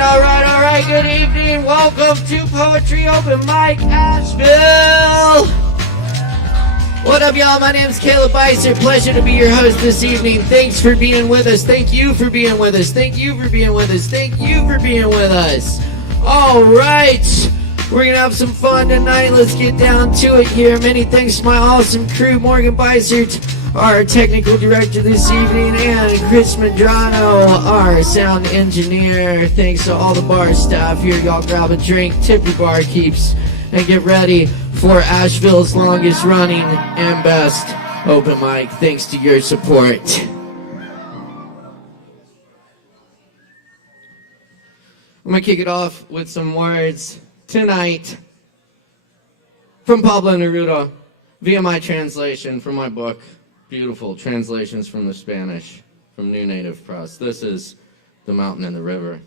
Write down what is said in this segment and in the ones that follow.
right. Good evening. Welcome to Poetry Open Mic Asheville. What up, y'all? My name's Caleb Beissert. Pleasure to be your host this evening. Thanks for being with us. Thank you for being with us. Thank you for being with us. Thank you for being with us. All right. We're going to have some fun tonight. Let's get down to it here. Many thanks to my awesome crew, Morgan Beissert, our technical director this evening, and Chris Medrano, our sound engineer. Thanks to all the bar staff here. Y'all grab a drink, tip your barkeeps, and get ready for Asheville's longest running and best open mic. Thanks to your support. I'm going to kick it off with some words tonight from Pablo Neruda via my translation from my book, Beautiful Translations from the Spanish, from New Native Press. This is The Mountain and the River.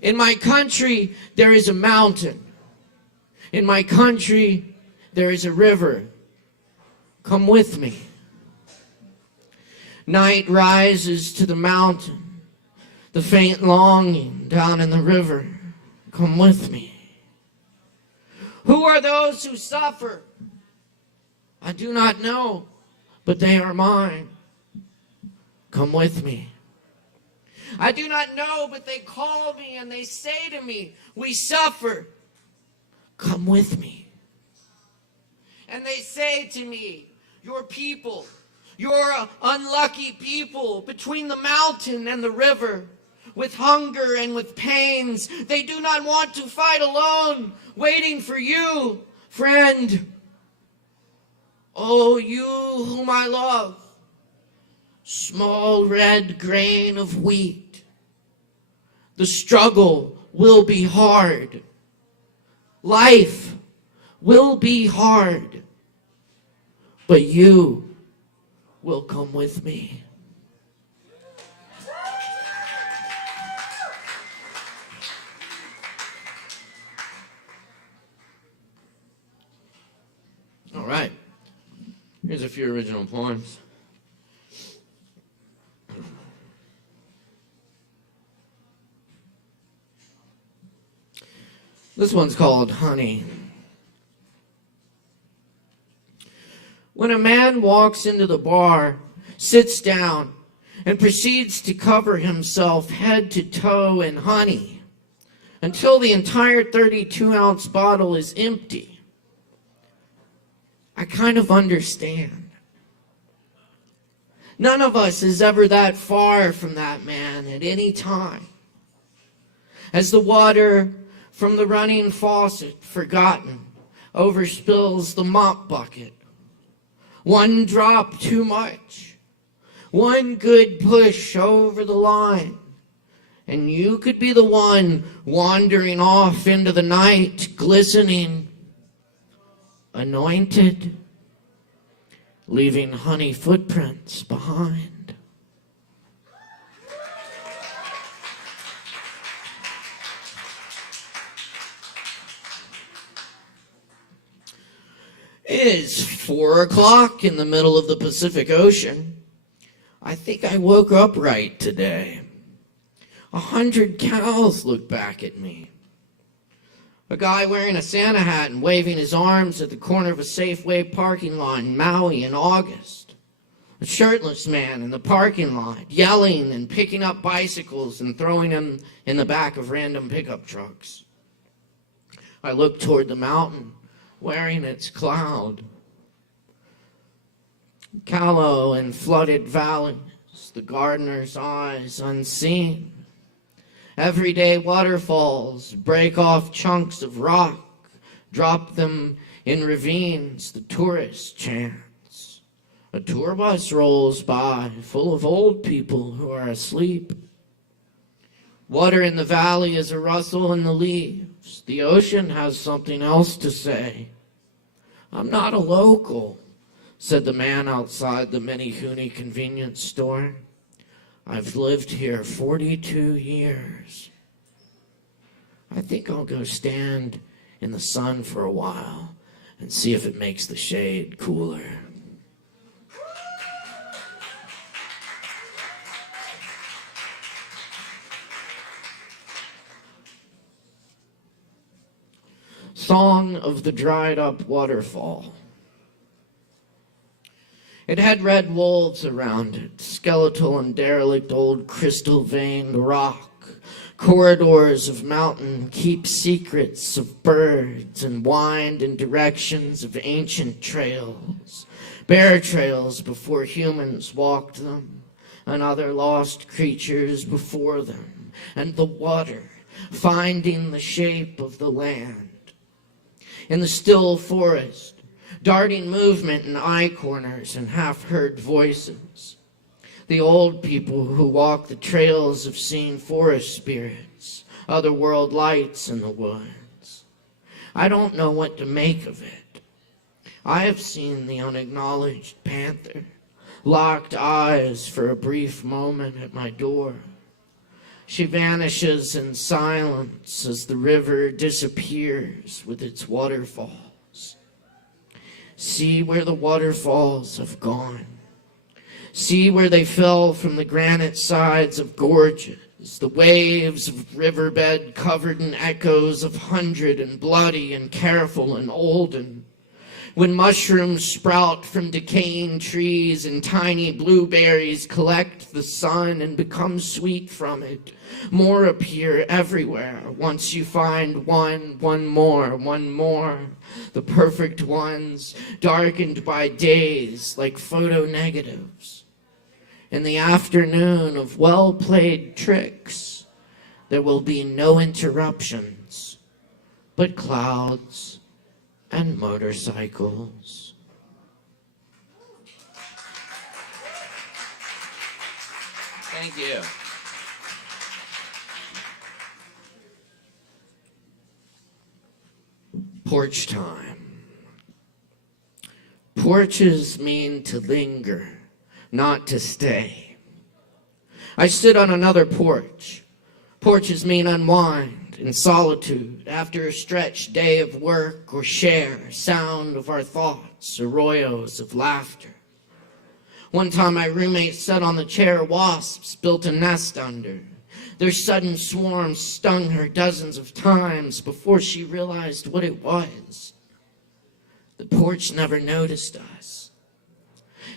In my country, there is a mountain. In my country, there is a river. Come with me. Night rises to the mountain. The faint longing down in the river. Come with me. Who are those who suffer? I do not know, but they are mine. Come with me. I do not know, but they call me and they say to me, we suffer. Come with me. And they say to me, your people, your unlucky people between the mountain and the river, with hunger and with pains, they do not want to fight alone, waiting for you, friend. Oh, you whom I love, small red grain of wheat. The struggle will be hard. Life will be hard. But you will come with me. All right. Here's a few original poems. This one's called Honey. When a man walks into the bar, sits down, and proceeds to cover himself head to toe in honey until the entire 32-ounce bottle is empty, I kind of understand. None of us is ever that far from that man at any time. As the water from the running faucet, forgotten, overspills the mop bucket. One drop too much. One good push over the line. And you could be the one wandering off into the night, glistening, anointed, leaving honey footprints behind. It is 4 o'clock in the middle of the Pacific Ocean. I think I woke up right today. 100 cows look back at me. A guy wearing a Santa hat and waving his arms at the corner of a Safeway parking lot in Maui in August. A shirtless man in the parking lot, yelling and picking up bicycles and throwing them in the back of random pickup trucks. I looked toward the mountain, wearing its cloud. Callow and flooded valleys, the gardener's eyes unseen. Everyday waterfalls break off chunks of rock, drop them in ravines, the tourist chants. A tour bus rolls by, full of old people who are asleep. Water in the valley is a rustle in the leaves. The ocean has something else to say. I'm not a local, said the man outside the Minihuni convenience store. I've lived here 42 years. I think I'll go stand in the sun for a while and see if it makes the shade cooler. Song of the Dried Up Waterfall. It had red wolves around it, skeletal and derelict old crystal-veined rock, corridors of mountain keep secrets of birds and wind in directions of ancient trails, bear trails before humans walked them, and other lost creatures before them, and the water finding the shape of the land. In the still forest, darting movement in eye corners and half-heard voices. The old people who walk the trails of seeing forest spirits, otherworld lights in the woods. I don't know what to make of it. I have seen the unacknowledged panther, locked eyes for a brief moment at my door. She vanishes in silence as the river disappears with its waterfalls. See where the waterfalls have gone. See where they fell from the granite sides of gorges, the waves of riverbed covered in echoes of hundred and bloody and careful and olden. When mushrooms sprout from decaying trees and tiny blueberries collect the sun and become sweet from it, more appear everywhere. Once you find one more, the perfect ones, darkened by days like photo negatives. In the afternoon of well-played tricks, there will be no interruptions, but clouds and motorcycles. Thank you. Porch time. Porches mean to linger, not to stay. I sit on another porch. Porches mean unwind in solitude after a stretched day of work, or share sound of our thoughts, arroyos of laughter. One time my roommate sat on the chair wasps built a nest under. Their sudden swarms stung her dozens of times before she realized what it was. The porch never noticed us.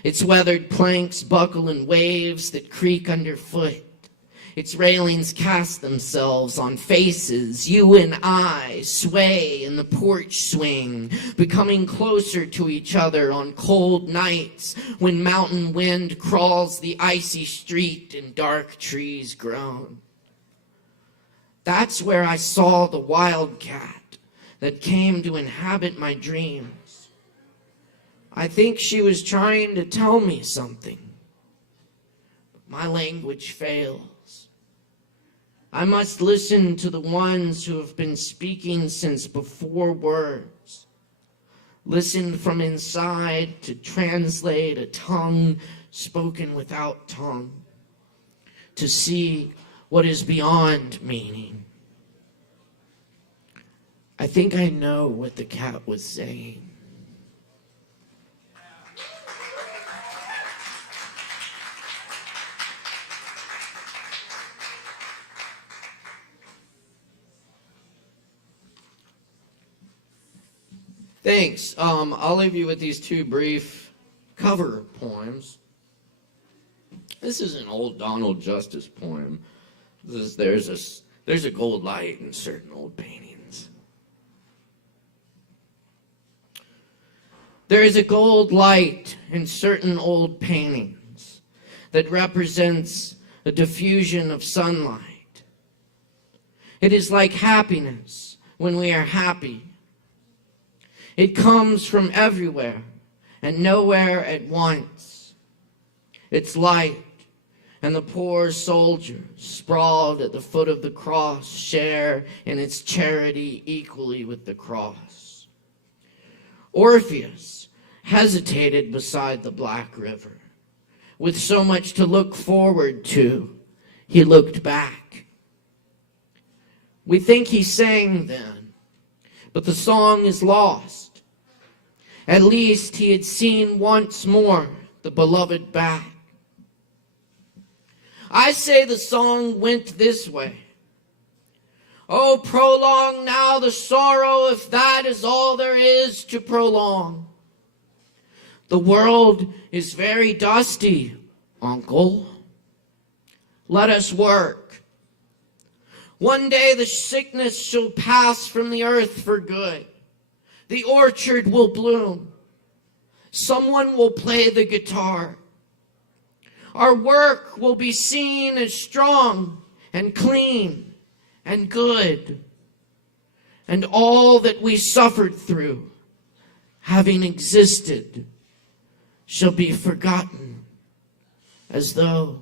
Its weathered planks buckle in waves that creak underfoot. Its railings cast themselves on faces. You and I sway in the porch swing, becoming closer to each other on cold nights when mountain wind crawls the icy street and dark trees groan. That's where I saw the wildcat that came to inhabit my dreams. I think she was trying to tell me something, but my language fails. I must listen to the ones who have been speaking since before words. Listen from inside to translate a tongue spoken without tongue. To see what is beyond meaning. I think I know what the cat was saying. Thanks. I'll leave you with these two brief cover poems. This is an old Donald Justice poem. There's a gold light in certain old paintings. There is a gold light in certain old paintings that represents a diffusion of sunlight. It is like happiness when we are happy. It comes from everywhere and nowhere at once. It's light, and the poor soldiers sprawled at the foot of the cross share in its charity equally with the cross. Orpheus hesitated beside the Black River. With so much to look forward to, he looked back. We think he sang then, but the song is lost. At least he had seen once more the beloved back. I say the song went this way. Oh, prolong now the sorrow, if that is all there is to prolong. The world is very dusty, uncle. Let us work. One day the sickness shall pass from the earth for good. The orchard will bloom. Someone will play the guitar. Our work will be seen as strong and clean and good. And all that we suffered through, having existed, shall be forgotten as though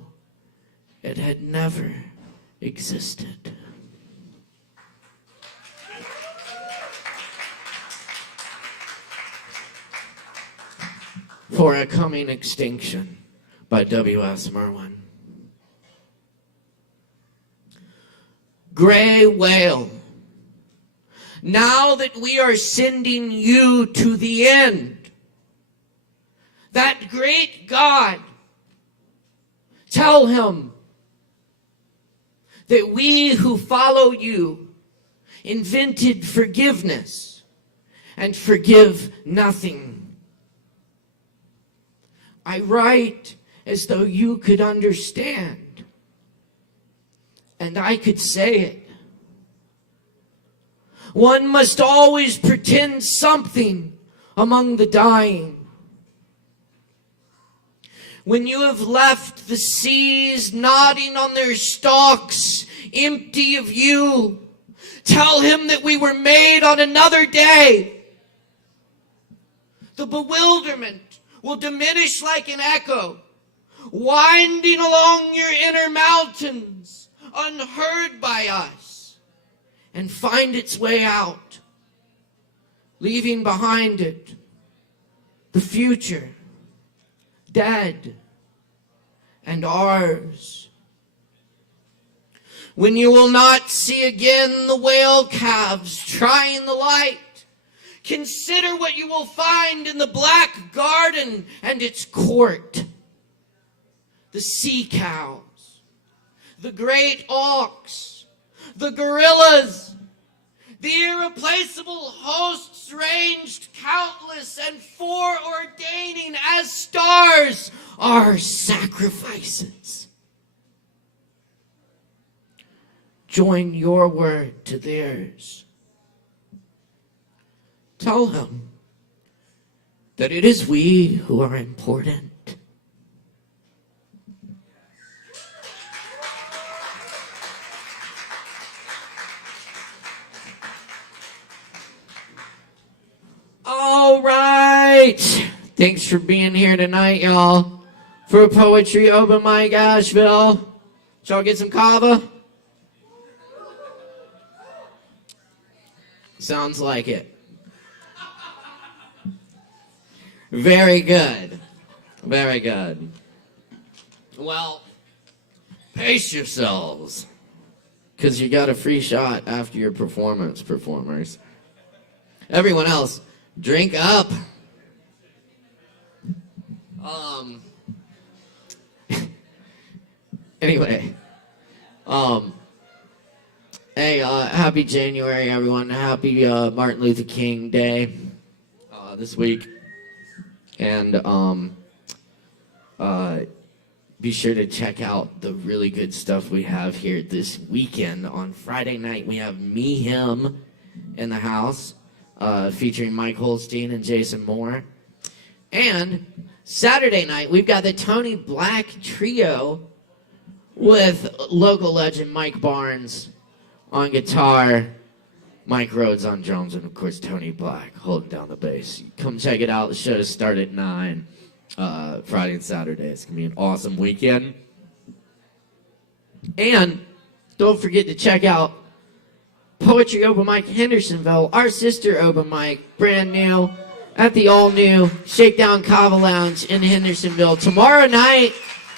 it had never existed. For a Coming Extinction by W.S. Merwin. Gray whale, now that we are sending you to the end, that great God, tell him that we who follow you invented forgiveness and forgive nothing. I write as though you could understand, and I could say it. One must always pretend something among the dying. When you have left the seas nodding on their stalks, empty of you, tell him that we were made on another day. The bewilderment will diminish like an echo, winding along your inner mountains, unheard by us, and find its way out, leaving behind it the future, dead, and ours. When you will not see again the whale calves trying the light, consider what you will find in the black garden and its court. The sea cows, the great auks, the gorillas, the irreplaceable hosts ranged countless and foreordaining as stars our sacrifices. Join your word to theirs. Tell him that it is we who are important. All right. Thanks for being here tonight, y'all, for a poetry open mic, Asheville. Did y'all get some Kava? Sounds like it. Very good. Very good. Well, pace yourselves, because you got a free shot after your performance, performers. Everyone else, drink up. Anyway, hey, happy January, everyone. Happy Martin Luther King Day this week. And be sure to check out the really good stuff we have here this weekend. On Friday night, we have Me, Him in the house, featuring Mike Holstein and Jason Moore. And Saturday night, we've got the Tony Black Trio with local legend Mike Barnes on guitar, Mike Rhodes on drums, and of course Tony Black holding down the bass. Come check it out. The show does start at 9, Friday and Saturday. It's going to be an awesome weekend. And don't forget to check out Poetry Open Mic Hendersonville, our sister open mic, brand new, at the all-new Shakedown Kava Lounge in Hendersonville. Tomorrow night,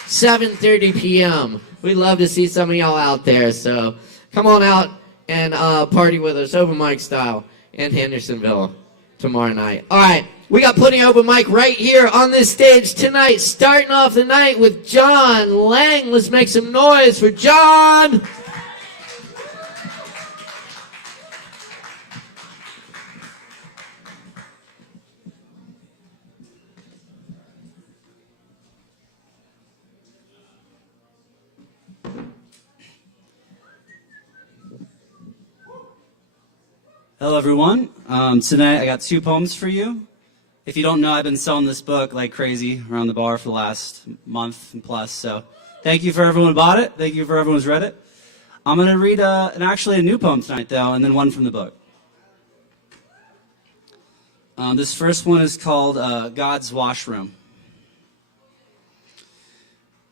7:30 p.m. We'd love to see some of y'all out there, so come on out and party with us, open mic style, in Hendersonville tomorrow night. All right, we got plenty of open mic right here on this stage tonight, starting off the night with John Lang. Let's make some noise for John. Hello, everyone. Tonight I got 2 poems for you. If you don't know, I've been selling this book like crazy around the bar for the last month and plus. So thank you for everyone who bought it. Thank you for everyone who's read it. I'm going to read actually a new poem tonight, though, and then one from the book. This first one is called God's Washroom.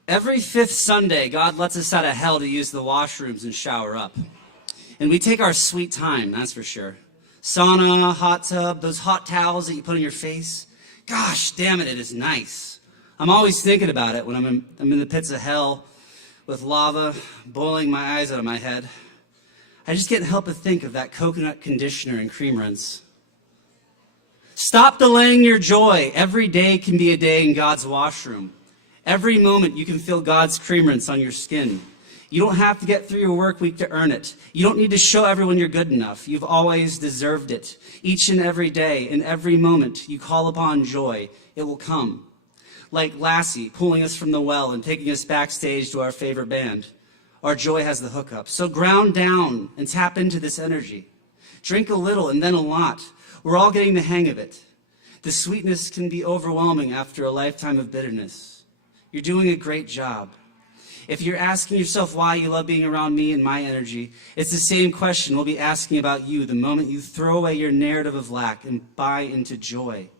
Every 5th Sunday, God lets us out of hell to use the washrooms and shower up. And we take our sweet time, that's for sure. Sauna, hot tub, those hot towels that you put on your face. Gosh, damn it, it is nice. I'm always thinking about it when I'm in the pits of hell with lava boiling my eyes out of my head. I just can't help but think of that coconut conditioner and cream rinse. Stop delaying your joy. Every day can be a day in God's washroom. Every moment you can feel God's cream rinse on your skin. You don't have to get through your work week to earn it. You don't need to show everyone you're good enough. You've always deserved it. Each and every day, in every moment, you call upon joy. It will come. Like Lassie pulling us from the well and taking us backstage to our favorite band. Our joy has the hookup. So ground down and tap into this energy. Drink a little and then a lot. We're all getting the hang of it. The sweetness can be overwhelming after a lifetime of bitterness. You're doing a great job. If you're asking yourself why you love being around me and my energy, it's the same question we'll be asking about you the moment you throw away your narrative of lack and buy into joy.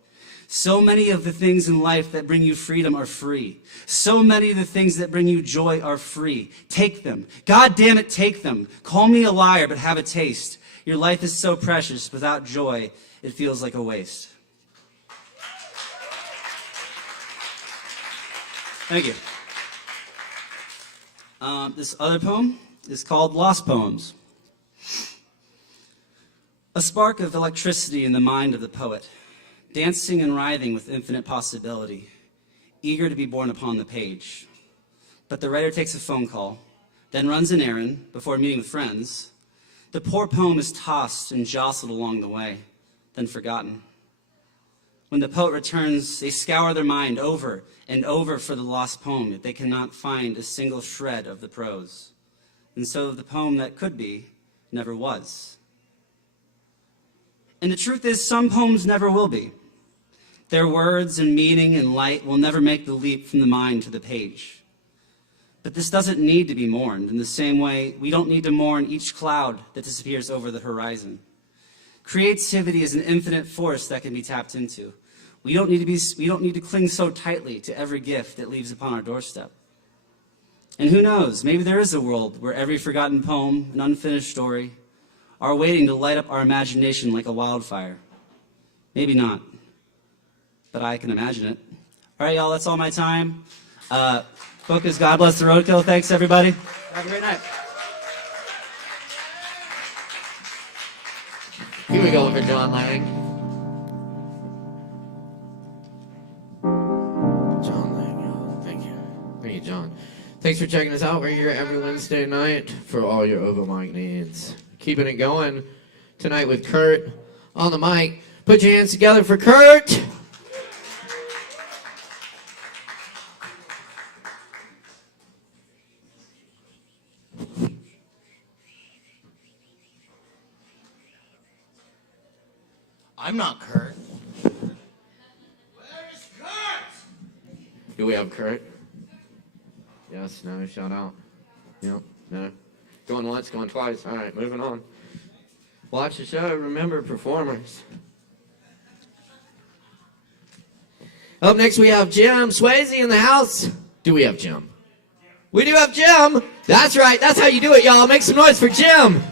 So many of the things in life that bring you freedom are free. So many of the things that bring you joy are free. Take them. God damn it, take them. Call me a liar, but have a taste. Your life is so precious. Without joy, it feels like a waste. Thank you. This other poem is called Lost Poems. A spark of electricity in the mind of the poet, dancing and writhing with infinite possibility, eager to be born upon the page. But the writer takes a phone call, then runs an errand before meeting with friends. The poor poem is tossed and jostled along the way, then forgotten. When the poet returns, they scour their mind over and over for the lost poem, yet they cannot find a single shred of the prose. And so the poem that could be never was. And the truth is, some poems never will be. Their words and meaning and light will never make the leap from the mind to the page. But this doesn't need to be mourned in the same way we don't need to mourn each cloud that disappears over the horizon. Creativity is an infinite force that can be tapped into. We don't need to cling so tightly to every gift that leaves upon our doorstep. And who knows, maybe there is a world where every forgotten poem and unfinished story are waiting to light up our imagination like a wildfire. Maybe not, but I can imagine it. All right, y'all, that's all my time. Book is God Bless the Roadkill. Thanks, everybody. Have a great night. Here we go for John Lang. John Lang, y'all. Thank you. Thank you, John. Thanks for checking us out. We're here every Wednesday night for all your open mic needs. Keeping it going tonight with Kurt on the mic. Put your hands together for Kurt. I'm not Kurt. Where's Kurt? Do we have Kurt? Yes, no, shout out. Yep, no. Going once, going twice. All right, moving on. Watch the show. Remember, performers. Up next, we have Jim Swayze in the house. Do we have Jim? We do have Jim. That's right. That's how you do it, y'all. Make some noise for Jim.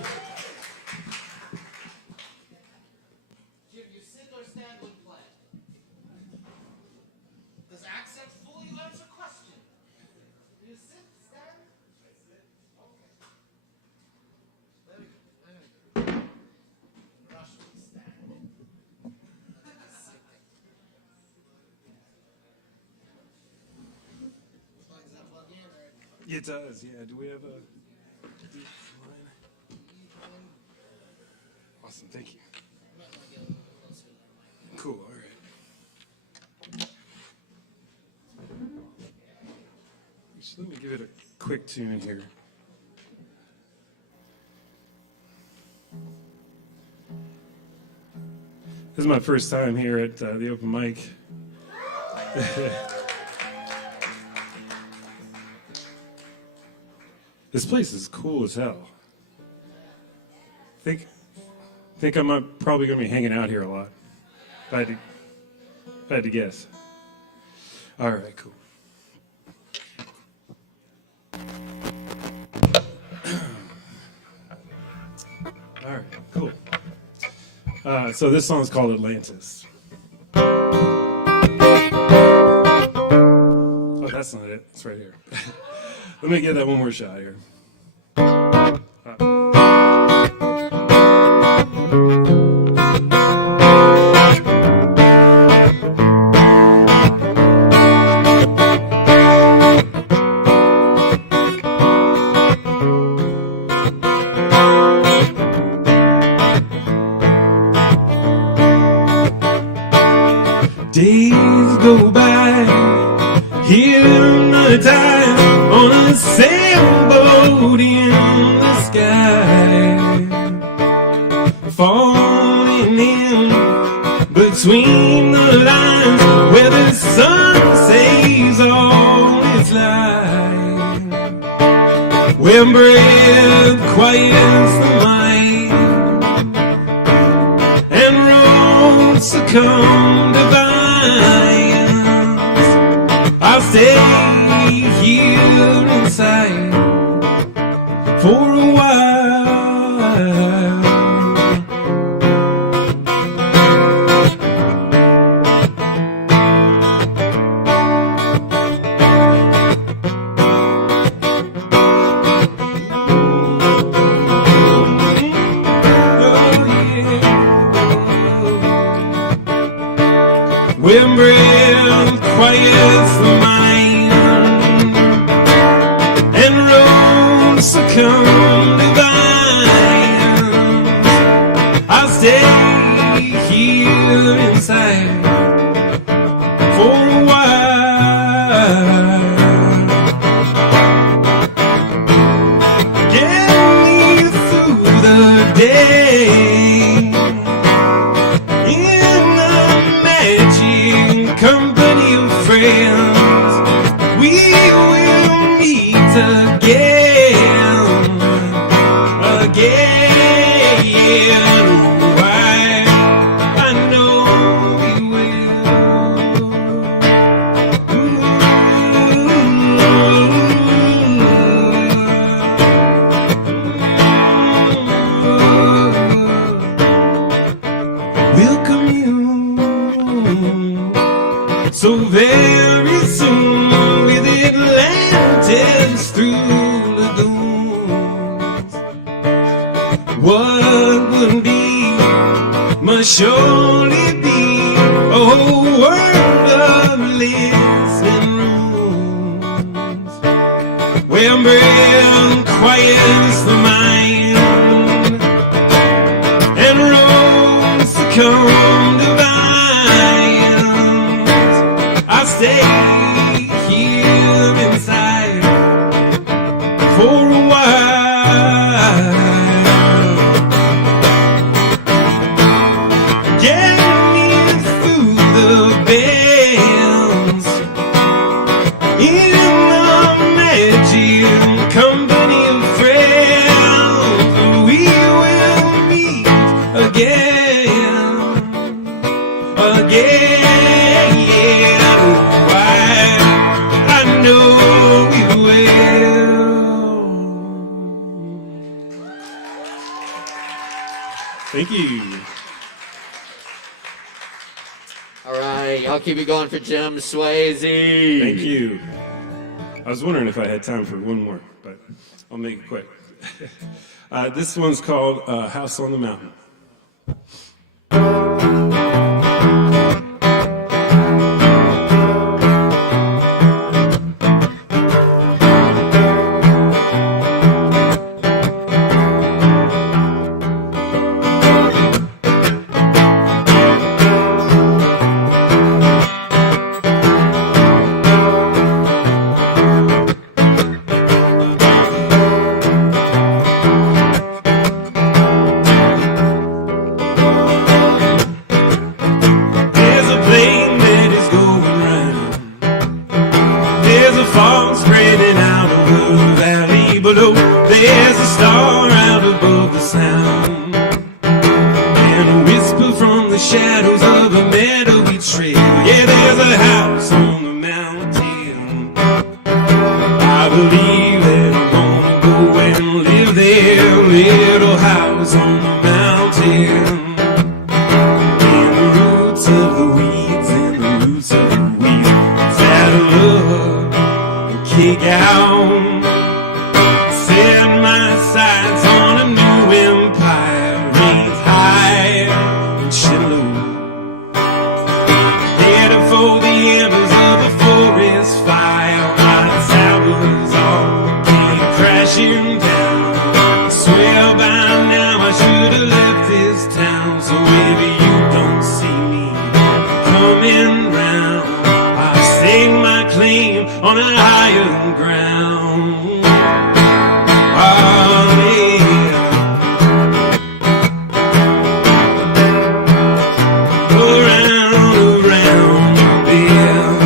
It does, yeah. Do we have a... Awesome, thank you. Cool, all right. Just let me give it a quick tune here. This is my first time here at the open mic. This place is cool as hell. Think I'm probably going to be hanging out here a lot. If I had to guess. All right, cool. All right, cool. So this song is called Atlantis. Oh, that's not it. It's right here. Let me give that one more shot here. Days go by, hypnotized on a sailboat in the sky, falling in between the lines where the sun saves all its light, where breath quiets the mind and roads succumb to violence. I'll stay here inside for a while. When breath quiets the mind and roads succumb to violence, I'll stay here inside for a while. Get me through the day in the magic company of friends. We will meet again. Why? I know we will. We'll commune so very soon with Atlantis through lagoons. What would be must surely be a whole world of listening rooms where breath quiets the mind and roads succumb to violence. I'll stay here inside for a while. Get me through the bends in the magic company of friends. We will meet again. Why? I know we will. Thank you. All right, y'all keep it going for Jim Swayze. Thank you. I was wondering if I had time for one more, but I'll make it quick. This one's called House on the Mountain. the shadows of a meadowy trail. Yeah, there's a house on the mountain. I believe that I'm gonna go and live there. Little house on the mountain. In the roots of the weeds, in the roots of the weeds. Saddle up and kick out. Set my sights on a new empire. Reigns high and shallow. Headed for the embers of a forest fire. My towers all came crashing down. I swear by now I should have left this town. So maybe you don't see me coming round. I'll stake my claim on a higher ground. Oh, yeah. Around, around the bend.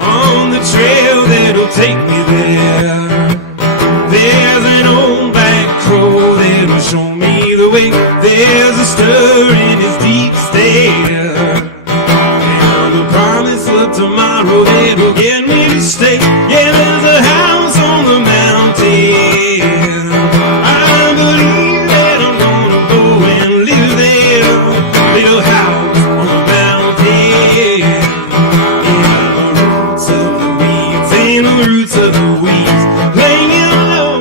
On the trail that'll take me there, there's an old black crow that'll show me the way. There's a stir in his deep stare, and the promise of tomorrow that'll get me to stay. Yeah, there's a house on the mountain. I believe that I'm gonna go and live there. Little house on the mountain. In the roots of the weeds, in the roots of the weeds. Laying low,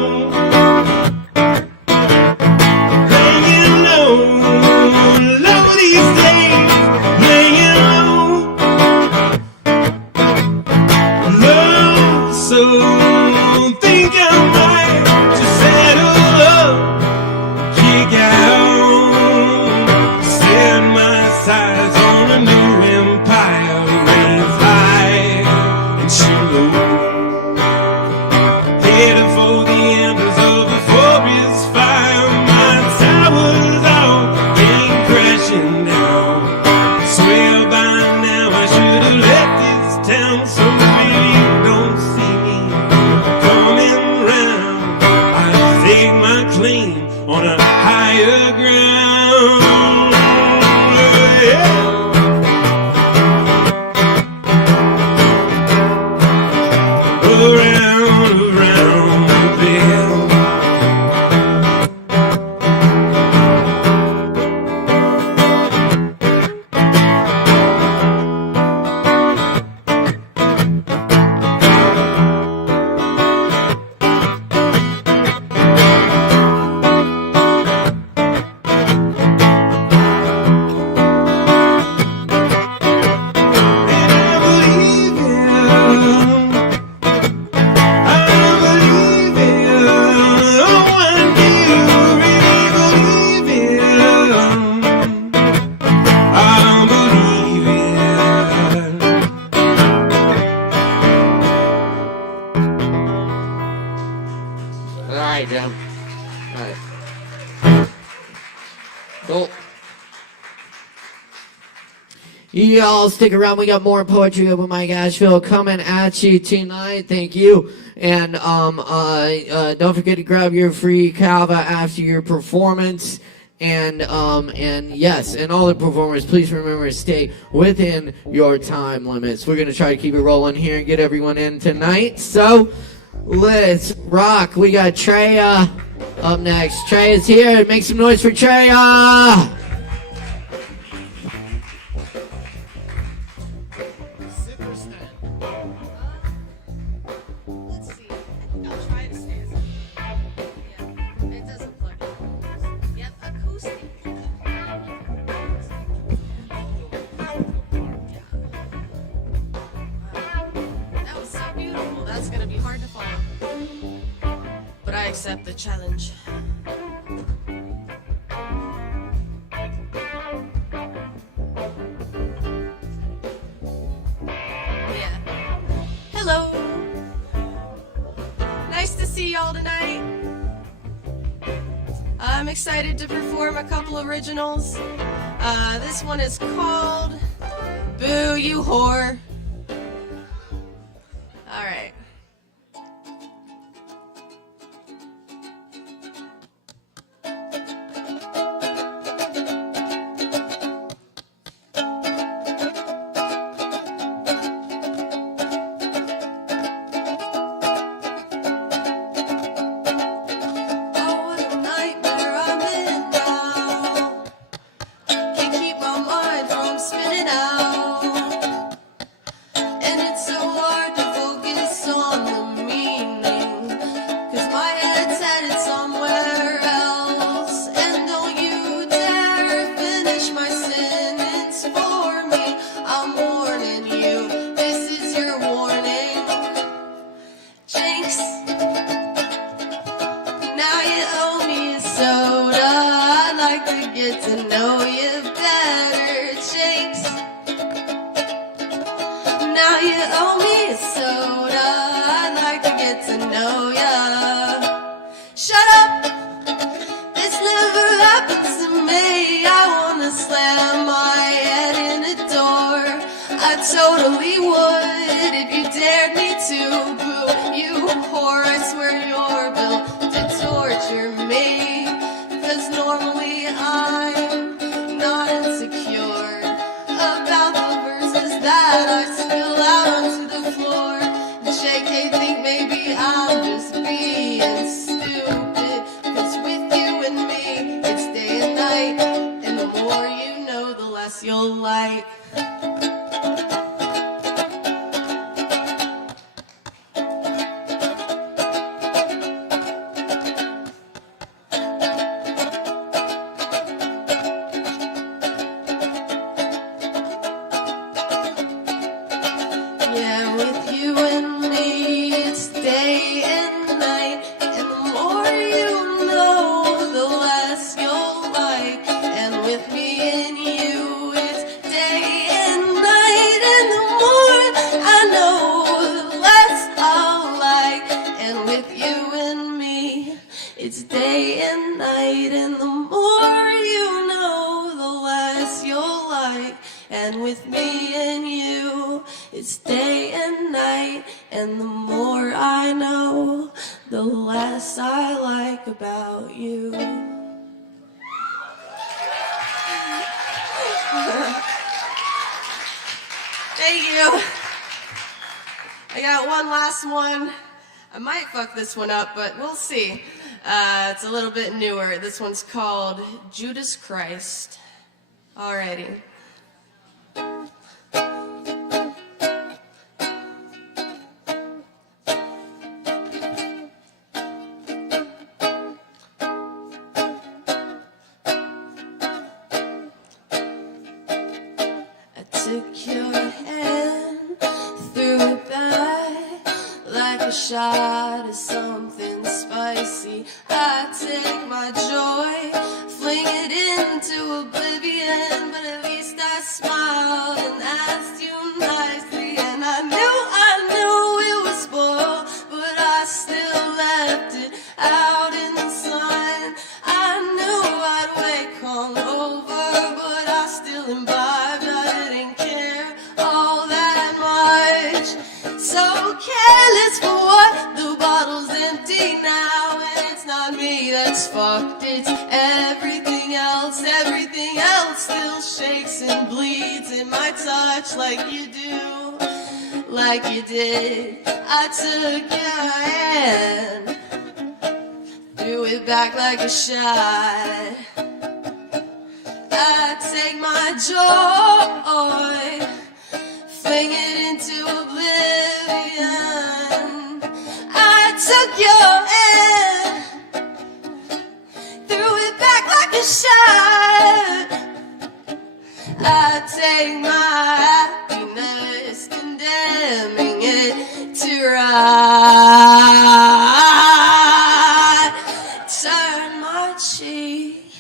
laying low, low these days. Laying low, low, so think I might just settle up, kick out, set my sights on a new empire. Reigns high and shallow. Headed for the embers of a forest fire. My towers all came crashing down. Swear by now I should have left this town. So maybe you don't see me coming round. I take my claim on a higher ground. Yeah. Around, around the bend. All right, Jim. All right. Cool. Y'all stick around. We got more poetry open mic Asheville coming at you tonight. Thank you. And don't forget to grab your free Kava after your performance. And yes, and all the performers, please remember to stay within your time limits. We're gonna try to keep it rolling here and get everyone in tonight. So let's rock. We got Treya up next. Treya's here. Make some noise for Treya. Let's see. I'll try to stand. Yeah, it doesn't plug in. Yep, acoustic. That was so beautiful. That's gonna be hard to follow. But I accept the challenge. Yeah. Hello. Nice to see y'all tonight. I'm excited to perform a couple originals. This one is called Boo You Whore. Alright. to get to know you better, Jakes. Now you owe me a soda. I'd like to get to know ya. Shut up. This never happens to me. I wanna slam my head in a door. I totally would if you dared me to. Boo, you whore, I swear you're built to torture me. 'Cause normally I'm not insecure about the verses that I spill out onto the floor. JK, think maybe I'm just being stupid. 'Cause with you and me, it's day and night. And the more you know, the less you'll like. Yeah, with you and me, it's day and night. And the more you know, the less you'll like. And with me and you, it's day and night. And the more I know, the less I'll like. And with you and me, it's day and night. And the more you know, the less you'll like. And with me and you, it's day and night. And the more I know, the less I like about you. Thank you. I got one last one. I might fuck this one up, but we'll see. It's a little bit newer. This one's called Judas Christ. Alrighty. Took your hand, threw it back like a shot of something spicy. I take my joy, fling it into oblivion, but at least I smiled and asked you nicely. And I knew it was spoiled, but I still left it out in the sun. I knew I'd wake hungover, but I still imbibed. I didn't care all that much. So careless for what? The bottle's empty now, and it's not me that's fucked. It's everything else. Everything else still shakes and bleeds in my touch, like you do, like you did. I took your hand, threw it back like a shot. I take my joy, fling it into oblivion. I took your hand, threw it back like a shot. I take my happiness, condemning it to rot. Turn my cheek,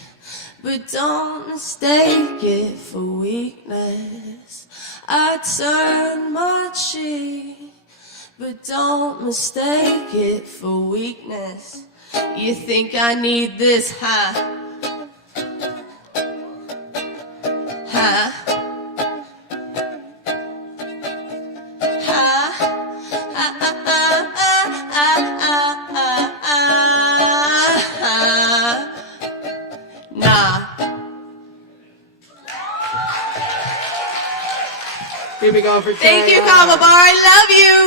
but don't mistake it for weakness. I turn my cheek, but don't mistake it for weakness. You think I need this, huh? Huh? Nah. Here we go for Thank you, Kava Bar. I love you.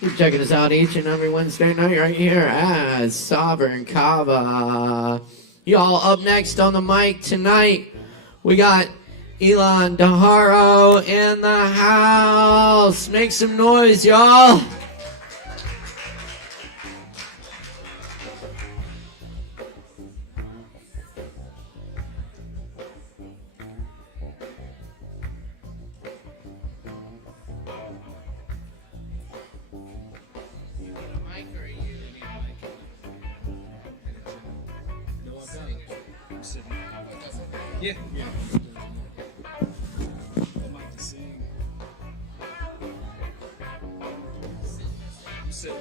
Keep checking us out each and every Wednesday night right here at Sovereign Kava. Y'all, up next on the mic tonight, we got Elon Daharo in the house. Make some noise, y'all. Yeah. I'd like to sing. Sit.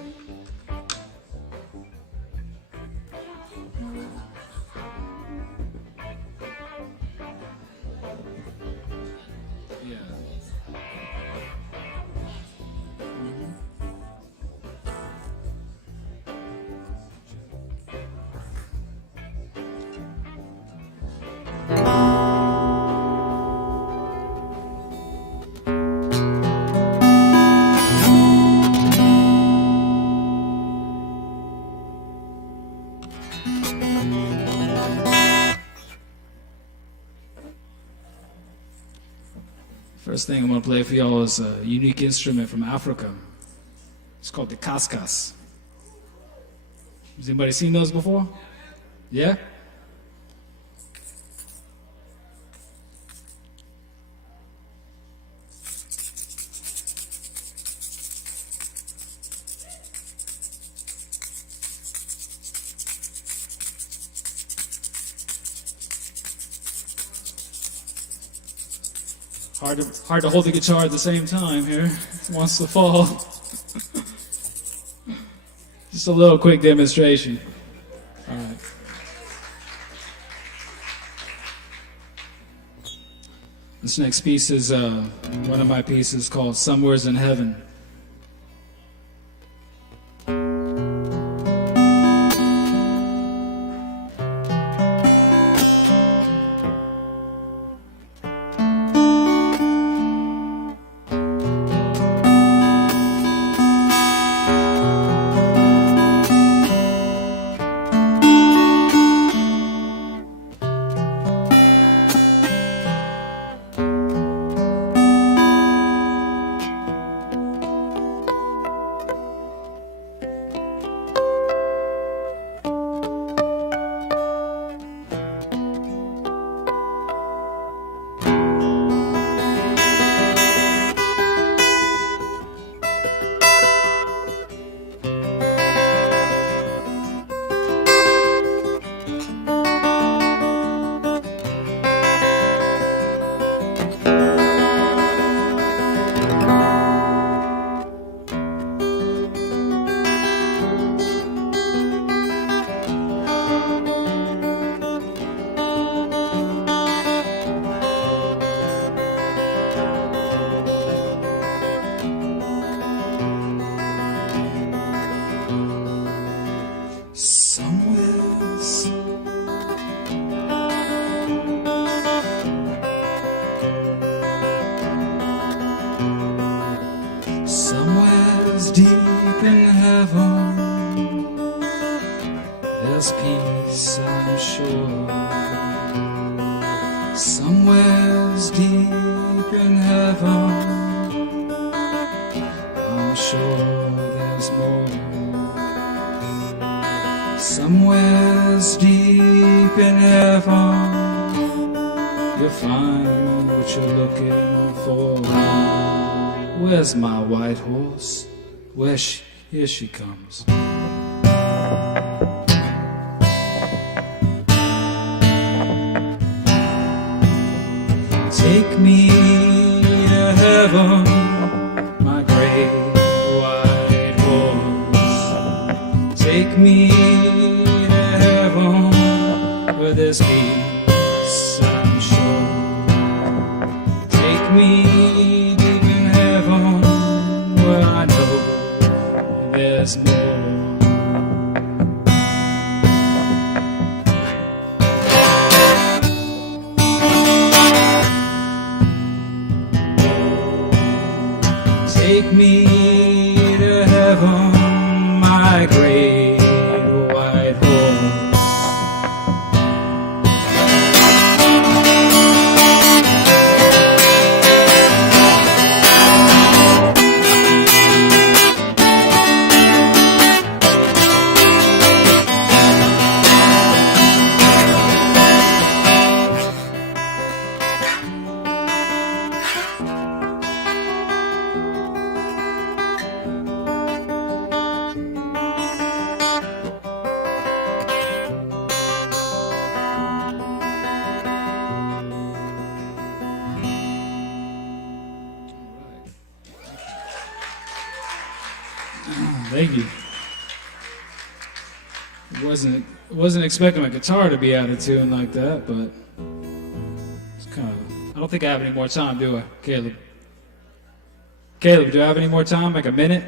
Yeah. First thing I'm going to play for y'all is a unique instrument from Africa. It's called the kaskas. Has anybody seen those before? Yeah? Hard to hold the guitar at the same time here. It wants to fall. Just a little quick demonstration. All right. This next piece is one of my pieces called Somewheres in Heaven. Somewheres deep in heaven, there's peace, I'm sure. Somewheres deep in heaven, I'm sure there's more. Somewheres deep in heaven, you'll find what you're looking for. Where's my white horse? Here she comes. Take me to heaven, my great white horse. Take me to heaven, where there's peace, I'm sure. Take me deep in heaven, where I know there's more. Take me to heaven, my great white horse. Thank you. Wasn't expecting my guitar to be out of tune like that, but it's kind of. I don't think I have any more time, do I, Caleb? Caleb, do I have any more time? Like a minute?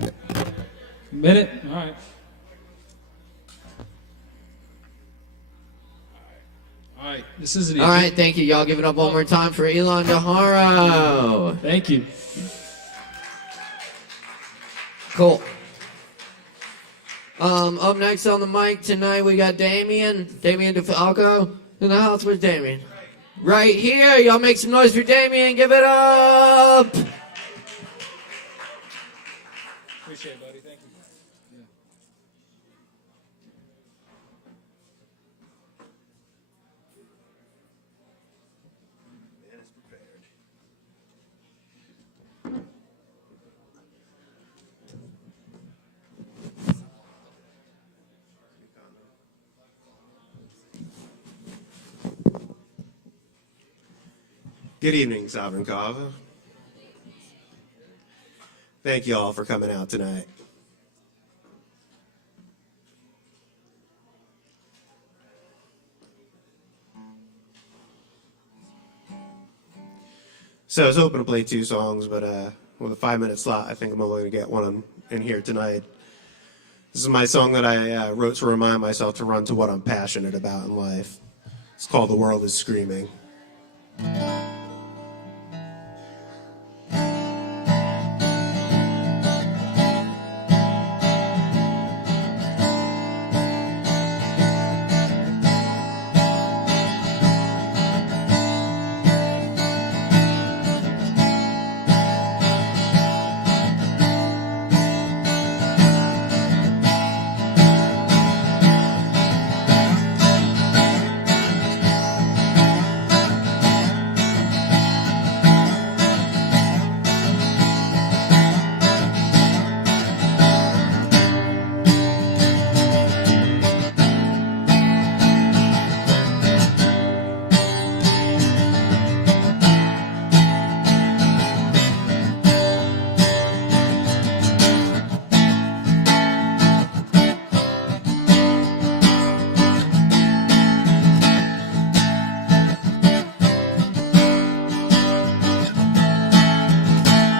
A minute? All right. All right. This isn't All right, thank you. Y'all give it up one more time for Elon Daharo. Thank you. Cool. Up next on the mic tonight, we got Damien DeFalco in the house. Where's Damien? Right here. Y'all make some noise for Damien. Give it up. Appreciate it, buddy. Thank you. Good evening, Sovereign Kava. Thank you all for coming out tonight. So I was hoping to play 2 songs, but with a 5-minute slot, I think I'm only going to get one in here tonight. This is my song that I wrote to remind myself to run to what I'm passionate about in life. It's called The World is Screaming.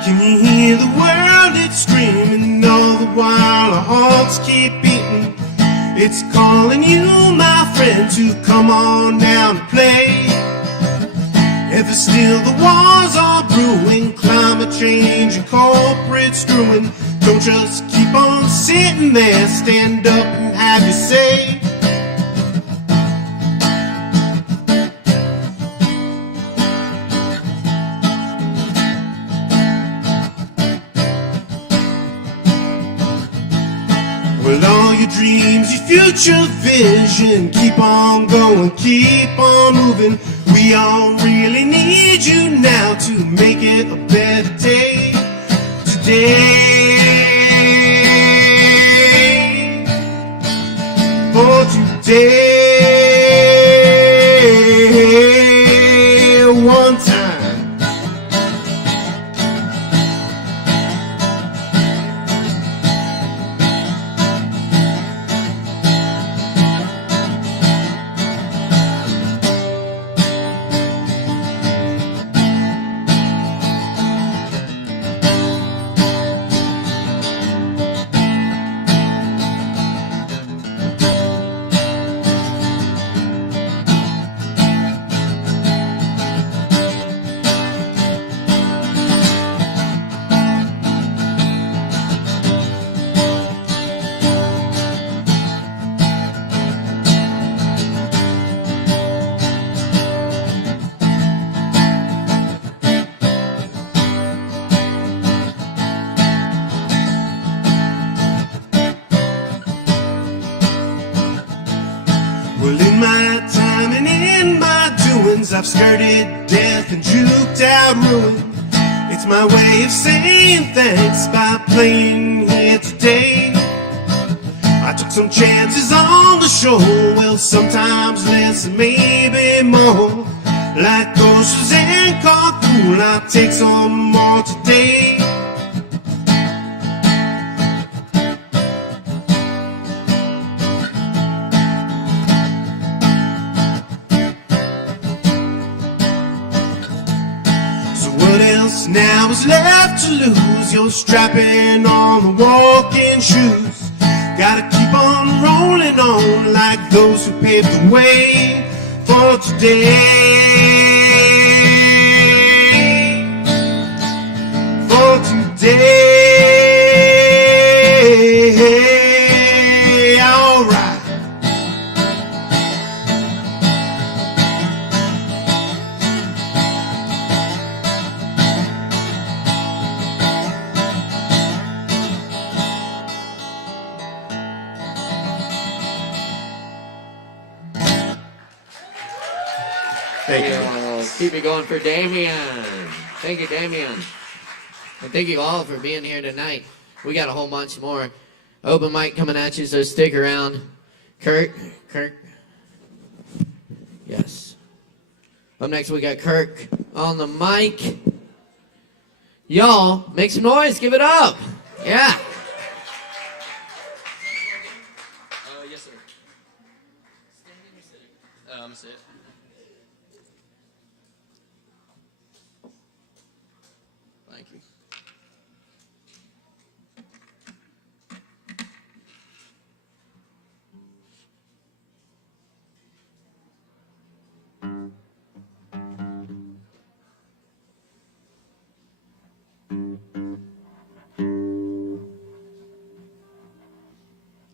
Can you hear the world? It's screaming all the while our hearts keep beating. It's calling you, my friend, to come on down and play. Ever still the wars are brewing, climate change and corporate screwing. Don't just keep on sitting there, stand up and have your say. Well, all your dreams, your future vision, keep on going, keep on moving. We all really need you now to make it a better day today. For today, one time. Well, in my time and in my doings, I've skirted death and juked out ruin. It's my way of saying thanks by playing here today. I took some chances on the show, well, sometimes less and maybe more. Like oceans and Carpool, I'll take some more today. What's now is left to lose? You're strapping on the walking shoes. Gotta keep on rolling on like those who paved the way for today. For today. All right. Thank you. Keep it going for Damien. Thank you, Damien. And thank you all for being here tonight. We got a whole bunch more open mic coming at you, so stick around. Kirk. Yes. Up next, we got Kirk on the mic. Y'all, make some noise. Give it up. Yeah. Yes, sir. I'm sit. Thank you.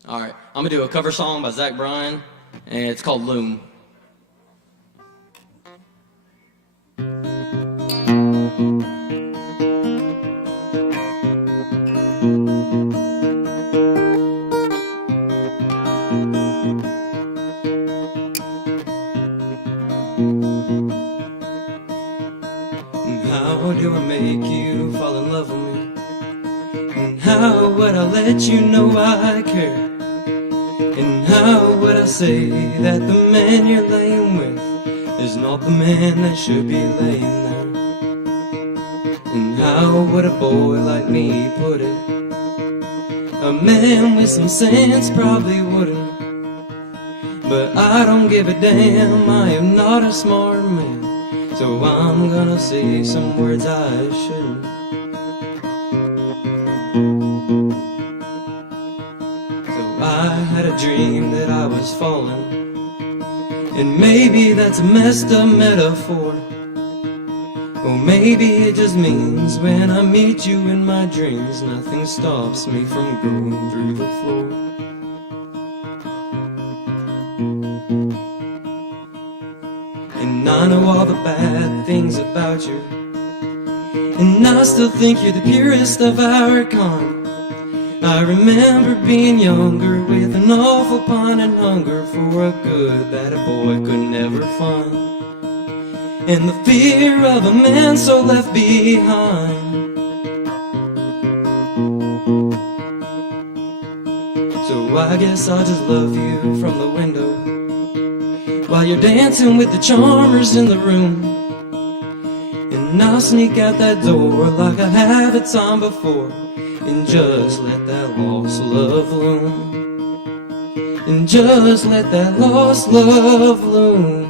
All right, I'm gonna do a cover song by Zach Bryan, and it's called Loom. How do I make you fall in love with me? And how would I let you know I care? And how would I say that the man you're laying with is not the man that should be laying there? And how would a boy like me put it? A man with some sense probably wouldn't. But I don't give a damn, I am not a smart man, so I'm gonna say some words I shouldn't. I had a dream that I was falling, and maybe that's a messed up metaphor. Or maybe it just means when I meet you in my dreams, nothing stops me from going through the floor. And I know all the bad things about you, and I still think you're the purest of our kind. I remember being younger with an awful pining hunger for a good that a boy could never find, and the fear of a man so left behind. So I guess I'll just love you from the window while you're dancing with the charmers in the room, and I'll sneak out that door like I haven't time before, and just let that lost love loom. And just let that lost love loom.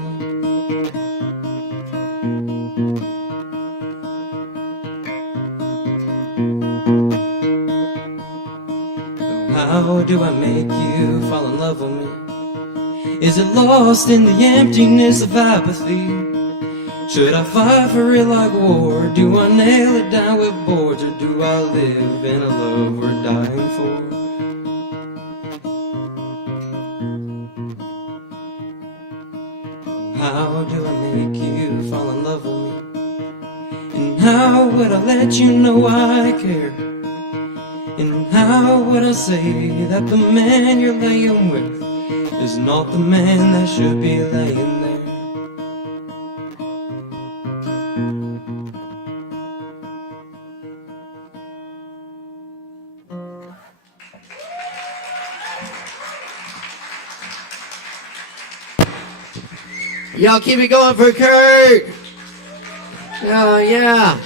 How do I make you fall in love with me? Is it lost in the emptiness of apathy? Should I fight for it like war? Do I nail it down with boards? Or do I live in a love we're dying for? How do I make you fall in love with me? And how would I let you know I care? And how would I say that the man you're laying with is not the man that should be laying there? Y'all keep it going for Kurt. Yeah.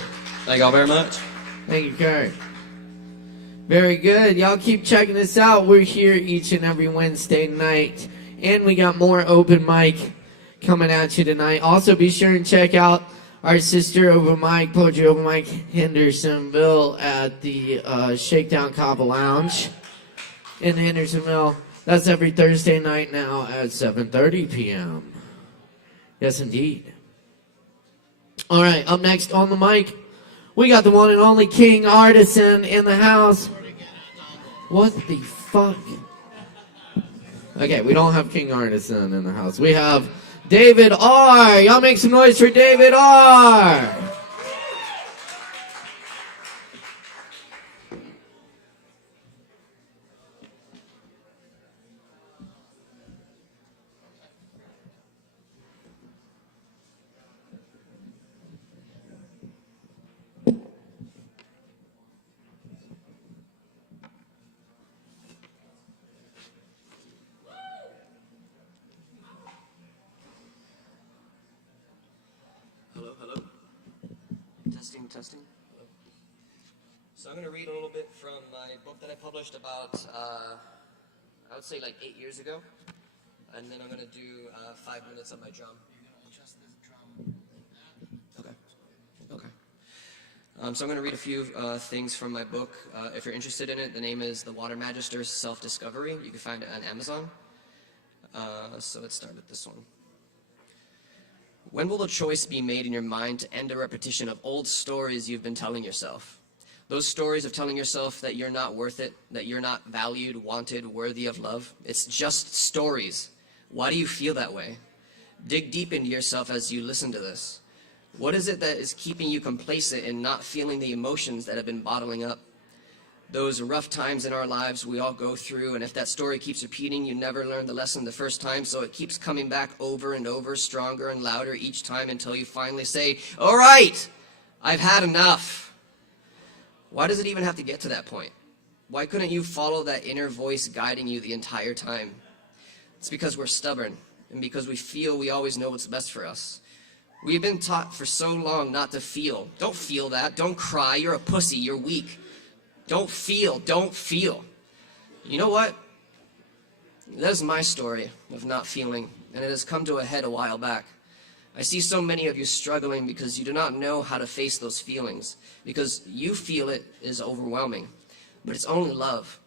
Thank y'all very much. Thank you, Kurt. Very good. Y'all keep checking us out. We're here each and every Wednesday night. And we got more open mic coming at you tonight. Also, be sure and check out our sister open mic, poetry open mic, Hendersonville at the Shakedown Kava Lounge in Hendersonville. That's every Thursday night now at 7:30 p.m. Yes, indeed. All right, up next on the mic, we got the one and only King Artisan in the house. What the fuck? Okay, we don't have King Artisan in the house. We have David R. Y'all make some noise for David R. Hello. Testing. So I'm going to read a little bit from my book that I published about, I would say like 8 years ago. And then I'm going to do 5 minutes of my drum. You're going to adjust this drum? Okay. So I'm going to read a few things from my book. If you're interested in it, the name is The Water Magister's Self-Discovery. You can find it on Amazon. So let's start with this one. When will the choice be made in your mind to end a repetition of old stories you've been telling yourself? Those stories of telling yourself that you're not worth it, that you're not valued, wanted, worthy of love. It's just stories. Why do you feel that way? Dig deep into yourself as you listen to this. What is it that is keeping you complacent and not feeling the emotions that have been bottling up? Those rough times in our lives we all go through, and if that story keeps repeating, you never learn the lesson the first time, so it keeps coming back over and over, stronger and louder each time until you finally say, all right, I've had enough. Why does it even have to get to that point? Why couldn't you follow that inner voice guiding you the entire time? It's because we're stubborn, and because we feel we always know what's best for us. We've been taught for so long not to feel. Don't feel that. Don't cry. You're a pussy. You're weak. Don't feel. You know what? That is my story of not feeling, and it has come to a head a while back. I see so many of you struggling because you do not know how to face those feelings, because you feel it is overwhelming. But it's only love.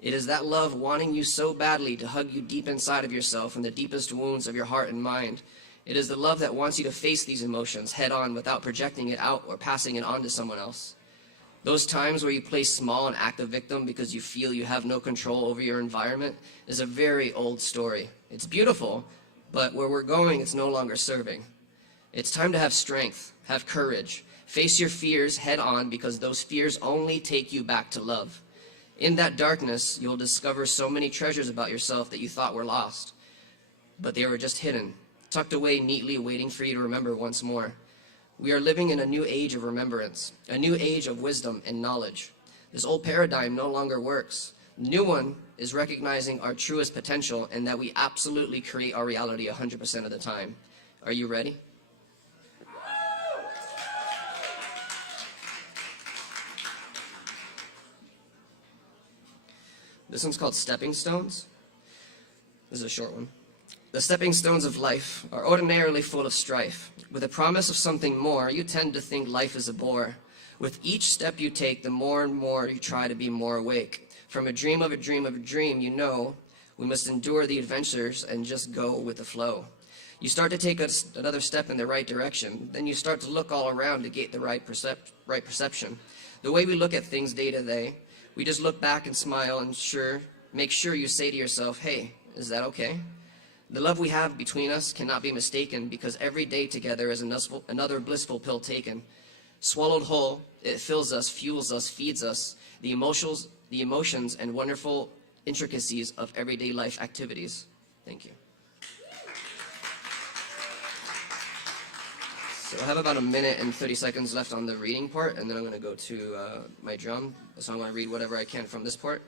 It is that love wanting you so badly to hug you deep inside of yourself in the deepest wounds of your heart and mind. It is the love that wants you to face these emotions head on without projecting it out or passing it on to someone else. Those times where you play small and act a victim because you feel you have no control over your environment is a very old story. It's beautiful, but where we're going, it's no longer serving. It's time to have strength, have courage, face your fears head on, because those fears only take you back to love. In that darkness, you'll discover so many treasures about yourself that you thought were lost, but they were just hidden, tucked away neatly, waiting for you to remember once more. We are living in a new age of remembrance, a new age of wisdom and knowledge. This old paradigm no longer works. The new one is recognizing our truest potential and that we absolutely create our reality 100% of the time. Are you ready? This one's called Stepping Stones. This is a short one. The stepping stones of life are ordinarily full of strife. With the promise of something more, you tend to think life is a bore. With each step you take, the more and more you try to be more awake. From a dream of a dream of a dream, you know we must endure the adventures and just go with the flow. You start to take another step in the right direction. Then you start to look all around to get the right perception. The way we look at things day to day, we just look back and smile and make sure you say to yourself, hey, is that okay? The love we have between us cannot be mistaken, because every day together is another blissful pill taken. Swallowed whole, it fills us, fuels us, feeds us, the emotions and wonderful intricacies of everyday life activities. Thank you. So I have about 1 minute and 30 seconds left on the reading part, and then I'm going to go to my drum. So I'm going to read whatever I can from this part.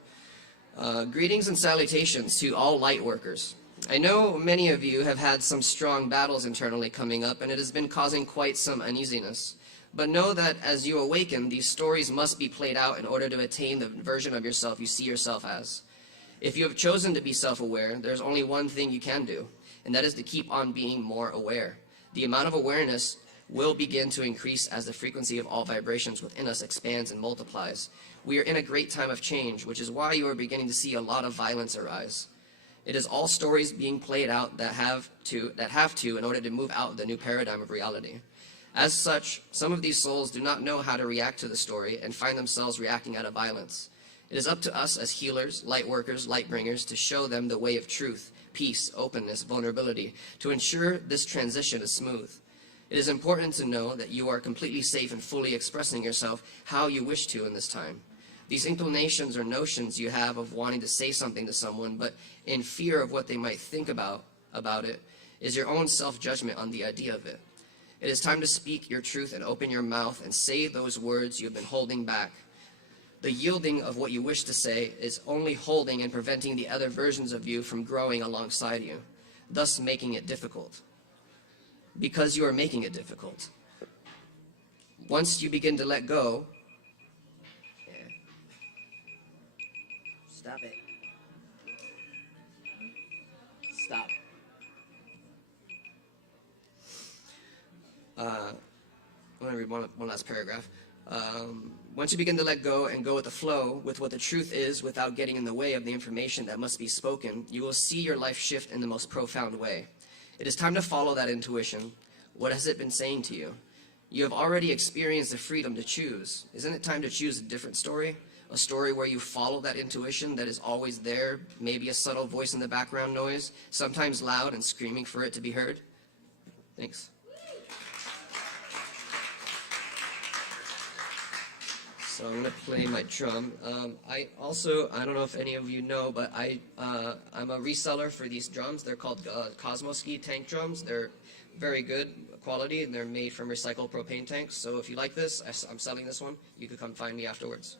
Greetings and salutations to all light workers. I know many of you have had some strong battles internally coming up, and it has been causing quite some uneasiness. But know that as you awaken, these stories must be played out in order to attain the version of yourself you see yourself as. If you have chosen to be self-aware, there's only one thing you can do, and that is to keep on being more aware. The amount of awareness will begin to increase as the frequency of all vibrations within us expands and multiplies. We are in a great time of change, which is why you are beginning to see a lot of violence arise. It is all stories being played out that have to in order to move out of the new paradigm of reality. As such, some of these souls do not know how to react to the story and find themselves reacting out of violence. It is up to us as healers, light workers, light bringers to show them the way of truth, peace, openness, vulnerability, to ensure this transition is smooth. It is important to know that you are completely safe and fully expressing yourself how you wish to in this time. These inclinations or notions you have of wanting to say something to someone, but in fear of what they might think about it, is your own self-judgment on the idea of it. It is time to speak your truth and open your mouth and say those words you have been holding back. The yielding of what you wish to say is only holding and preventing the other versions of you from growing alongside you, thus making it difficult. Because you are making it difficult. Once you begin to let go, stop it. Stop. I'm going to read one last paragraph. Once you begin to let go and go with the flow, with what the truth is, without getting in the way of the information that must be spoken, you will see your life shift in the most profound way. It is time to follow that intuition. What has it been saying to you? You have already experienced the freedom to choose. Isn't it time to choose a different story? A story where you follow that intuition that is always there, maybe a subtle voice in the background noise, sometimes loud and screaming for it to be heard? Thanks. So I'm gonna play my drum. I don't know if any of you know, but I'm a reseller for these drums. They're called Cosmoski tank drums. They're very good quality, and they're made from recycled propane tanks. So if you like this, I'm selling this one. You could come find me afterwards.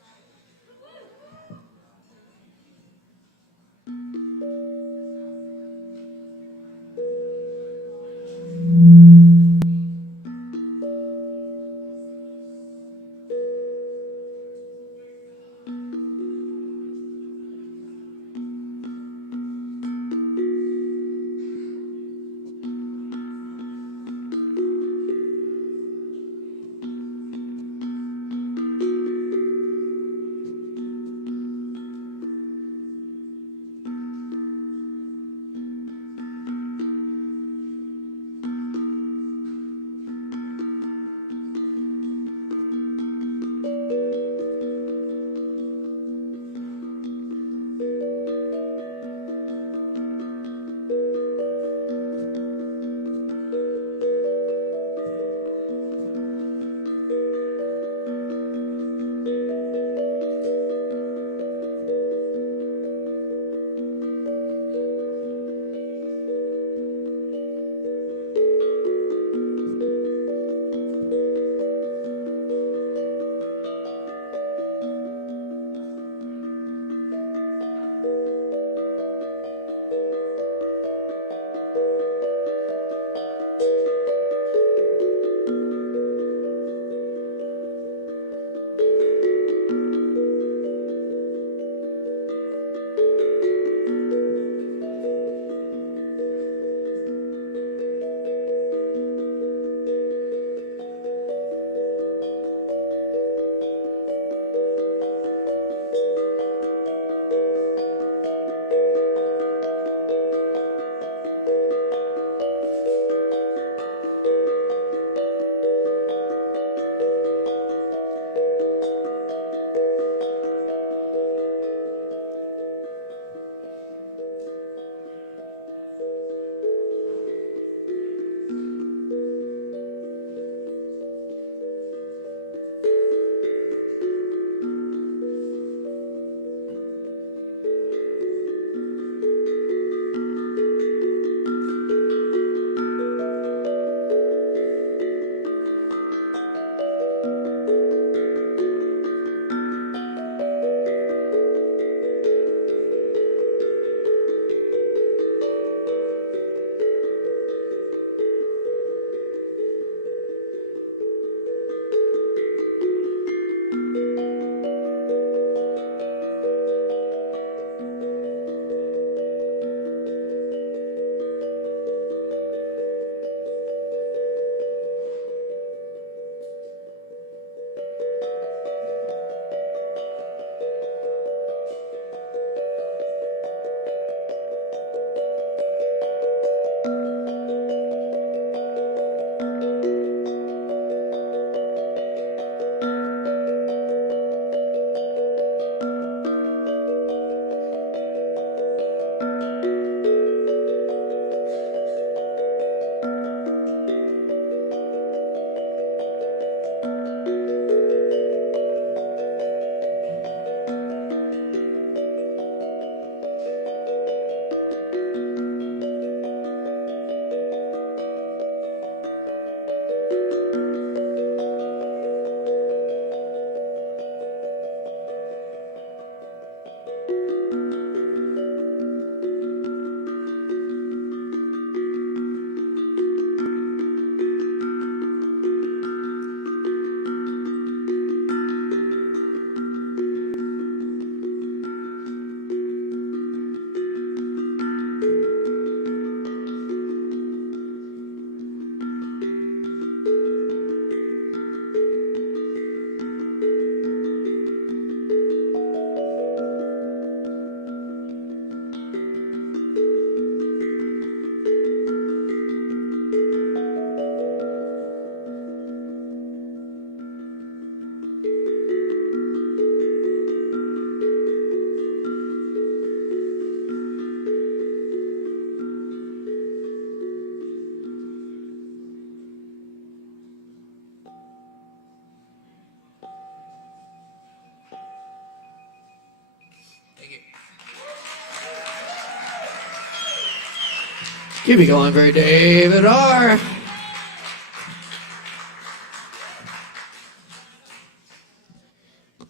Keep it going for David R.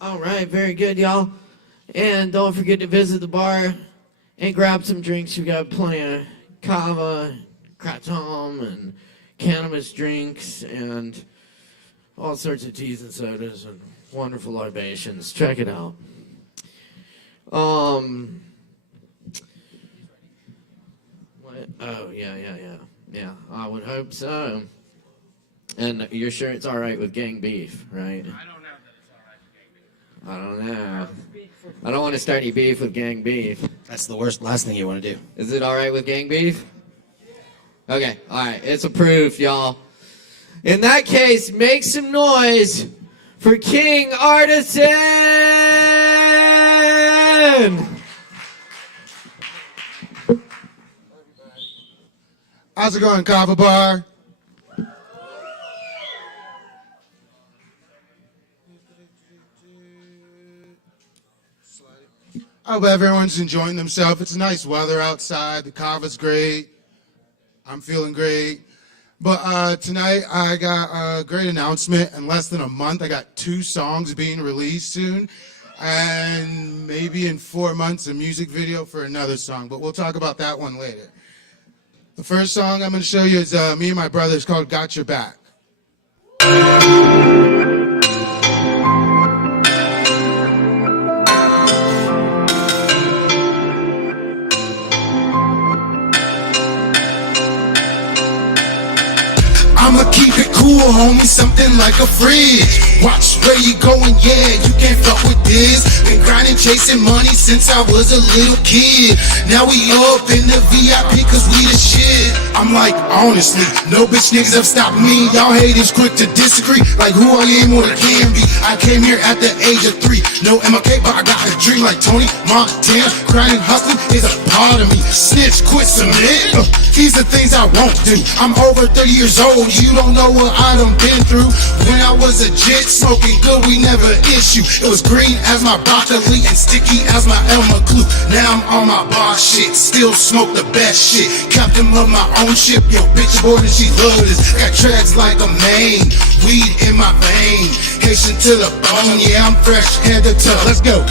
All right, very good, y'all. And don't forget to visit the bar and grab some drinks. We got plenty of Kava, kratom, and cannabis drinks, and all sorts of teas and sodas, and wonderful libations. Check it out. What? Oh, yeah. I would hope so. And you're sure it's all right with gang beef, right? I don't know. I don't want to start any beef with gang beef. That's the last thing you want to do. Is it all right with gang beef? Okay, all right. It's approved, y'all. In that case, make some noise for King Artisan! How's it going, Kava Bar? I hope everyone's enjoying themselves. It's nice weather outside. The Kava's great. I'm feeling great. But tonight I got a great announcement. In less than a month, I got 2 songs being released soon. And maybe in 4 months, a music video for another song. But we'll talk about that one later. The first song I'm going to show you is me and my brother. It's called Got Your Back. I'ma keep it cool, homie, something like a fridge. Watch where you going, yeah, you can't fuck with this. Been grinding, chasing money since I was a little kid. Now we up in the VIP cause we the shit. I'm like, honestly, no bitch niggas have stopped me. Y'all haters quick to disagree, like who I am or I can be. I came here at the age of 3. No MLK, but I got a dream like Tony Montana. Grinding, hustling is a part of me. Snitch, quit, submit. These are things I won't do. I'm over 30 years old, you don't know what I done been through. When I was a jit, smoking good, we never issue. It was green as my broccoli and sticky as my Elmer glue. Now I'm on my boss shit, still smoke the best shit. Captain of my own ship, yo bitch aboard and she love this. Got treads like a mane, weed in my vein. Haitian to the bone, yeah I'm fresh head to toe. Let's go.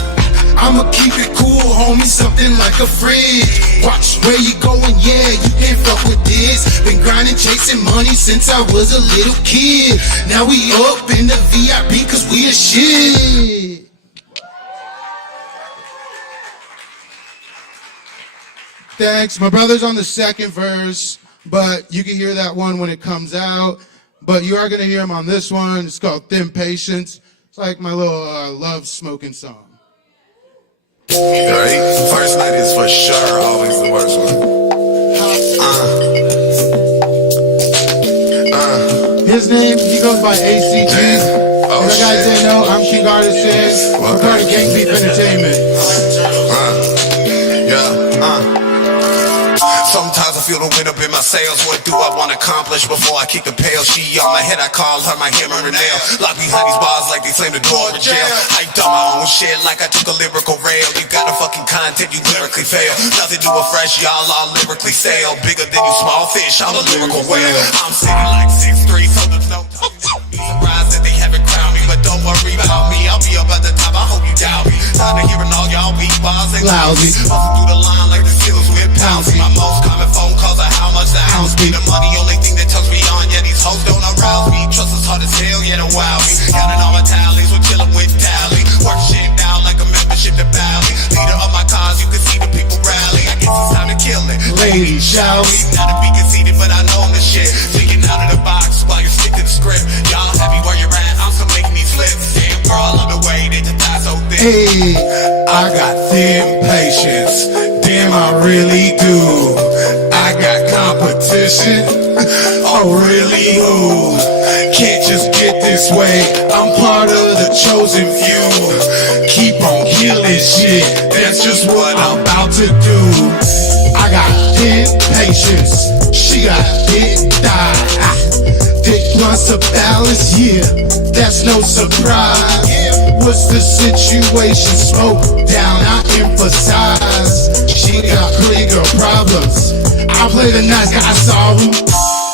I'ma keep it cool, homie, something like a fridge. Watch where you going, yeah, you can't fuck with this. Been grinding, chasing money since I was a little kid. Now we up in the VIP cause we the shit. Thanks, my brother's on the second verse, but you can hear that one when it comes out. But you are gonna hear him on this one, it's called Thin Patience. It's like my little love smoking song. Right? First night is for sure always the worst one. His name, he goes by ACG. Oh, if you guys didn't know, I'm King Artisan. We're part of Gang Beef Entertainment. Sometimes I feel the wind up in my sails. What do I want to accomplish before I kick the pail? She on my head, I call her my hammer and nail. Locked behind these bars like they flame the door to jail. Hyped on my own shit like I took a lyrical rail. You got a fucking content, you lyrically fail. Nothing to refresh, y'all all lyrically sail. Bigger than you small fish, I'm a lyrical whale. I'm sitting like 6'3", so there's no time. Be surprised that they haven't crowned me, but don't worry about me. I'll be up at the top, I hope you doubt me. Tired of hearing all y'all beat bars and lousy. Bustin' through the line like the Steelers with Pouncey. My most common phone calls are how much the house be. The money only thing that tugs me on, yeah these hoes don't arouse me. Trust is hard as hell, yeah don't wow me. Counting all my tallies, we're chillin' with Tally. Work shit down like a membership to Bally. Leader of my cause, you can see the people rally. I guess it's time to kill it. Ladies, shall we? Not to be conceited, but I know I'm the shit. Thinking out of the box while you stick to the script. Y'all happy where you're at, I'm still making these flips. Damn girl, on the way, they just die so thick. Hey, I got thin patience. Damn, I really do. I got competition. Oh, really? Who? Can't just get this way. I'm part of the chosen few. Keep on killing shit. That's just what I'm about to do. I got thin patience. She got thick thigh. Thick plus a balance, yeah. That's no surprise. What's the situation? Smoke down, I emphasize. She got pretty girl problems. I play play the nice guy, I saw him.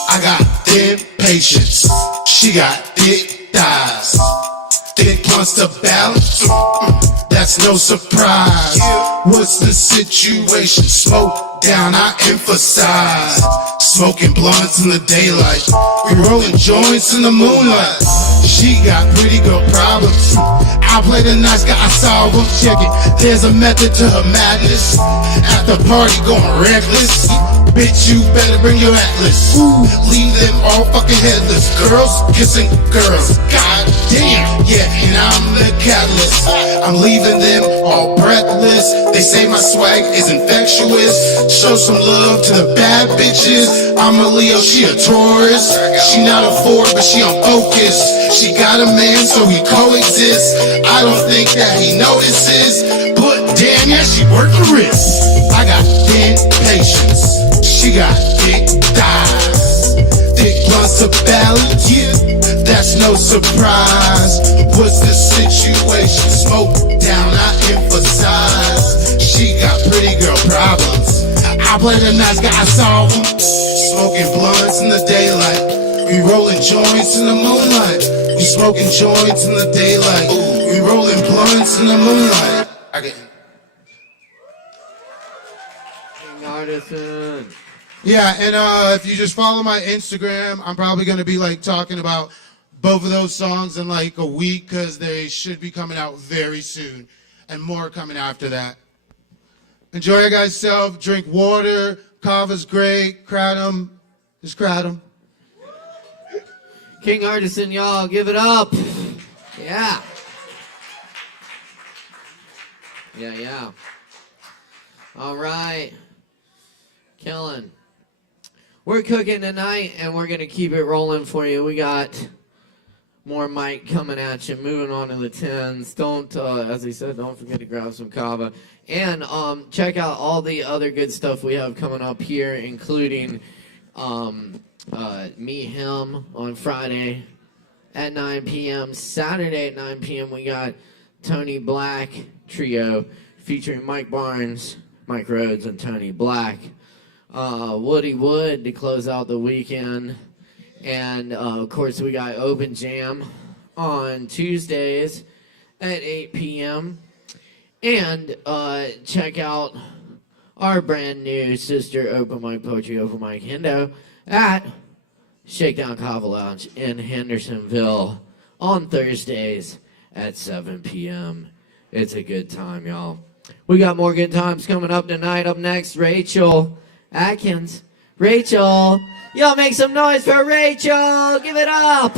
I got thin patience. She got thick thighs. Thick blunts to balance. That's no surprise. What's the situation? Smoke down, I emphasize. Smoking blunts in the daylight. We rolling joints in the moonlight. She got pretty girl problems. I play the nice guy, I solve them. Check it, there's a method to her madness. At the party going reckless. Bitch, you better bring your atlas. Leave them all fucking headless. Girls kissing girls. God damn, yeah, and I'm the catalyst. I'm leaving them all breathless. They say my swag is infectious. Show some love to the bad bitches. I'm a Leo, she a Taurus. She not a Ford, but she on focus. She got a man, so we coexist. I don't think that he notices, but damn, yeah, she worth the risk. I got thin patience. She got thick thighs. Thick blunts to balance, yeah, that's no surprise. What's the situation? Smoke down, I emphasize. She got pretty girl problems. I play the nice guy, I solve them. Smoking blunts in the daylight. We rolling joints in the moonlight. We smoking joints in the daylight. We rolling blunts in the moonlight. Artisan. Yeah, and if you just follow my Instagram, I'm probably going to be like talking about both of those songs in like a week because they should be coming out very soon and more coming after that. Enjoy your guys' self. Drink water. Kava's great. Kratom. Just kratom. King Artisan, y'all, give it up. Yeah. Yeah. All right. Killing. We're cooking tonight, and we're going to keep it rolling for you. We got more MiC coming at you, moving on to the 10s. Don't, as I said, don't forget to grab some Kava. And check out all the other good stuff we have coming up here, including Me, Him on Friday at 9 p.m. Saturday at 9 p.m. we got Tony Black Trio featuring Mike Barnes, Mike Rhodes, and Tony Black. Woody Wood to close out the weekend. And, of course, we got Open Jam on Tuesdays at 8 p.m. And check out our brand new sister Open Mic Poetry, Open Mic Hendo at Shakedown Kava Lounge in Hendersonville on Thursdays at 7 p.m. It's a good time, y'all. We got more good times coming up tonight. Up next, Rachel Atkins. Rachel, y'all make some noise for Rachel. Give it up.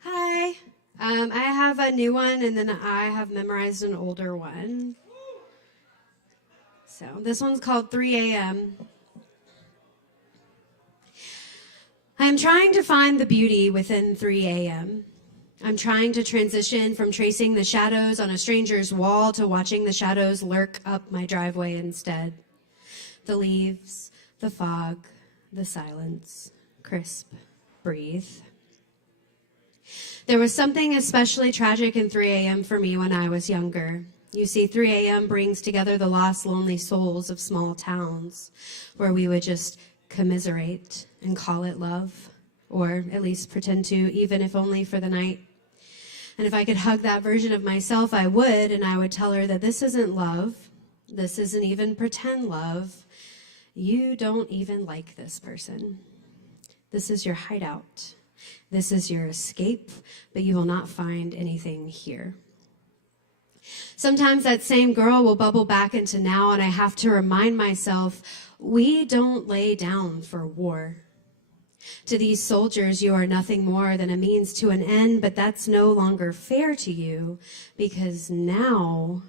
Hi. I have a new one, and then I have memorized an older one. So this one's called 3 a.m. I'm trying to find the beauty within 3 a.m. I'm trying to transition from tracing the shadows on a stranger's wall to watching the shadows lurk up my driveway instead. The leaves, the fog, the silence, crisp, breathe. There was something especially tragic in 3 a.m. for me when I was younger. You see, 3 a.m. brings together the lost, lonely souls of small towns where we would just commiserate and call it love, or at least pretend to, even if only for the night. And if I could hug that version of myself, I would, and I would tell her that this isn't love. This isn't even pretend love. You don't even like this person. This is your hideout. This is your escape, but you will not find anything here. Sometimes that same girl will bubble back into now, and I have to remind myself, we don't lay down for war. To these soldiers, you are nothing more than a means to an end, but that's no longer fair to you, because now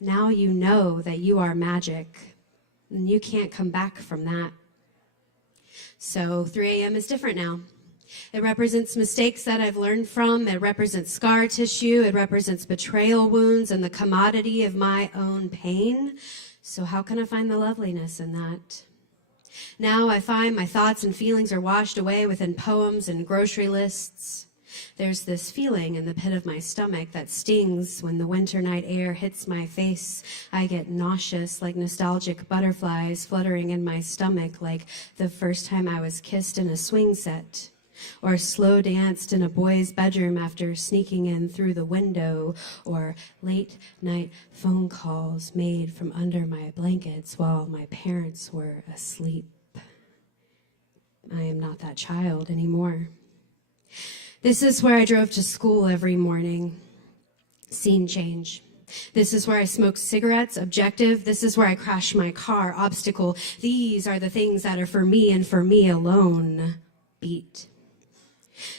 you know that you are magic, and you can't come back from that. So 3 a.m. is different now. It represents mistakes that I've learned from. It represents scar tissue. It represents betrayal wounds and the commodity of my own pain. So how can I find the loveliness in that? Now I find my thoughts and feelings are washed away within poems and grocery lists. There's this feeling in the pit of my stomach that stings when the winter night air hits my face. I get nauseous like nostalgic butterflies fluttering in my stomach, like the first time I was kissed in a swing set, or slow danced in a boy's bedroom after sneaking in through the window, or late night phone calls made from under my blankets while my parents were asleep. I am not that child anymore. This is where I drove to school every morning. Scene change. This is where I smoked cigarettes, objective. This is where I crashed my car, obstacle. These are the things that are for me and for me alone. Beat.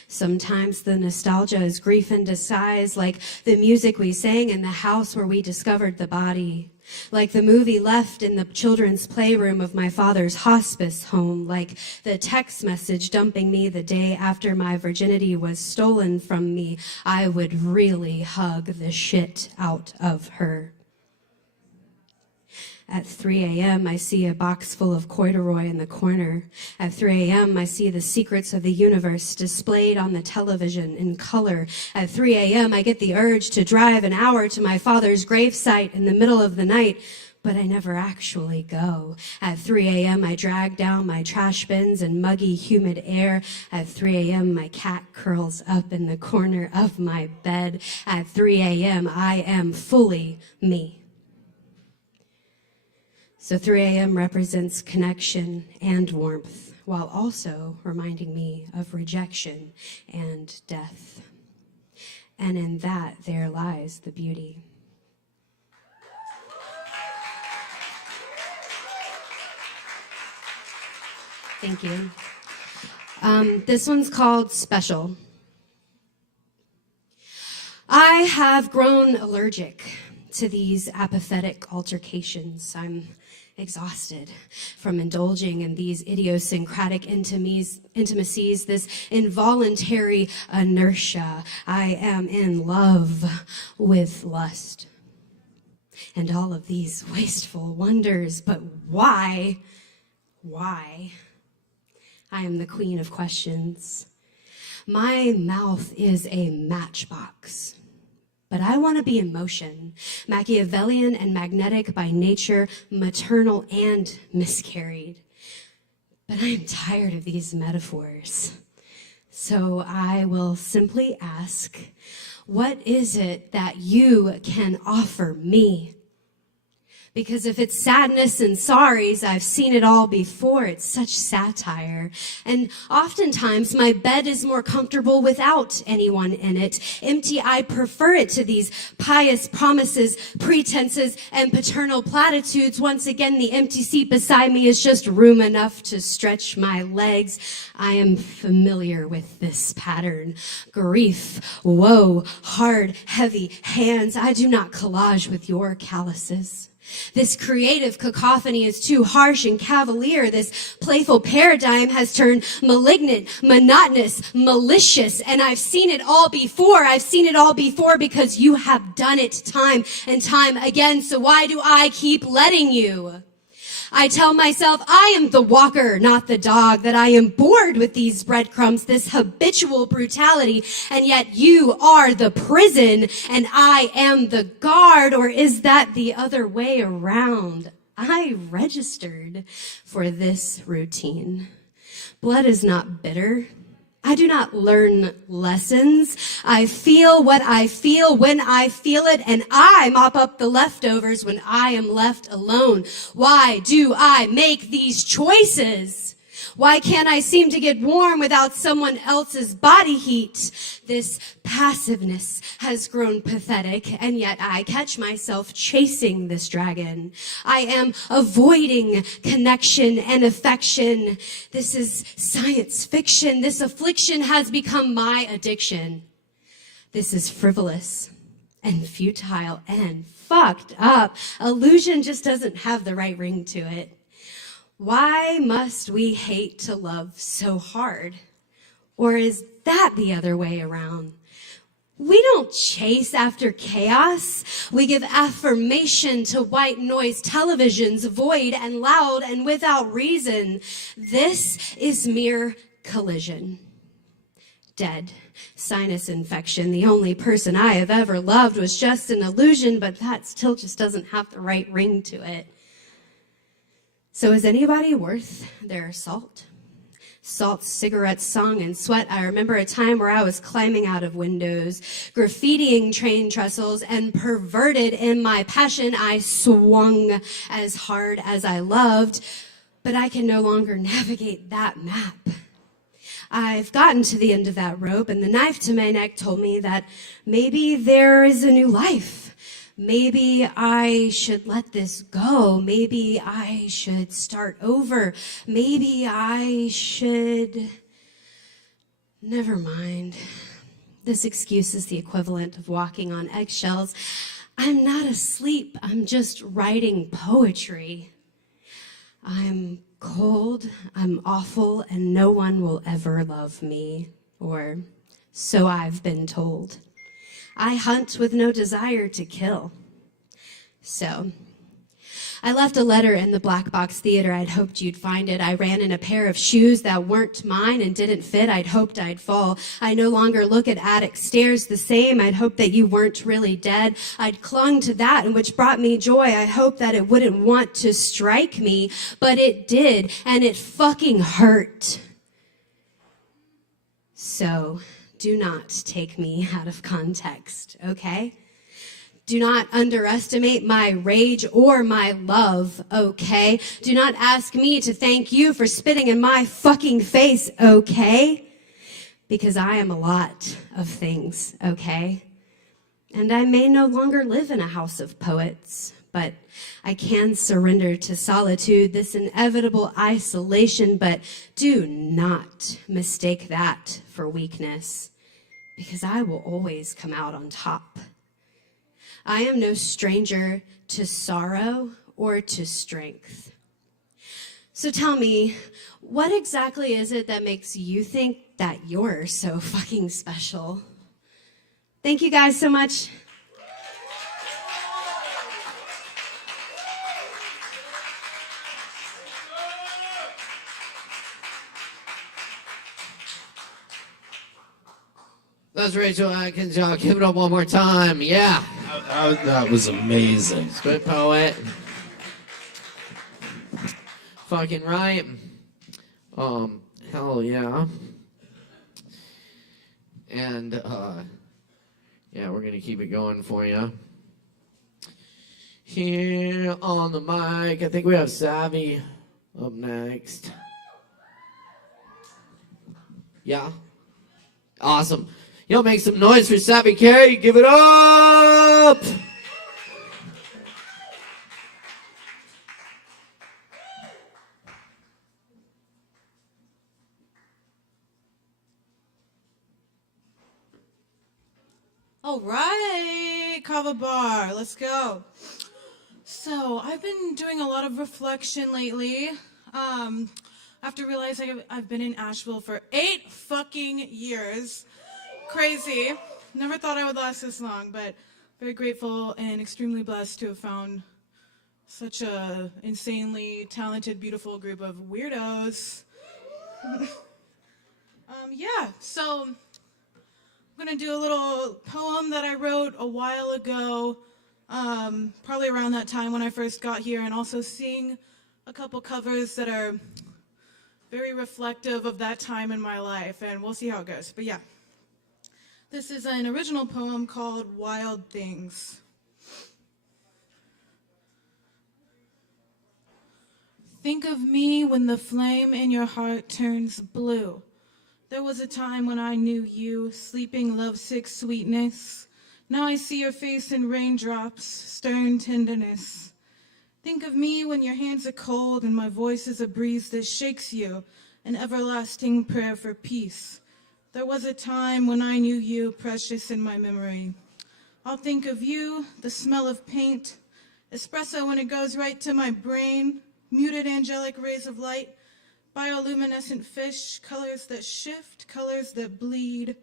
Sometimes the nostalgia is grief in disguise, like the music we sang in the house where we discovered the body, like the movie left in the children's playroom of my father's hospice home, like the text message dumping me the day after my virginity was stolen from me. I would really hug the shit out of her. At 3 a.m., I see a box full of corduroy in the corner. At 3 a.m., I see the secrets of the universe displayed on the television in color. At 3 a.m., I get the urge to drive an hour to my father's gravesite in the middle of the night, but I never actually go. At 3 a.m., I drag down my trash bins in muggy, humid air. At 3 a.m., my cat curls up in the corner of my bed. At 3 a.m., I am fully me. So 3 a.m. represents connection and warmth, while also reminding me of rejection and death. And in that, there lies the beauty. Thank you. This one's called Special. I have grown allergic to these apathetic altercations. I'm exhausted from indulging in these idiosyncratic intimacies, this involuntary inertia. I am in love with lust and all of these wasteful wonders, but why? Why? I am the queen of questions. My mouth is a matchbox. But I want to be in motion, Machiavellian and magnetic by nature, maternal and miscarried. But I am tired of these metaphors. So I will simply ask, what is it that you can offer me? Because if it's sadness and sorries, I've seen it all before. It's such satire. And oftentimes my bed is more comfortable without anyone in it. Empty, I prefer it to these pious promises, pretenses, and paternal platitudes. Once again, the empty seat beside me is just room enough to stretch my legs. I am familiar with this pattern. Grief, woe, hard, heavy hands. I do not collage with your calluses. This creative cacophony is too harsh and cavalier. This playful paradigm has turned malignant, monotonous, malicious, and I've seen it all before. I've seen it all before because you have done it time and time again. So why do I keep letting you? I tell myself I am the walker, not the dog, that I am bored with these breadcrumbs, this habitual brutality, and yet you are the prison and I am the guard, or is that the other way around? I registered for this routine. Blood is not bitter. I do not learn lessons. I feel what I feel when I feel it, and I mop up the leftovers when I am left alone. Why do I make these choices? Why can't I seem to get warm without someone else's body heat? This passiveness has grown pathetic, and yet I catch myself chasing this dragon. I am avoiding connection and affection. This is science fiction. This affliction has become my addiction. This is frivolous and futile and fucked up. Illusion just doesn't have the right ring to it. Why must we hate to love so hard? Or is that the other way around? We don't chase after chaos. We give affirmation to white noise televisions, void and loud and without reason. This is mere collision. Dead. Sinus infection. The only person I have ever loved was just an illusion, but that still just doesn't have the right ring to it. So is anybody worth their salt? Salt, cigarettes, song, and sweat. I remember a time where I was climbing out of windows, graffitiing train trestles, and perverted in my passion. I swung as hard as I loved, but I can no longer navigate that map. I've gotten to the end of that rope, and the knife to my neck told me that maybe there is a new life. Maybe I should let this go. Maybe I should start over. Maybe I should... Never mind. This excuse is the equivalent of walking on eggshells. I'm not asleep. I'm just writing poetry. I'm cold, I'm awful, and no one will ever love me. Or so I've been told. I hunt with no desire to kill. So, I left a letter in the Black Box Theater. I'd hoped you'd find it. I ran in a pair of shoes that weren't mine and didn't fit. I'd hoped I'd fall. I no longer look at attic stairs the same. I'd hoped that you weren't really dead. I'd clung to that, and which brought me joy. I hoped that it wouldn't want to strike me, but it did, and it fucking hurt. So, do not take me out of context, okay? Do not underestimate my rage or my love, okay? Do not ask me to thank you for spitting in my fucking face, okay? Because I am a lot of things, okay? And I may no longer live in a house of poets, but I can surrender to solitude, this inevitable isolation, but do not mistake that for weakness, because I will always come out on top. I am no stranger to sorrow or to strength. So tell me, what exactly is it that makes you think that you're so fucking special? Thank you guys so much. That's Rachel Atkins, y'all. Give it up one more time. Yeah. That was amazing. Good poet. Fucking right. Hell yeah. And, yeah, we're gonna keep it going for you. Here on the mic, I think we have Savvy up next. Yeah? Awesome. Yo, make some noise for Savvy Carey. Give it up! All right, Kava bar, let's go. So I've been doing a lot of reflection lately. After realizing I've been in Asheville for 8 fucking years. Crazy. Never thought I would last this long, but very grateful and extremely blessed to have found such a insanely talented, beautiful group of weirdos. Yeah, so I'm gonna do a little poem that I wrote a while ago, probably around that time when I first got here, and also sing a couple covers that are very reflective of that time in my life, and we'll see how it goes. But yeah. This is an original poem called Wild Things. Think of me when the flame in your heart turns blue. There was a time when I knew you, sleeping lovesick sweetness. Now I see your face in raindrops, stern tenderness. Think of me when your hands are cold and my voice is a breeze that shakes you, an everlasting prayer for peace. There was a time when I knew you, precious in my memory. I'll think of you, the smell of paint, espresso when it goes right to my brain, muted angelic rays of light, bioluminescent fish, colors that shift, colors that bleed,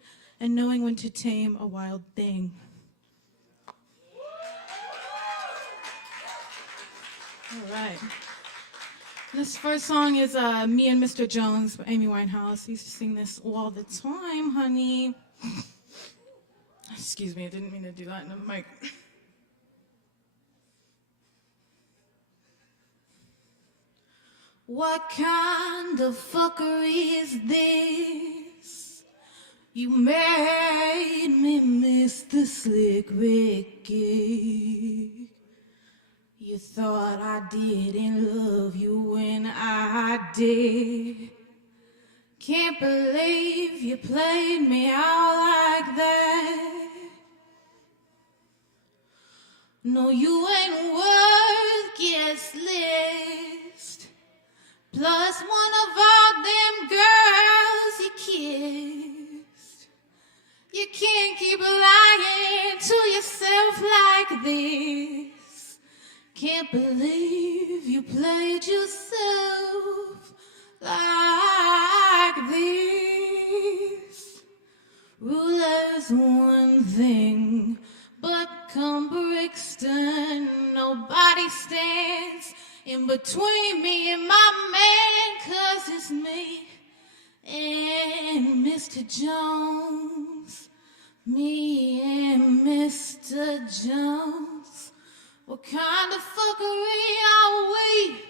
and knowing when to tame a wild thing. All right. This first song is Me and Mr. Jones by Amy Winehouse. I used to sing this all the time, honey. Excuse me, I didn't mean to do that in the mic. What kind of fuckery is this? You made me miss the slick Ricky. You thought I didn't love you when I did. Can't believe you played me out like that. No, you ain't worth guest list. Plus one of all them girls you kissed. You can't keep lying to yourself like this. Can't believe you played yourself like this. Rulers one thing, but come Brixton, nobody stands in between me and my man, 'cause it's me and Mr. Jones. Me and Mr. Jones. What kind of fuckery are we?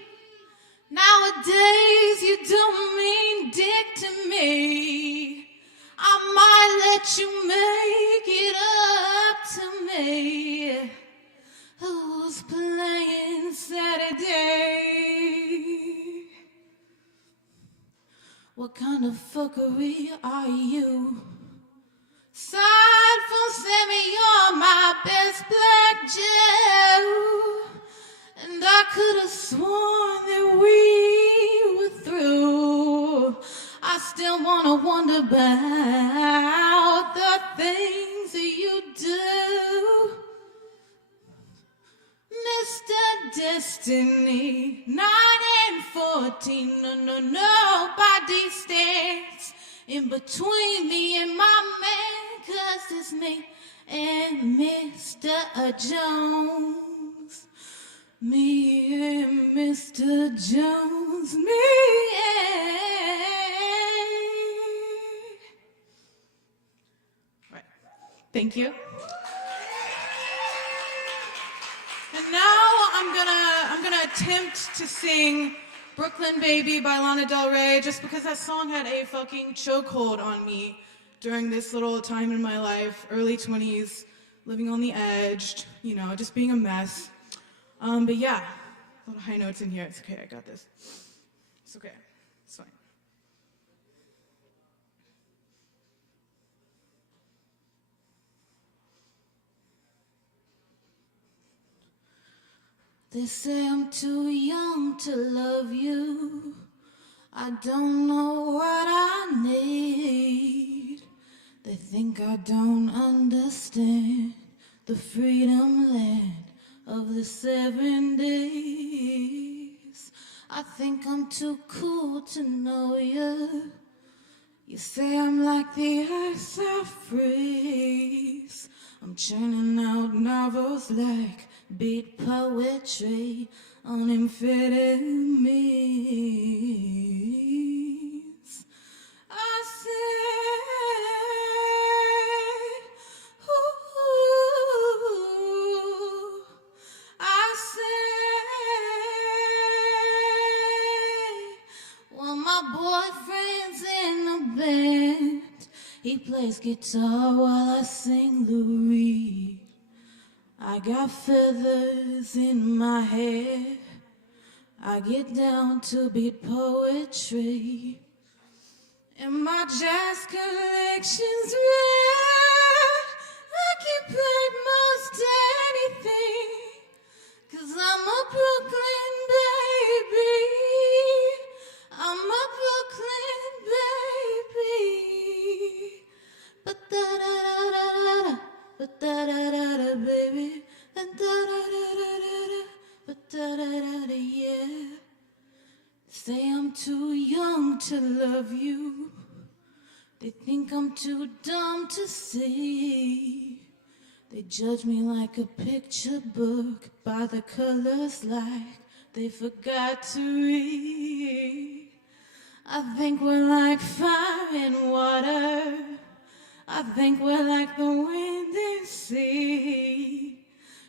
Nowadays you don't mean dick to me. I might let you make it up to me. Who's playing Saturday? What kind of fuckery are you? Side from Sammy, you're my best black Joe. And I could have sworn that we were through. I still wanna wonder about the things that you do. Mr. Destiny, 9 and 14, no, nobody stands in between me and my man, 'cause it's me and Mr. Jones. Me and Mr. Jones, me and... Right. Thank you. And now I'm gonna attempt to sing Brooklyn Baby by Lana Del Rey, just because that song had a fucking chokehold on me during this little time in my life, early 20s, living on the edge, you know, just being a mess. But yeah, a lot of high notes in here. It's okay, I got this. It's okay, it's fine. They say I'm too young to love you. I don't know what I need. They think I don't understand the freedom land of the 70s. I think I'm too cool to know you. You say I'm like the ice I freeze. I'm churning out novels like beat poetry on amphetamines. I said, ooh, I say, well, my boyfriend's in the band. He plays guitar while I sing Lou Reed. I got feathers in my hair. I get down to beat poetry. And my jazz collection's rare. I can play most anything, 'cause I'm a Brooklyn baby. I'm a Brooklyn baby. Ba-da-da-da-da-da, ba-da-da-da-da, baby. Da-da-da-da-da-da, ba-da-da-da-da, yeah. Say I'm too young to love you. They think I'm too dumb to see. They judge me like a picture book by the colors like they forgot to read. I think we're like fire and water. I think we're like the wind and sea.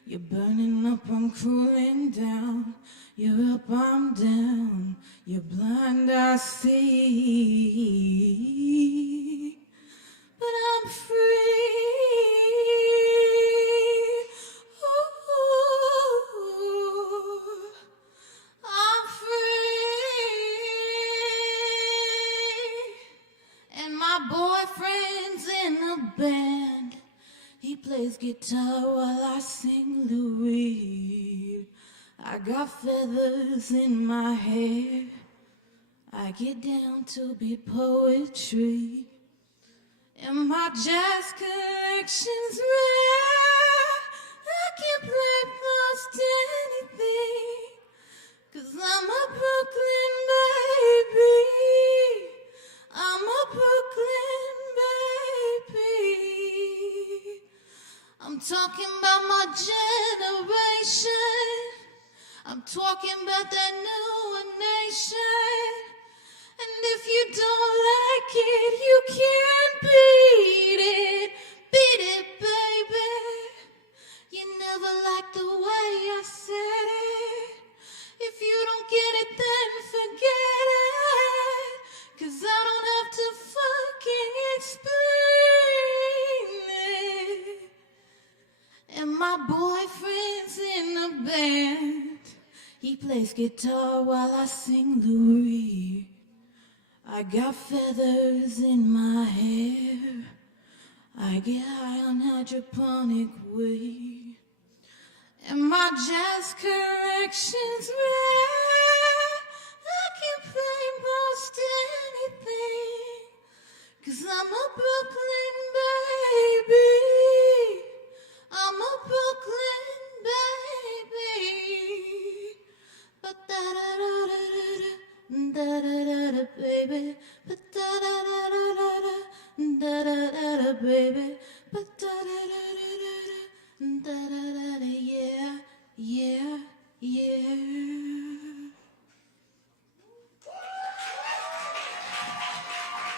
You're burning up, I'm cooling down. You're up, I'm down. You're blind, I see. But I'm free. Ooh, I'm free. And my boyfriend's in a band. He plays guitar while I sing Lou Reed. I got feathers in my hair. I get down to be poetry. And my jazz collection's rare. I can play most anything. 'Cause I'm a Brooklyn baby. I'm a Brooklyn baby. I'm talking about my generation. I'm talking about that newer nation. And if you don't like it, you can't beat it. Beat it, baby. You never liked the way I said it. If you don't get it, then forget it. 'Cause I don't have to fucking explain it. And my boyfriend's in a band. He plays guitar while I sing Lou Reed. I got feathers in my hair. I get high on hydroponic weed. And my jazz collection's rare. I can play most anything. 'Cause I'm a Brooklyn baby. I'm a Brooklyn baby. Ba-da-da-da-da-da, da-da-da-da, baby. Ba-da-da-da-da-da, da-da-da-da, baby. Ba-da-da-da-da-da, da-da-da-da, yeah, yeah, yeah.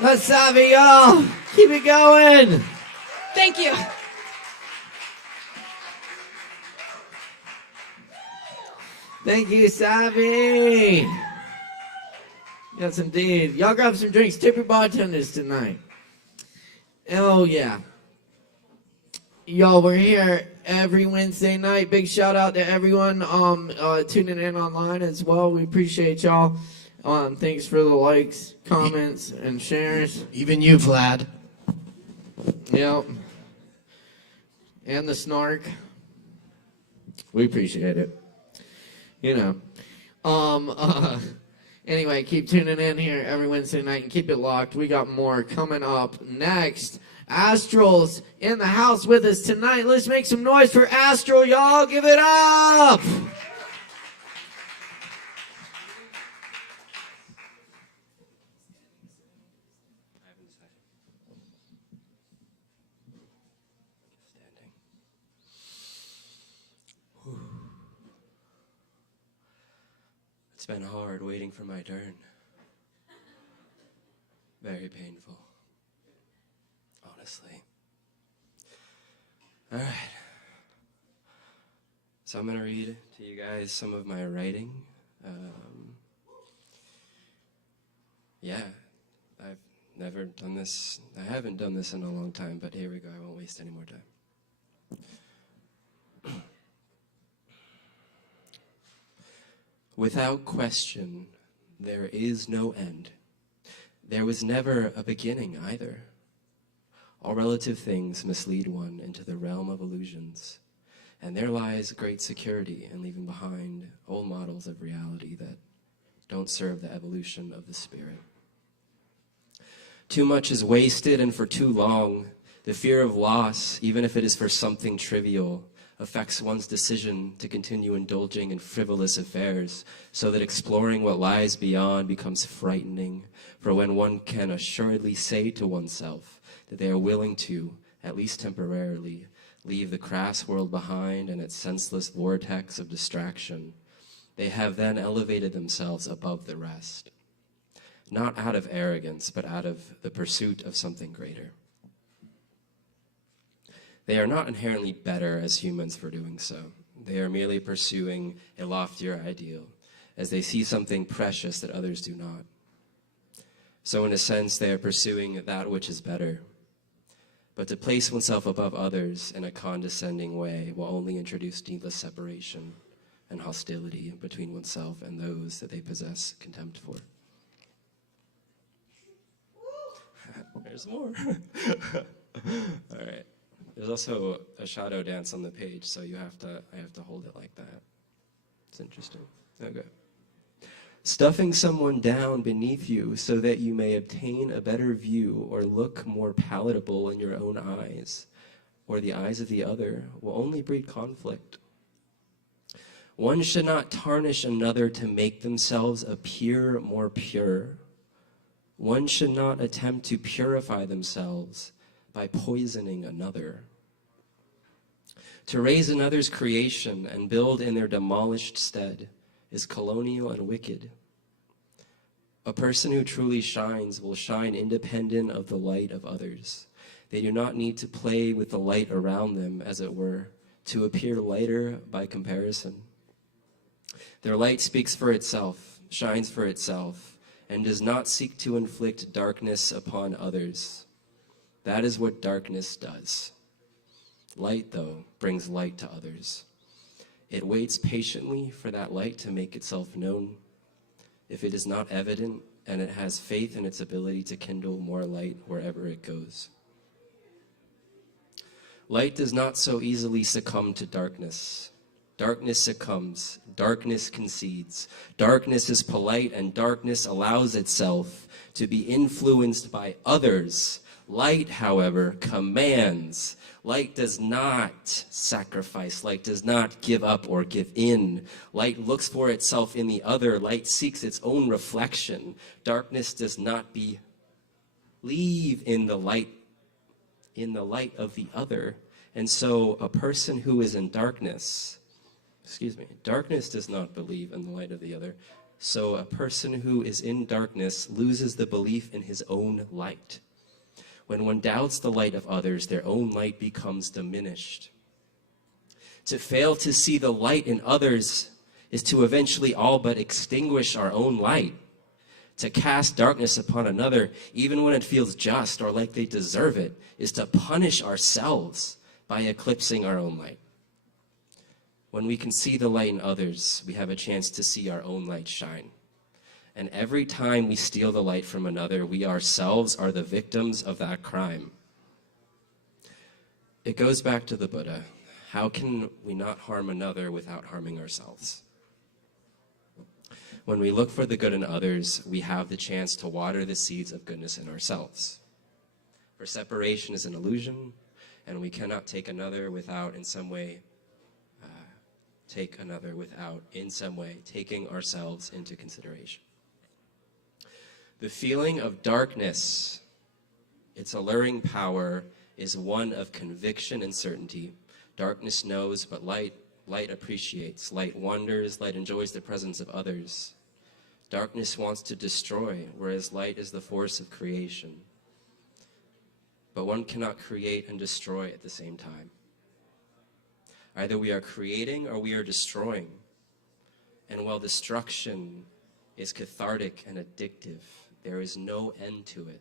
Let's have it, y'all. Keep it going. Thank you. Thank you, Savvy. Yes, indeed. Y'all grab some drinks. Tip your bartenders tonight. Oh, yeah. Y'all, we're here every Wednesday night. Big shout out to everyone tuning in online as well. We appreciate y'all. Thanks for the likes, comments, and shares. Even you, Vlad. Yep. And the snark. We appreciate it. You know. Anyway, keep tuning in here every Wednesday night and keep it locked. We got more coming up next. Astral's in the house with us tonight. Let's make some noise for Astral, y'all. Give it up! It's been hard waiting for my turn. Very painful. Honestly. Alright. So I'm going to read to you guys some of my writing. Yeah, I've never done this. I haven't done this in a long time, but here we go. I won't waste any more time. Without question, there is no end. There was never a beginning either. All relative things mislead one into the realm of illusions, and there lies great security in leaving behind old models of reality that don't serve the evolution of the spirit. Too much is wasted, and for too long, the fear of loss, even if it is for something trivial, affects one's decision to continue indulging in frivolous affairs, so that exploring what lies beyond becomes frightening, for when one can assuredly say to oneself that they are willing to, at least temporarily, leave the crass world behind and its senseless vortex of distraction, they have then elevated themselves above the rest, not out of arrogance, but out of the pursuit of something greater. They are not inherently better as humans for doing so. They are merely pursuing a loftier ideal, as they see something precious that others do not. So in a sense, they are pursuing that which is better. But to place oneself above others in a condescending way will only introduce needless separation and hostility between oneself and those that they possess contempt for. There's more. All right. There's also a shadow dance on the page, so I have to hold it like that. It's interesting. Okay. Stuffing someone down beneath you so that you may obtain a better view or look more palatable in your own eyes or the eyes of the other will only breed conflict. One should not tarnish another to make themselves appear more pure. One should not attempt to purify themselves by poisoning another. To raise another's creation and build in their demolished stead is colonial and wicked. A person who truly shines will shine independent of the light of others. They do not need to play with the light around them, as it were, to appear lighter by comparison. Their light speaks for itself, shines for itself, and does not seek to inflict darkness upon others. That is what darkness does. Light, though, brings light to others. It waits patiently for that light to make itself known. If it is not evident, and it has faith in its ability to kindle more light wherever it goes. Light does not so easily succumb to darkness. Darkness succumbs, darkness concedes. Darkness is polite, and darkness allows itself to be influenced by others. Light, however, commands. Light does not sacrifice. Light does not give up or give in. Light looks for itself in the other. Light seeks its own reflection. Darkness does not believe in the light of the other. And so a person who is in darkness, darkness does not believe in the light of the other. So a person who is in darkness loses the belief in his own light. When one doubts the light of others, their own light becomes diminished. To fail to see the light in others is to eventually all but extinguish our own light. To cast darkness upon another, even when it feels just or like they deserve it, is to punish ourselves by eclipsing our own light. When we can see the light in others, we have a chance to see our own light shine. And every time we steal the light from another, we ourselves are the victims of that crime. It goes back to the Buddha. How can we not harm another without harming ourselves? When we look for the good in others, we have the chance to water the seeds of goodness in ourselves. For separation is an illusion, and we cannot take another without in some way taking ourselves into consideration. The feeling of darkness, its alluring power, is one of conviction and certainty. Darkness knows, but light appreciates. Light wonders, light enjoys the presence of others. Darkness wants to destroy, whereas light is the force of creation. But one cannot create and destroy at the same time. Either we are creating or we are destroying. And while destruction is cathartic and addictive, there is no end to it.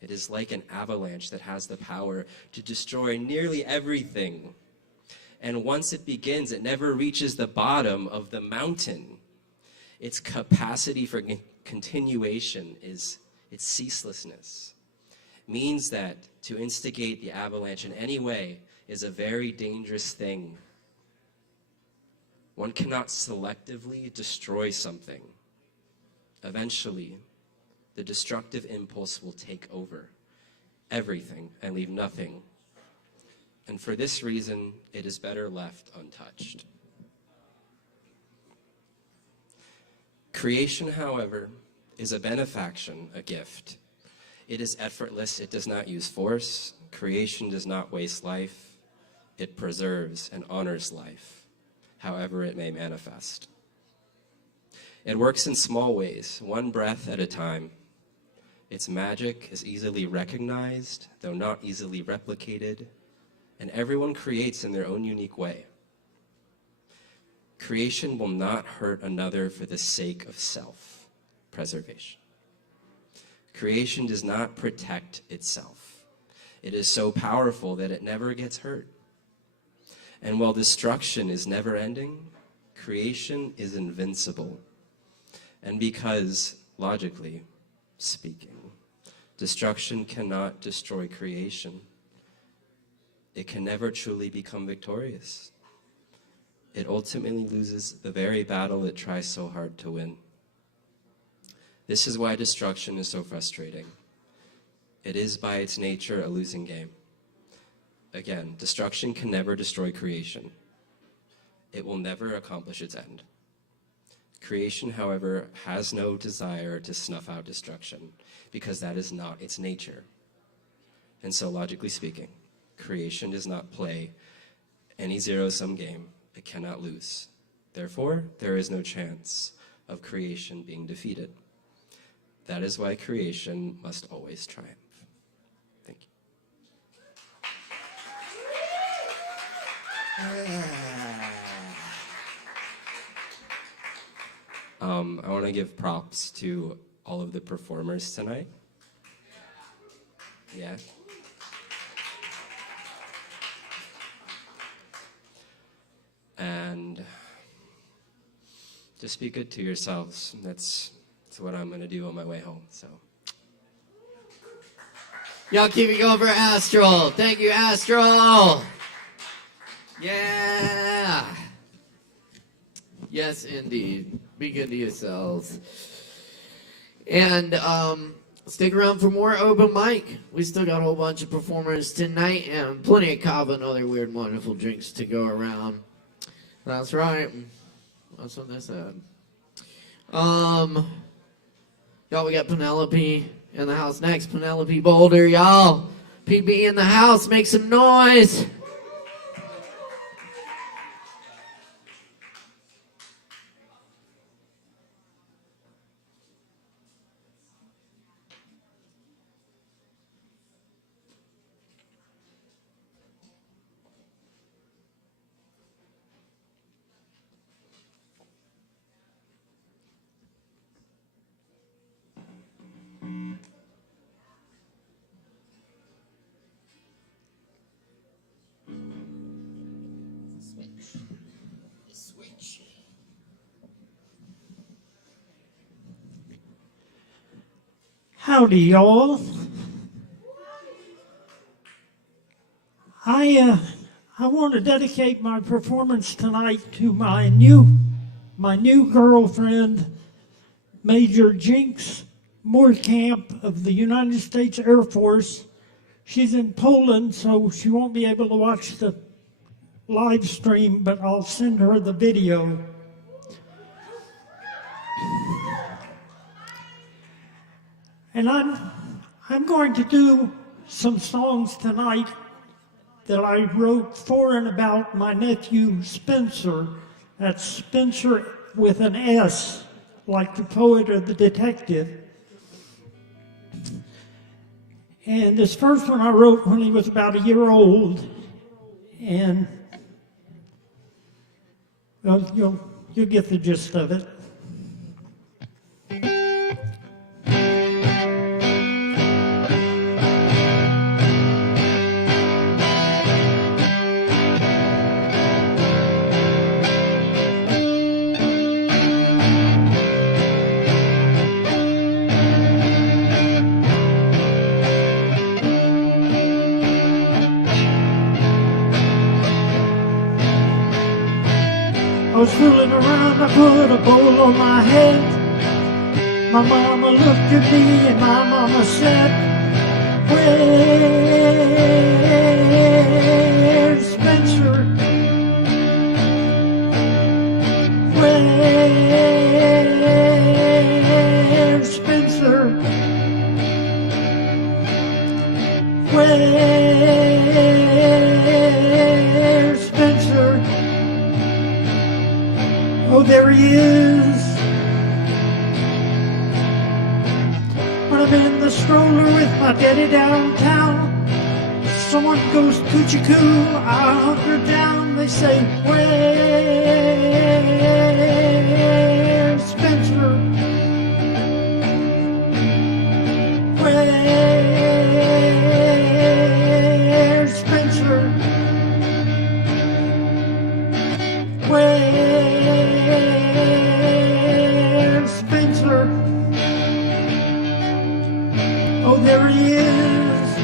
It is like an avalanche that has the power to destroy nearly everything. And once it begins, it never reaches the bottom of the mountain. Its capacity for continuation is its ceaselessness. Means that to instigate the avalanche in any way is a very dangerous thing. One cannot selectively destroy something. Eventually, the destructive impulse will take over everything and leave nothing. and for this reason, it is better left untouched. Creation, however, is a benefaction, a gift. It is effortless, it does not use force. Creation does not waste life. It preserves and honors life, however it may manifest. It works in small ways, one breath at a time. Its magic is easily recognized, though not easily replicated, and everyone creates in their own unique way. Creation will not hurt another for the sake of self-preservation. Creation does not protect itself. It is so powerful that it never gets hurt. And while destruction is never-ending, creation is invincible. And because, logically speaking, destruction cannot destroy creation, it can never truly become victorious. It ultimately loses the very battle it tries so hard to win. This is why destruction is so frustrating. It is by its nature a losing game. Again, destruction can never destroy creation. It will never accomplish its end. Creation, however, has no desire to snuff out destruction because that is not its nature. And so, logically speaking, creation does not play any zero-sum game. It cannot lose. Therefore, there is no chance of creation being defeated. That is why creation must always triumph. Thank you. I want to give props to all of the performers tonight. Yeah. And just be good to yourselves. That's what I'm going to do on my way home. So, Y'all keep it going for Astral. Thank you, Astral. Yeah. Yes, indeed. Be good to yourselves. And stick around for more open mic. We still got a whole bunch of performers tonight and plenty of Kava and other weird, wonderful drinks to go around. That's right. That's what they said. Y'all, we got Penelope in the house next. Penelope Boulder, y'all. PB in the house, make some noise. Howdy, y'all. I want to dedicate my performance tonight to my new girlfriend, Major Jinx Moorkamp of the United States Air Force. She's in Poland, so she won't be able to watch the live stream, but I'll send her the video. And I'm going to do some songs tonight that I wrote for and about my nephew Spencer. That's Spencer with an S, like the poet or the detective. And this first one I wrote when he was about a year old. And well, you'll get the gist of it. I was fooling around, I put a bowl on my head. My mama looked at me and my mama said, "Where Where's Spencer? Oh, there he is. When I'm in the stroller with my daddy downtown, someone goes coochie-coo, I hunker down. They say, where's Spencer? Where's Spencer? Where's Spencer? Oh, there he is.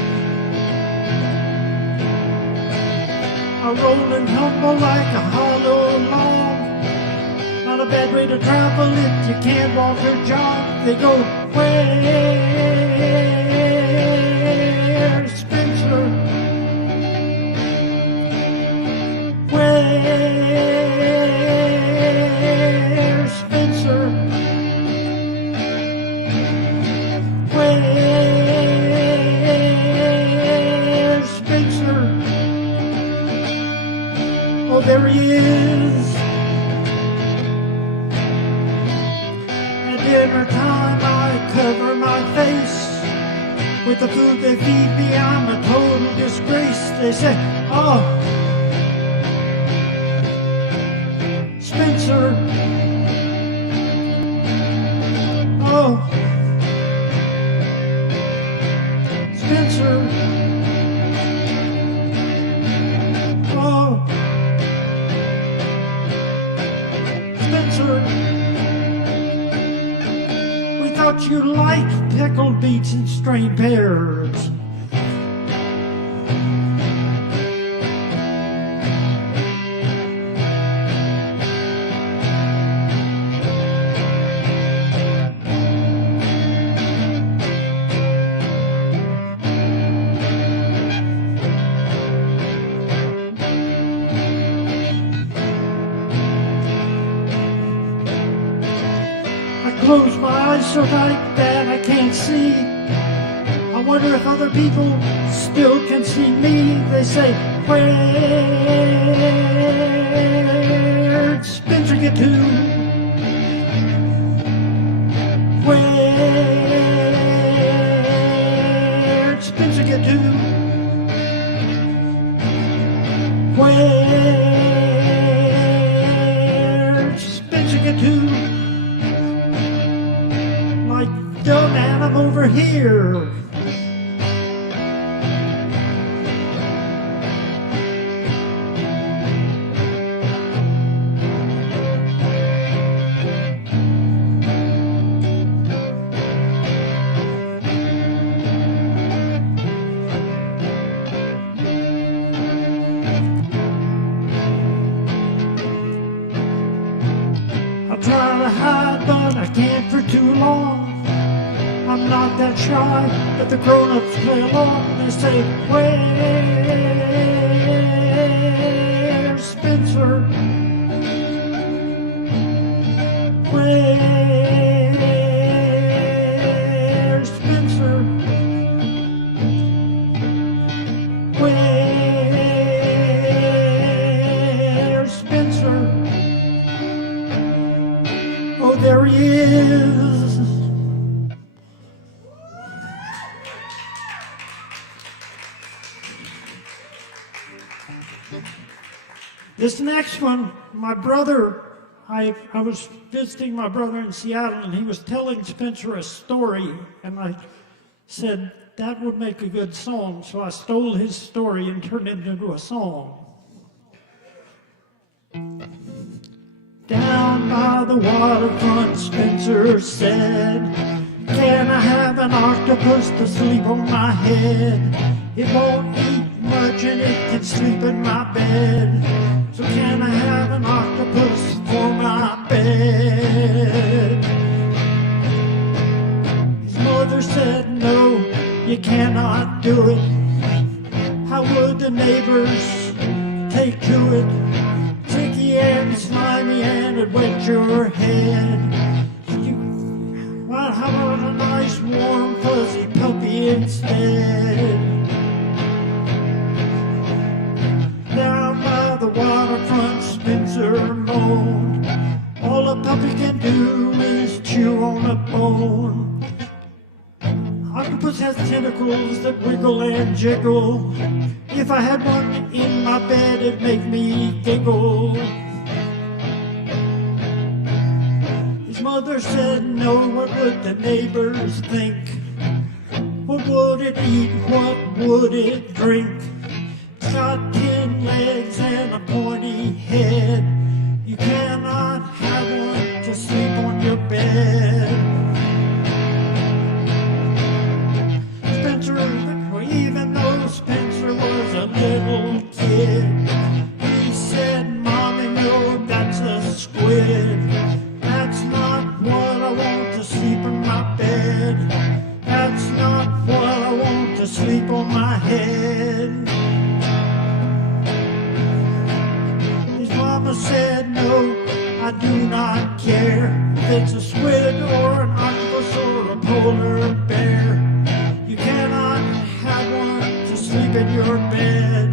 A rolling humble like a hollow log. Not a bad way to travel if you can't walk or jog. They go, where's Spencer? Where's Spencer? Where's Spencer? Oh, there he is. At dinner time, I cover my face with the food they feed me. I'm a total disgrace. They say, oh, Spencer. Oh, Spencer. Oh, Spencer. We thought you liked pickled beets and strained pears. Close my eyes so tight that I can't see. I wonder if other people still can see me. They say, where'd Spencer get to? Where'd Spencer get to? Where'd Spencer get to? Yo, man, I'm over here. I try to hide, but I can't for too long. I'm not that shy, but the grown-ups play along. They say, where's Spencer? Where's Spencer? Where's Spencer? Oh, there he is. This next one, my brother, I was visiting my brother in Seattle, and he was telling Spencer a story, and I said, that would make a good song, so I stole his story and turned it into a song. Down by the waterfront, Spencer said, can I have an octopus to sleep on my head? It won't eat much and it can sleep in my bed. So can I have an octopus for my bed? His mother said, no, you cannot do it. How would the neighbors take to it? Tricky and slimy and it wet your head. Well, how about a nice warm fuzzy puppy instead? own. All a puppy can do is chew on a bone. Octopus has tentacles that wiggle and jiggle. If I had one in my bed, it'd make me giggle. His mother said no, what would the neighbors think? What would it eat, what would it drink? It's got 10 legs and a pointy head. You cannot have one to sleep on your bed. Spencer, even though Spencer was a little kid, he said, Mommy, no, that's a squid. That's not what I want to sleep in my bed. That's not what I want to sleep on my head. His mama said, no, I do not care if it's a squid or an octopus or a polar bear. You cannot have one to sleep in your bed.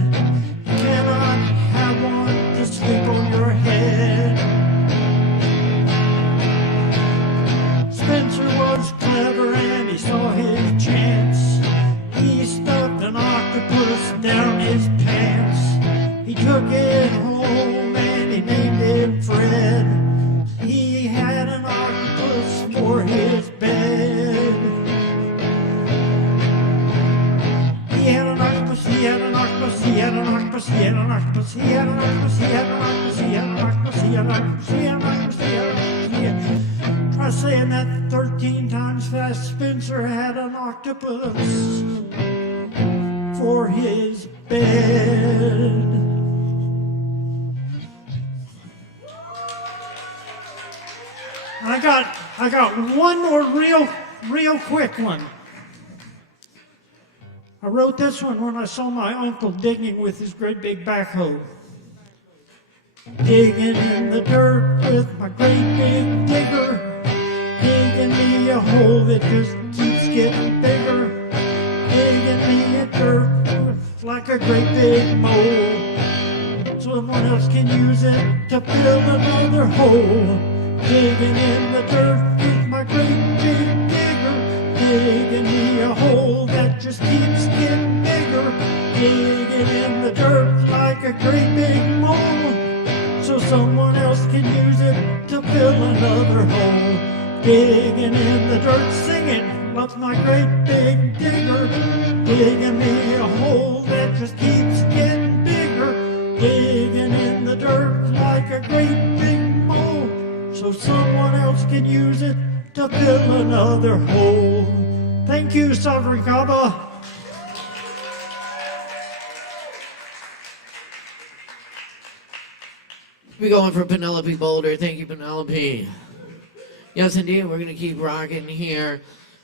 You cannot have one to sleep on your head. Spencer was clever and he saw his chance. He stuffed an octopus down his pants. He took it home and he named it Fred. He had an octopus for his bed. He had an octopus, he had an octopus, he had an octopus, he had an octopus, he had an octopus, he had an octopus, he had an octopus, he had an octopus, he had an octopus, he had an octopus. Try saying that 13 times fast. Spencer had an octopus for his bed. I got one more real quick one. I wrote this one when I saw my uncle digging with his great big backhoe. Digging in the dirt with my great big digger. Digging me a hole that just keeps getting bigger. Digging me a dirt like a great big mole. Someone else can use it to fill another hole. Digging in the dirt with my great big digger. Digging me a hole that just keeps getting bigger. Digging in the dirt like a great big mole. So someone else can use it to fill another hole. Digging in the dirt, singing, loves my great big digger. Digging me a hole that just keeps getting bigger. Digging in the dirt like a great big mole. So someone else can use it to fill another hole. Thank you, Sovereign Kava. We're going for Penelope Boulder. Thank you, Penelope. Yes, indeed. We're going to keep rocking here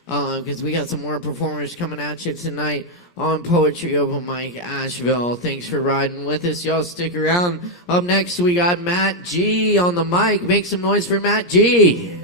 because we got some more performers coming at you tonight on Poetry Open Mic Asheville. Thanks for riding with us. Y'all stick around. Up next, we got Matt G on the mic. Make some noise for Matt G.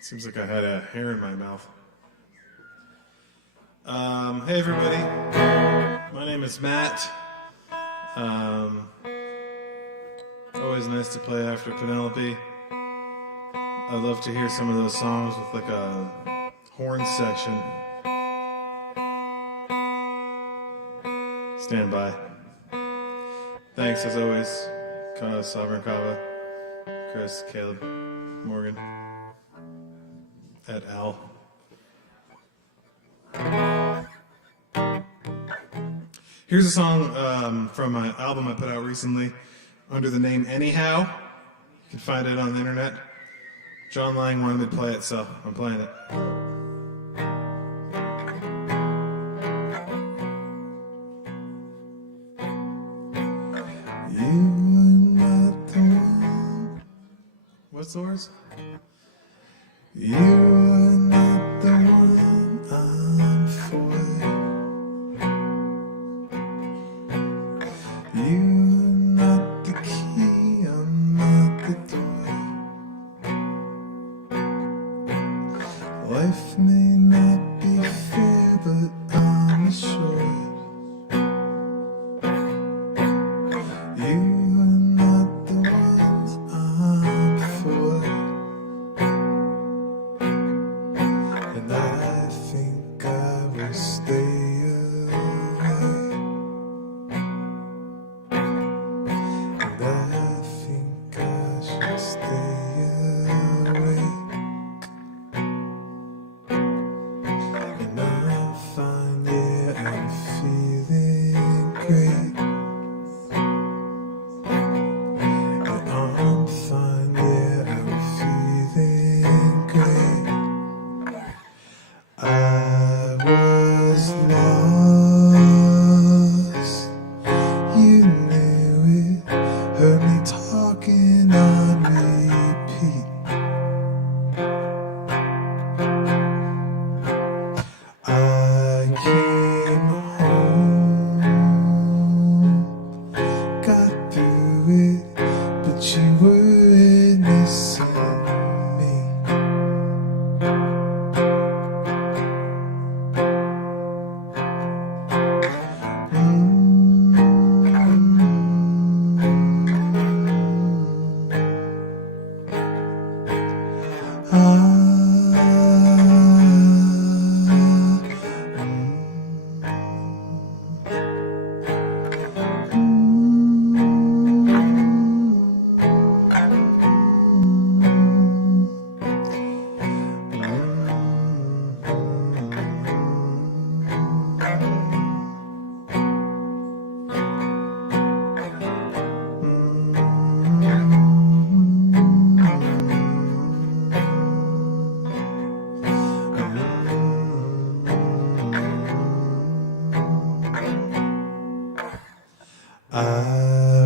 Seems like I had a hair in my mouth. Hey everybody, my name is Matt. Always nice to play after Penelope. I love to hear some of those songs with like a horn section. Stand by. Thanks as always, Sovereign Kava, Chris, Caleb, Morgan, et al. Here's a song from my album I put out recently under the name Anyhow. You can find it on the internet. John Lang wanted me to play it, so I'm playing it. soars. You are not the one I'm for. You're not the key, I'm not the door. Life may not be fair, but I'm assured. You are not the ones I'm for. And I think I will stay away. And I think I should stay away. And I'm fine, yeah, I'm feeling great. And I'm fine, yeah, I'm feeling great. I was lost, you knew it, heard me talking on repeat. I came home, got through it, but you weren't missing me. I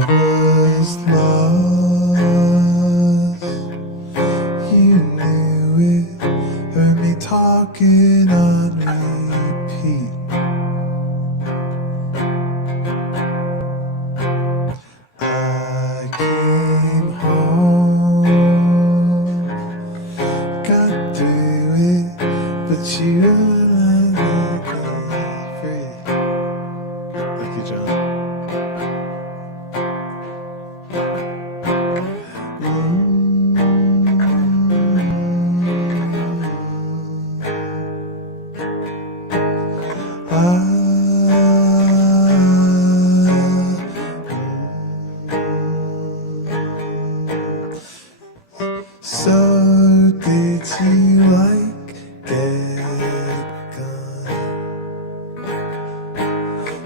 was lost, you knew it, heard me talking on repeat. I came home, got through it, but you weren't free. Thank you, John. So did you like get gone?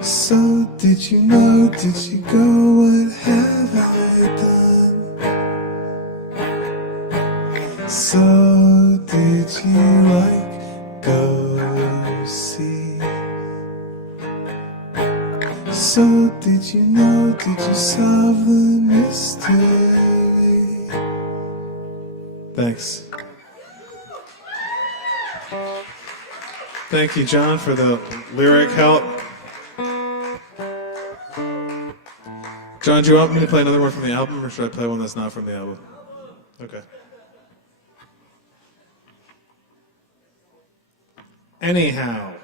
So did you know, did you go, what have I done? So did you like go see? So did you know, did you solve the mystery? Thanks. Thank you, John, for the lyric help. John, do you want me to play another one from the album, or should I play one that's not from the album? Okay. Anyhow.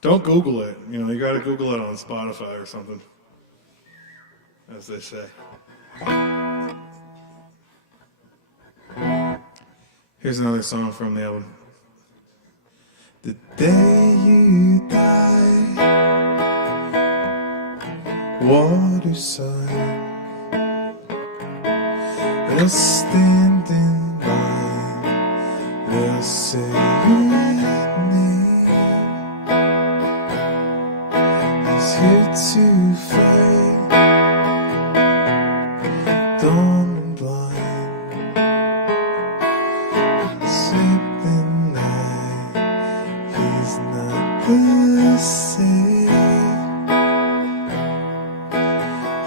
Don't Google it. You know, you gotta Google it on Spotify or something, as they say. Here's another song from the album. The day you die, water sign, they'll stand in line, they'll say your name. He's here to fight, dumb and blind, sleep the night, he's not the same.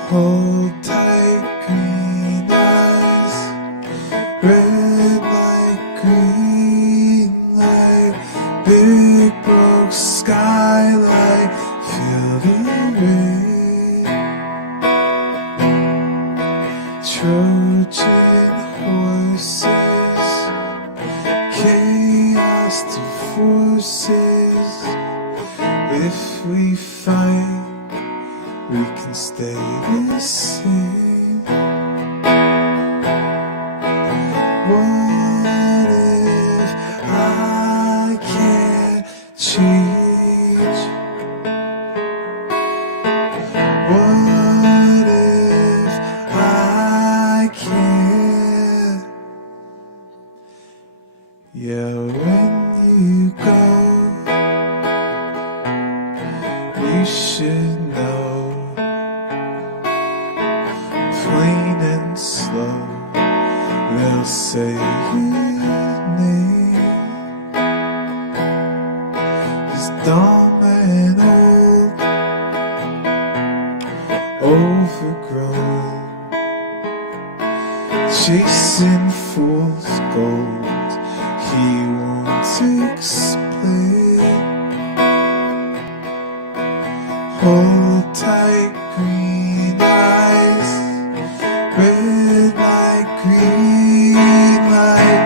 Hold tight, we fight, we can stay the same. What if I can't change? What if I can't? Yeah, when you go, you should know, plain and slow, they'll say your name. He's dumb and old, overgrown, chasing fool's gold. He won't explain. Hold tight, green eyes, red light, green light,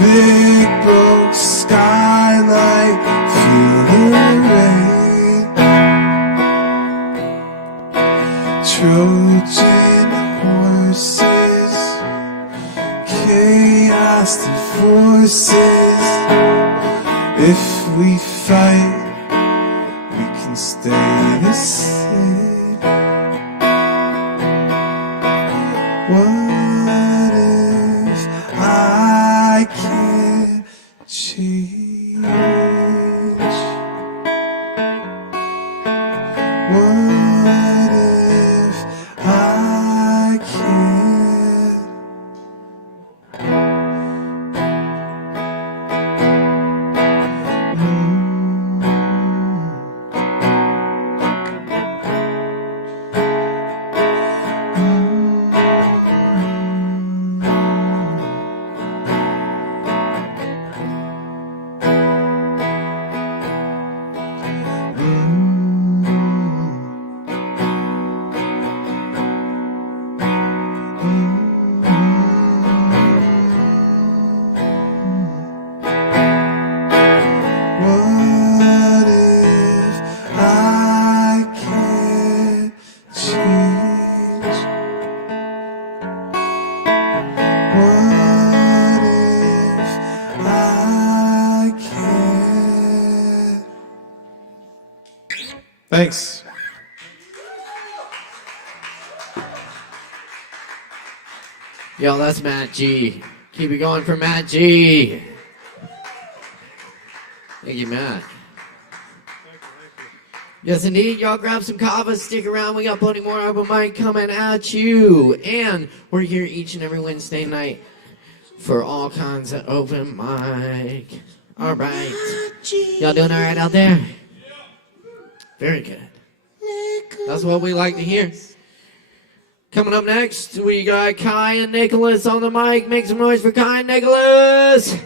big broke skylight, feel the rain. Trojan horses, chaos and forces. If we fight, we can stay the same. What if I can't change? What if I can't? What if I can't change? What if I can't? Thanks. Yo, that's Matt G. Keep it going for Matt G. Thank you, Matt. Yes, indeed. Y'all grab some Kava, stick around. We got plenty more open mic coming at you. And we're here each and every Wednesday night for all kinds of open mic. All right. Y'all doing all right out there? Very good. That's what we like to hear. Coming up next, we got Kai and Nicholas on the mic. Make some noise for Kai and Nicholas.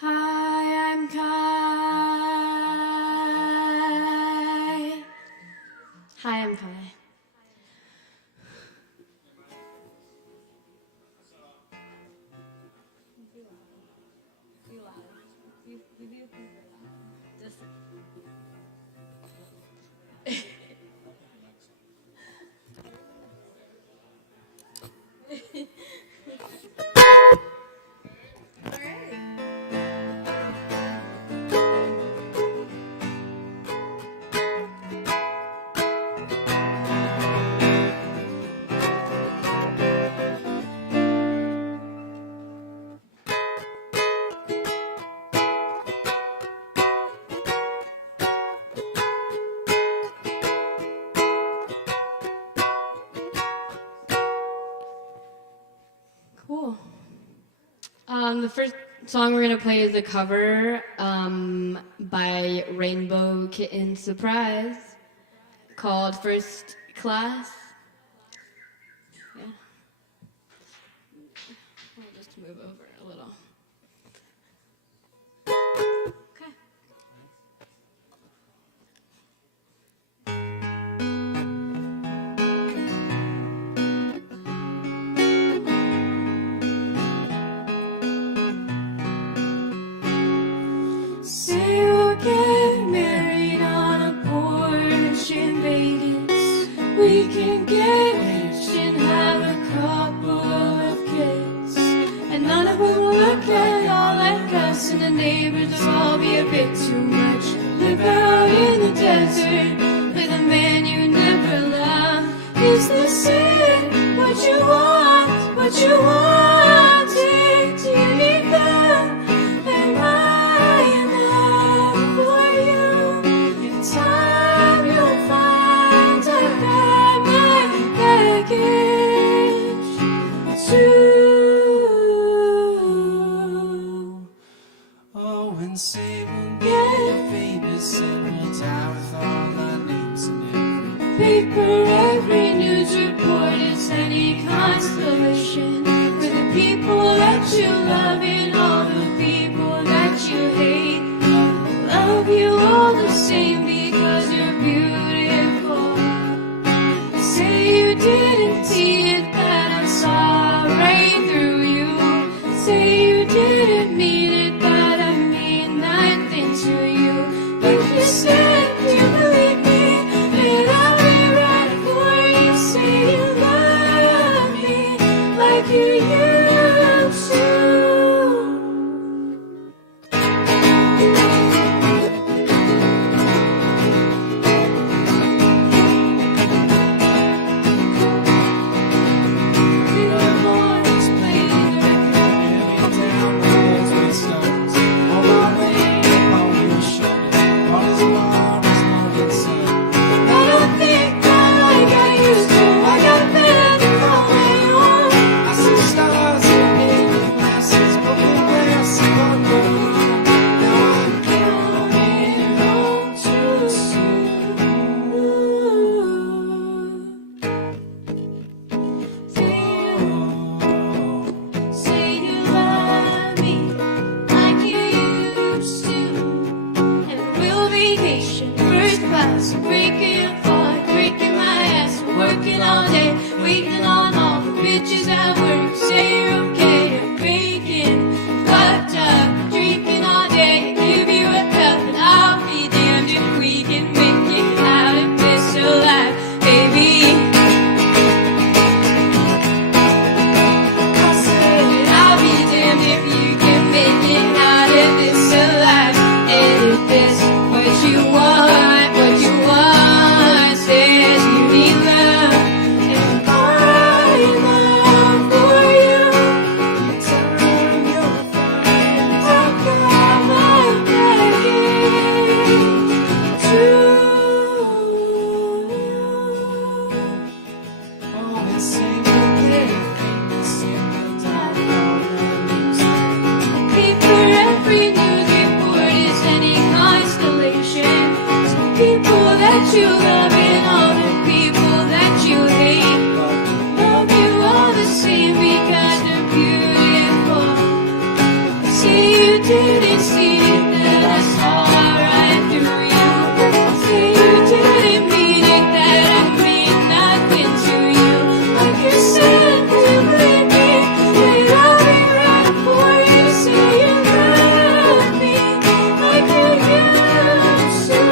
Hi, I'm Kai. Hi, I'm Kai. The first song we're gonna play is a cover by Rainbow Kitten Surprise called First Class. Yeah. I'll just move over a little. Okay. Say we'll get married on a porch in Vegas. We can get rich and have a couple of kids. And none of them will look at all like us. And the neighbors will all be a bit too much. Live out in the desert with a man you never loved. Is this it? What you want? What you want? Do you need that? Am I enough for you? In time you'll find I've got my baggage too. Oh, and say we'll get famous and we'll die with all our names in every Paper, every news report is any constellation. For the people that you love and all the people that you hate, I love you all the same because you're beautiful. Say you didn't see it, that I saw right through you. Say you didn't mean it, that I mean nothing to you. If you said you believe me, then I'll be right for you. Say you love me like you used to. I don't think I like I used to. I got better going on. I see stars in baby glasses, broken glass on the road. Now I'm coming home too soon. Say you love me like you used to. And we'll vacation first class, breaking apart, breaking my ass, working all day, waiting on all the bitches at work. Say you're okay, I'm baking, fucked up, drinking all day, give you a cup, and I'll be damned if we can make it out of this alive, baby. I said I'll be damned if you can make it out of this alive. And if this what you want, what you want, says you need love, and I enough for you. In time you'll find I've got my baggage too. Oh, and say we'll get famous and we'll die with all our names in Paper, every news report is any constellation. Some people that you love and all the people that you hate, love you all the same because they're beautiful. Say you didn't see it, that I saw right through you. Say you didn't mean it, that I mean nothing to you. Like you said, you believe me, that I'll be right for you. Say you love me like you used to.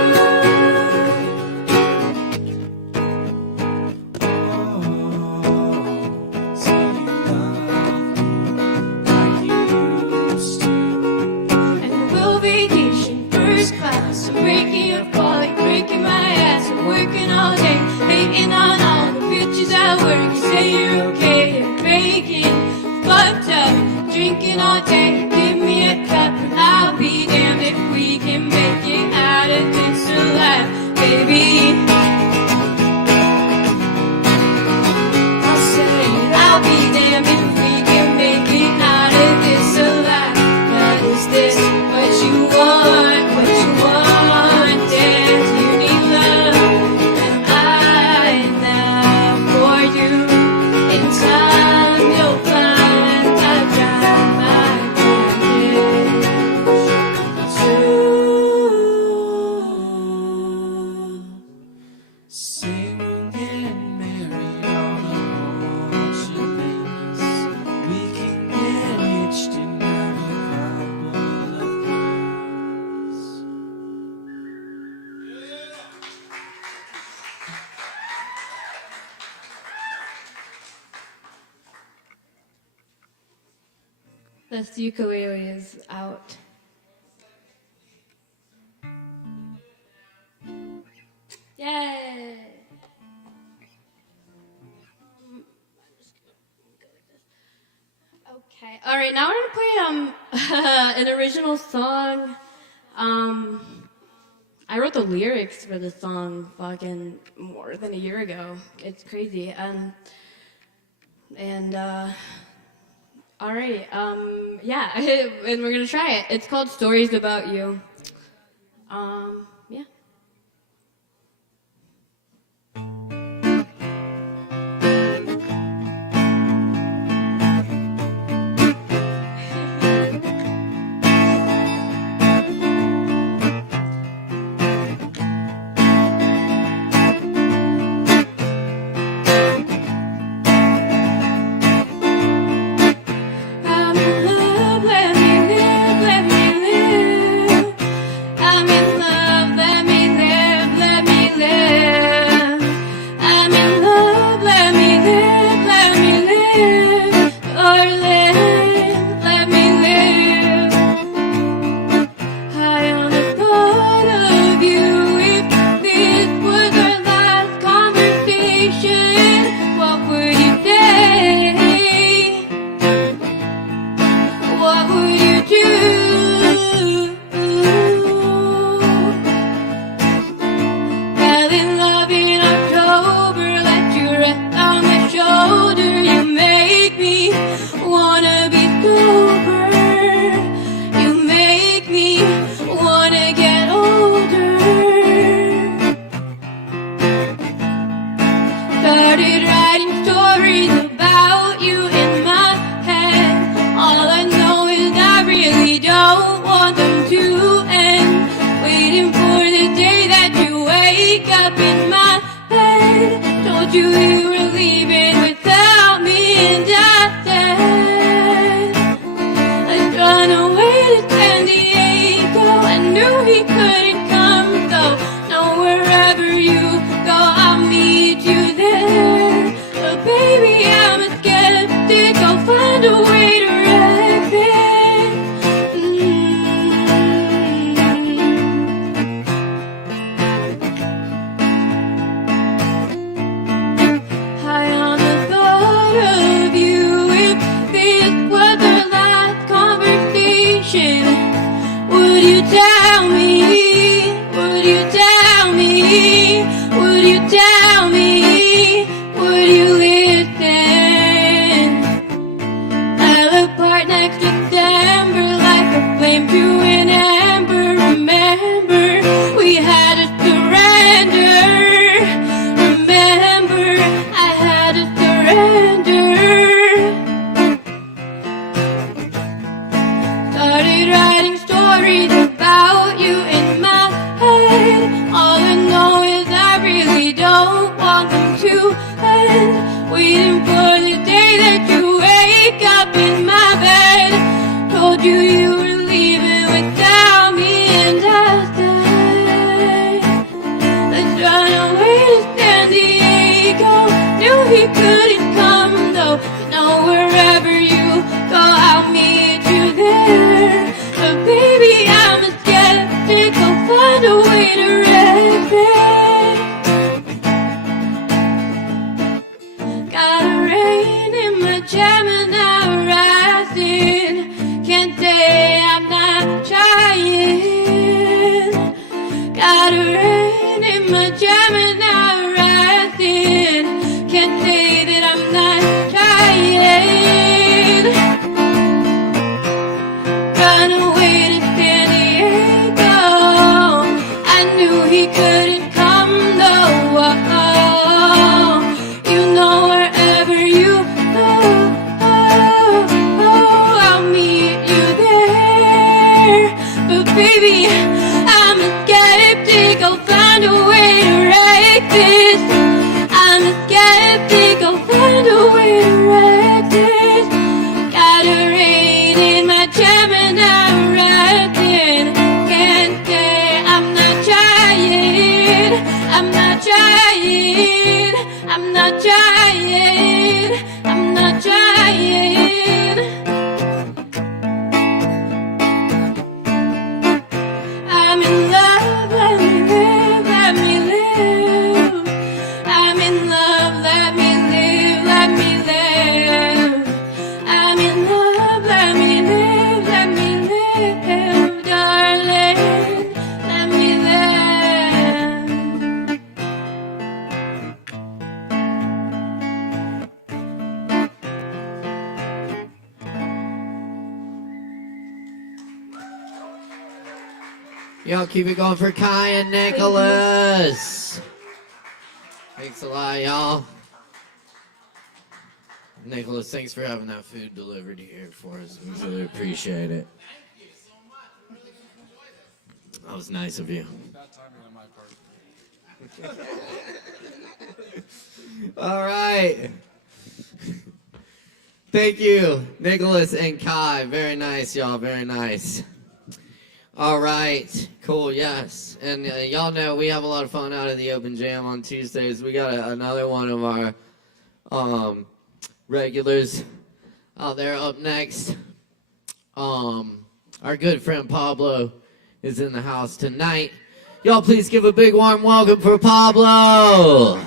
And we'll vacation first class, I'm breaking your fall, like breaking my ass. I'm working all day, hating on all the bitches at work. You say you're okay, and breaking, fucked up, drinking all day. Give me a cup, and I'll be damned if we can make it out of this alive, baby. I said I'll be damned if we can make it out of this alive. This ukulele is out. Yay! Okay. All right. Now we're gonna play an original song. I wrote the lyrics for the song fucking more than a year ago. It's crazy. All right. Yeah. And we're gonna try it. It's called Stories About You. Yeah. I'm in love, let me live, let me live. I'm in love, let me live, let me live. I'm in love, let me live, let me live. Or live, let me live. High on the thought of you, if this was our last conversation, what would you say? What would you do? Fell in love in October, let you rest on my shoulder. You make me wanna be sober. You make me wanna get older. Started writing stories about you in my head. All I know is I really don't want them to end. Waiting for the day that you wake up in my bed. Told you you were leaving without me, and I said I'd run away to San Diego. I knew he couldn't come, though. No, wherever you go, I'll meet you there. But baby, I'm a skeptic. I'll find a way to wreck it. High on the thought of you, if this was our last conversation, would you tell me? Would you tell me? Would you tell me? Would you listen? Fell apart next December like a flame to an ember. Remember, we had to surrender. Remember, I had to surrender. Started writing stories about you in my head. All I know is I really don't want them to end. Waiting for the day that you wake up in my bed. Told you you were leaving without me, and I said let's run away to San Diego. Knew he couldn't come, though. No, wherever you go, I'll meet you there. But baby, I'm a skeptic. I'll find a way to wreck it. Got a rain in my Gemini rising. Can't say I'm not trying. Got a rain in my Gemini rising. Can't say that I'm not trying. Run away to San Diego. I knew he couldn't come, though. You know, wherever you go, I'll meet you there. But baby, I'm a skeptic. I'll find a way to wreck this. I'm a skeptic. I'll find a way to wreck this. Got a rain in my Gemini rising. Can't say I'm not trying. I'm not trying. I'm not trying. I'm not trying. Y'all keep it going for Kai and Nicholas. Thanks a lot, y'all. Nicholas, thanks for having that food delivered here for us. We really appreciate it. That was nice of you. All right. Thank you, Nicholas and Kai. Very nice, y'all. Very nice. All right. Cool. Yes. And y'all know we have a lot of fun out of the Open Jam on Tuesdays. We got another one of our regulars out there up next. Our good friend Pablo is in the house tonight. Y'all please give a big warm welcome for Pablo.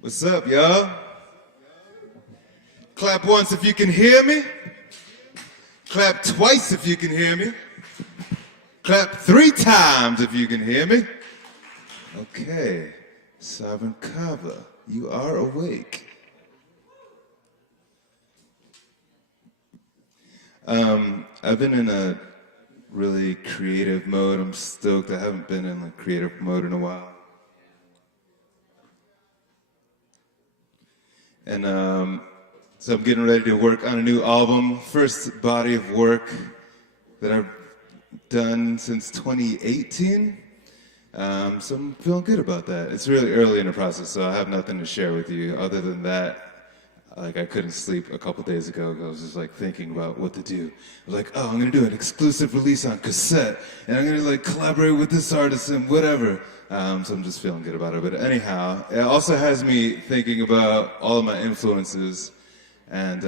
What's up, y'all? Clap once if you can hear me. Clap twice if you can hear me. Clap 3 times if you can hear me. Okay, Sovereign Kava, you are awake. I've been in a really creative mode. I'm stoked. I haven't been in a creative mode in a while. And so I'm getting ready to work on a new album, first body of work that I've done since 2018. So I'm feeling good about that. It's really early in the process, so I have nothing to share with you. Other than that, like I couldn't sleep a couple days ago. I was just like thinking about what to do. I was like, oh, I'm gonna do an exclusive release on cassette, and I'm gonna like collaborate with this artist and whatever. So I'm just feeling good about it. But anyhow, it also has me thinking about all of my influences. And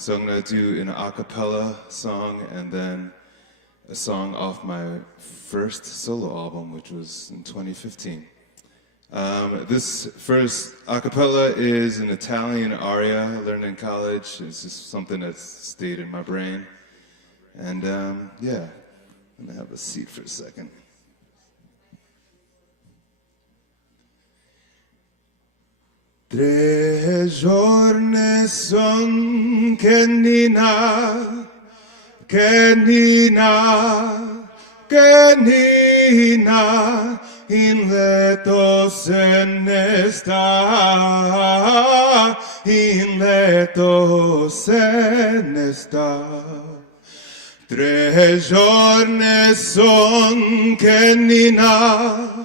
so I'm going to do an a cappella song and then a song off my first solo album, which was in 2015. This first a cappella is an Italian aria I learned in college. It's just something that's stayed in my brain. And yeah, I'm going to have a seat for a second. 3 giorni son che Nina, in letto se ne sta, in letto se ne sta. 3 giorni son che Nina,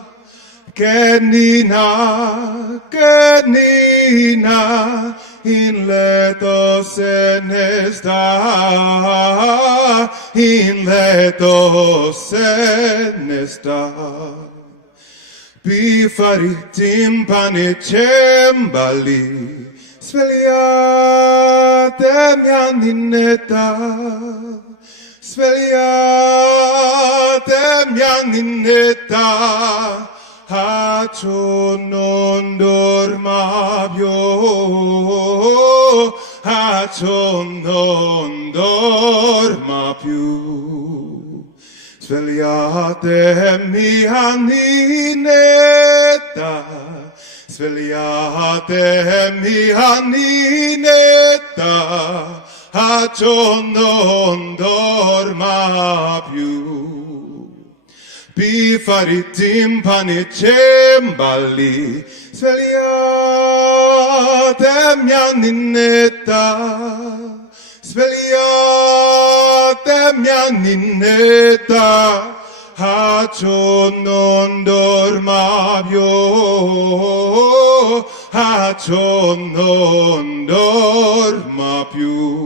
in letto se ne sta, in letto se ne sta. Piffari, timpani e cembali, svegliate mia ninnetta, svegliate mia ninnetta. Hacho non dorma più, Hacho non dorma più. Svegliate mia ninetta, svegliate mia ninetta, Hacho non dorma più. Piffari, timpani e cembali, svegliate mia ninnetta, svegliate mia ninnetta, Hacho non dorma più, Hacho non dorma più.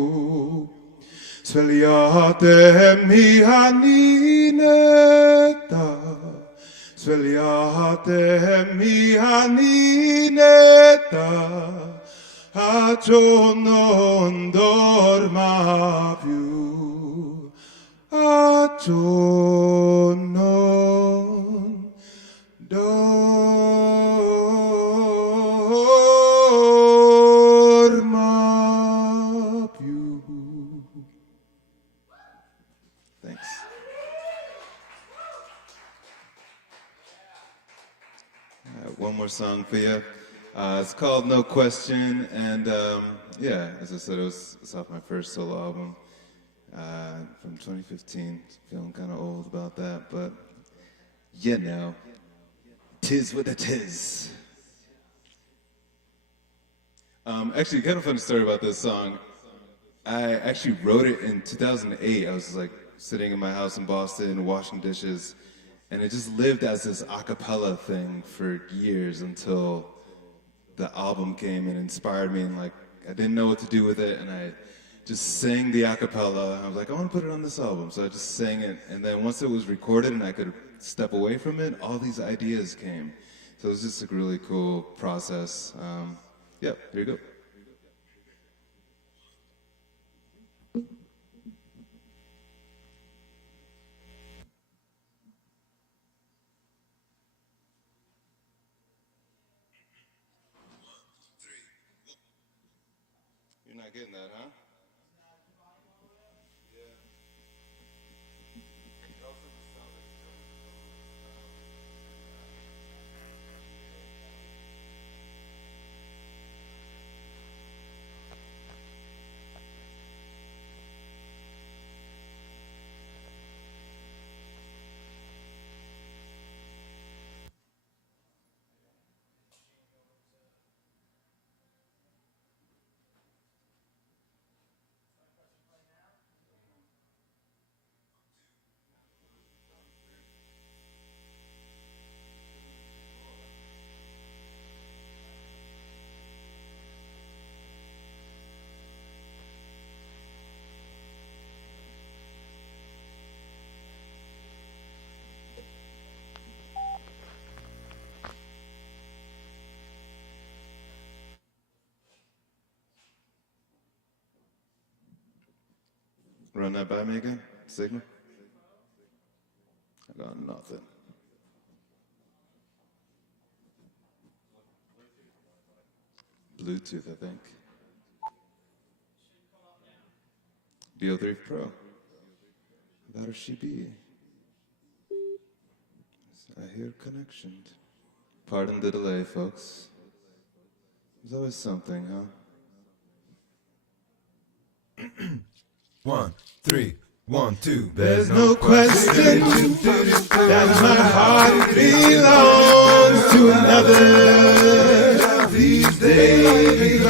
Svegliate mia ninetta, svegliate mia ninetta, Hacho non dorma più, Hacho non dorma più. one more song for you. It's called No Question, and yeah, as I said, it's off my first solo album from 2015. Feeling kind of old about that, but you know, 'tis what it is. Actually, kind of funny story about this song. I actually wrote it in 2008. I was like sitting in my house in Boston, washing dishes, and it just lived as this a cappella thing for years until the album came and inspired me, and like I didn't know what to do with it, and I just sang the a cappella. I was like, I want to put it on this album, so I just sang it, and then once it was recorded and I could step away from it, all these ideas came. So it was just a really cool process. Yeah, there you go. You're not getting that, huh? Run that by me again? Signal? I got nothing. Bluetooth, I think. BO3 Pro. That or she be. I hear connection. Pardon the delay, folks. There's always something, huh? 1, 3, 1, 2. There's no question that my heart belongs to another these days.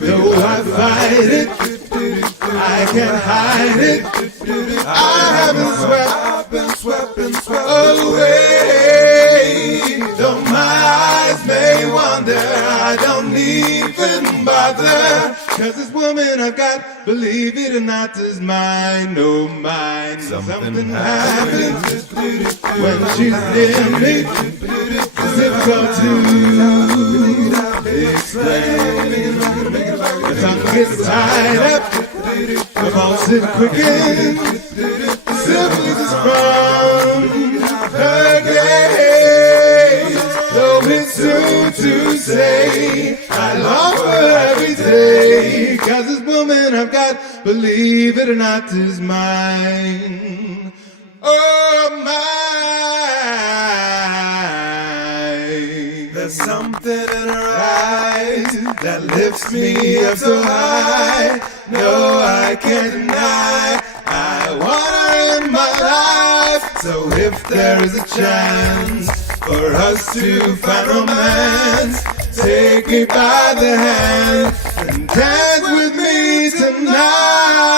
Though I fight it, I can't hide it. I haven't swept away. Though my eyes may wander, I don't even bother. 'Cause this woman I've got, believe it or not, is mine, oh mine. Something happens when she's near me. It's difficult to explain. The tongue gets tied up, the pulse it quickens. Simply just from her gaze. Though it's soon to say, I long for her every day. 'Cause this woman I've got, believe it or not, is mine. Oh, mine. There's something in her eyes that lifts me up so high. No, I can't deny, I want her in my life. So if there is a chance for us to find romance, take me by the hand and dance with me tonight.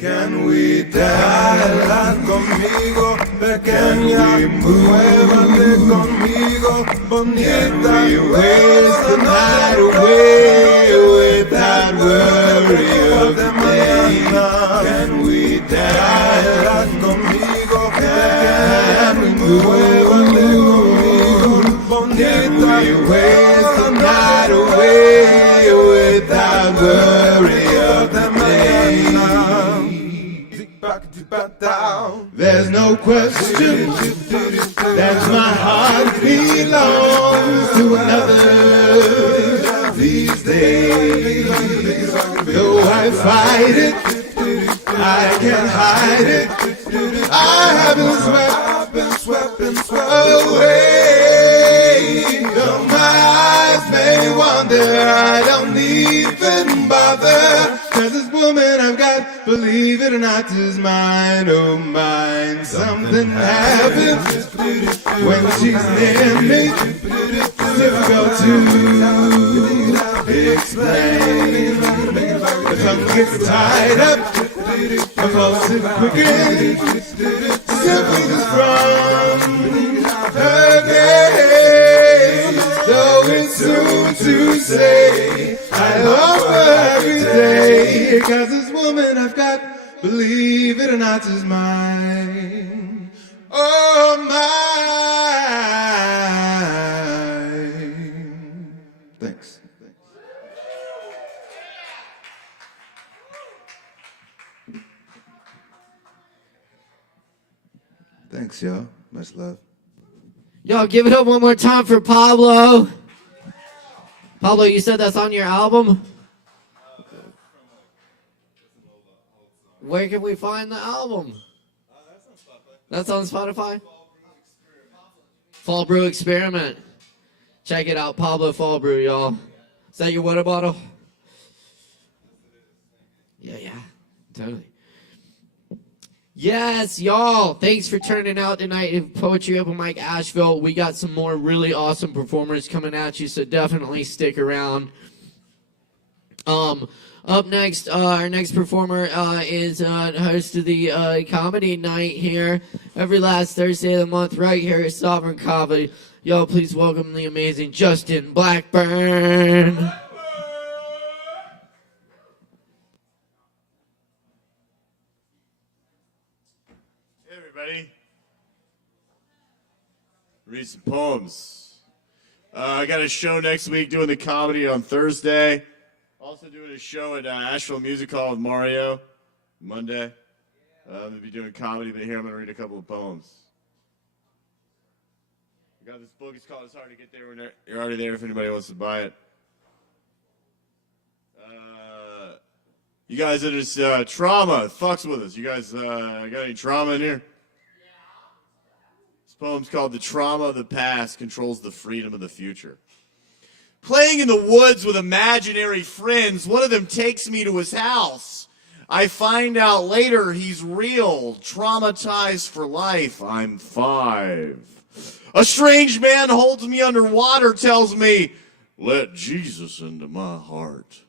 Can we dance? Conmigo, pequeña, muévate conmigo, bonita. Can we waste the night away without worry of the day? Can we dance? Conmigo, pequeña, muévate conmigo, bonita. Can we waste the night away without worry of the day? There's no question that my heart belongs to another these days. Though I fight it, I can't hide it. I haven't swept weapons away. Though my eyes may wander, I don't even bother. Cause this woman I've got, believe it or not, is mine, oh mine. Something happens when she's near me. Difficult to explain. The tongue gets tied up, my pulse is quickened. Simply just from her gaze. Though it's soon to say I love her every day. Cause this woman I've got, believe it or not, is mine. Oh, mine. Thanks. Thanks, y'all. Much love. Yo, give it up one more time for Pablo. Pablo, you said that's on your album? Where can we find the album? That's on Spotify? Fall Brew Experiment. Check it out, Pablo Fall Brew, y'all. Is that your water bottle? Yeah, totally. Yes, y'all. Thanks for turning out tonight in Poetry Open Mic Asheville. We got some more really awesome performers coming at you, so definitely stick around. Up next, our next performer is host of the comedy night here every last Thursday of the month right here at Sovereign Kava. Y'all, please welcome the amazing Justin Blackburn. Hey everybody. Read some poems. I got a show next week doing the comedy on Thursday. Also doing a show at ASHEViLLE Music Hall with Mario Monday. I'm going to be doing comedy, but here I'm going to read a couple of poems. I got this book. It's called It's Hard to Get There When You're Already There if anybody wants to buy it. You guys that is trauma fucks with us. You guys got any trauma in here? This poem's called The Trauma of the Past Controls the Freedom of the Future. Playing in the woods with imaginary friends, one of them takes me to his house. I find out later he's real, traumatized for life. I'm 5. A strange man holds me underwater, tells me, let Jesus into my heart.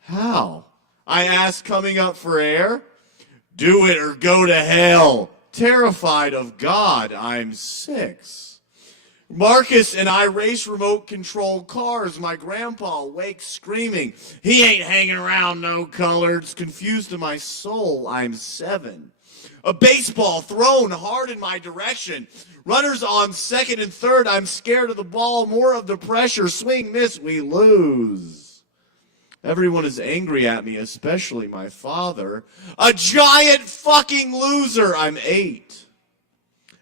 How? I ask, coming up for air. Do it or go to hell. Terrified of God, I'm 6. Marcus and I race remote-controlled cars. My grandpa wakes screaming. He ain't hanging around no coloreds. Confused to my soul, I'm 7. A baseball thrown hard in my direction. Runners on second and third. I'm scared of the ball. More of the pressure. Swing, miss, we lose. Everyone is angry at me, especially my father. A giant fucking loser. I'm 8.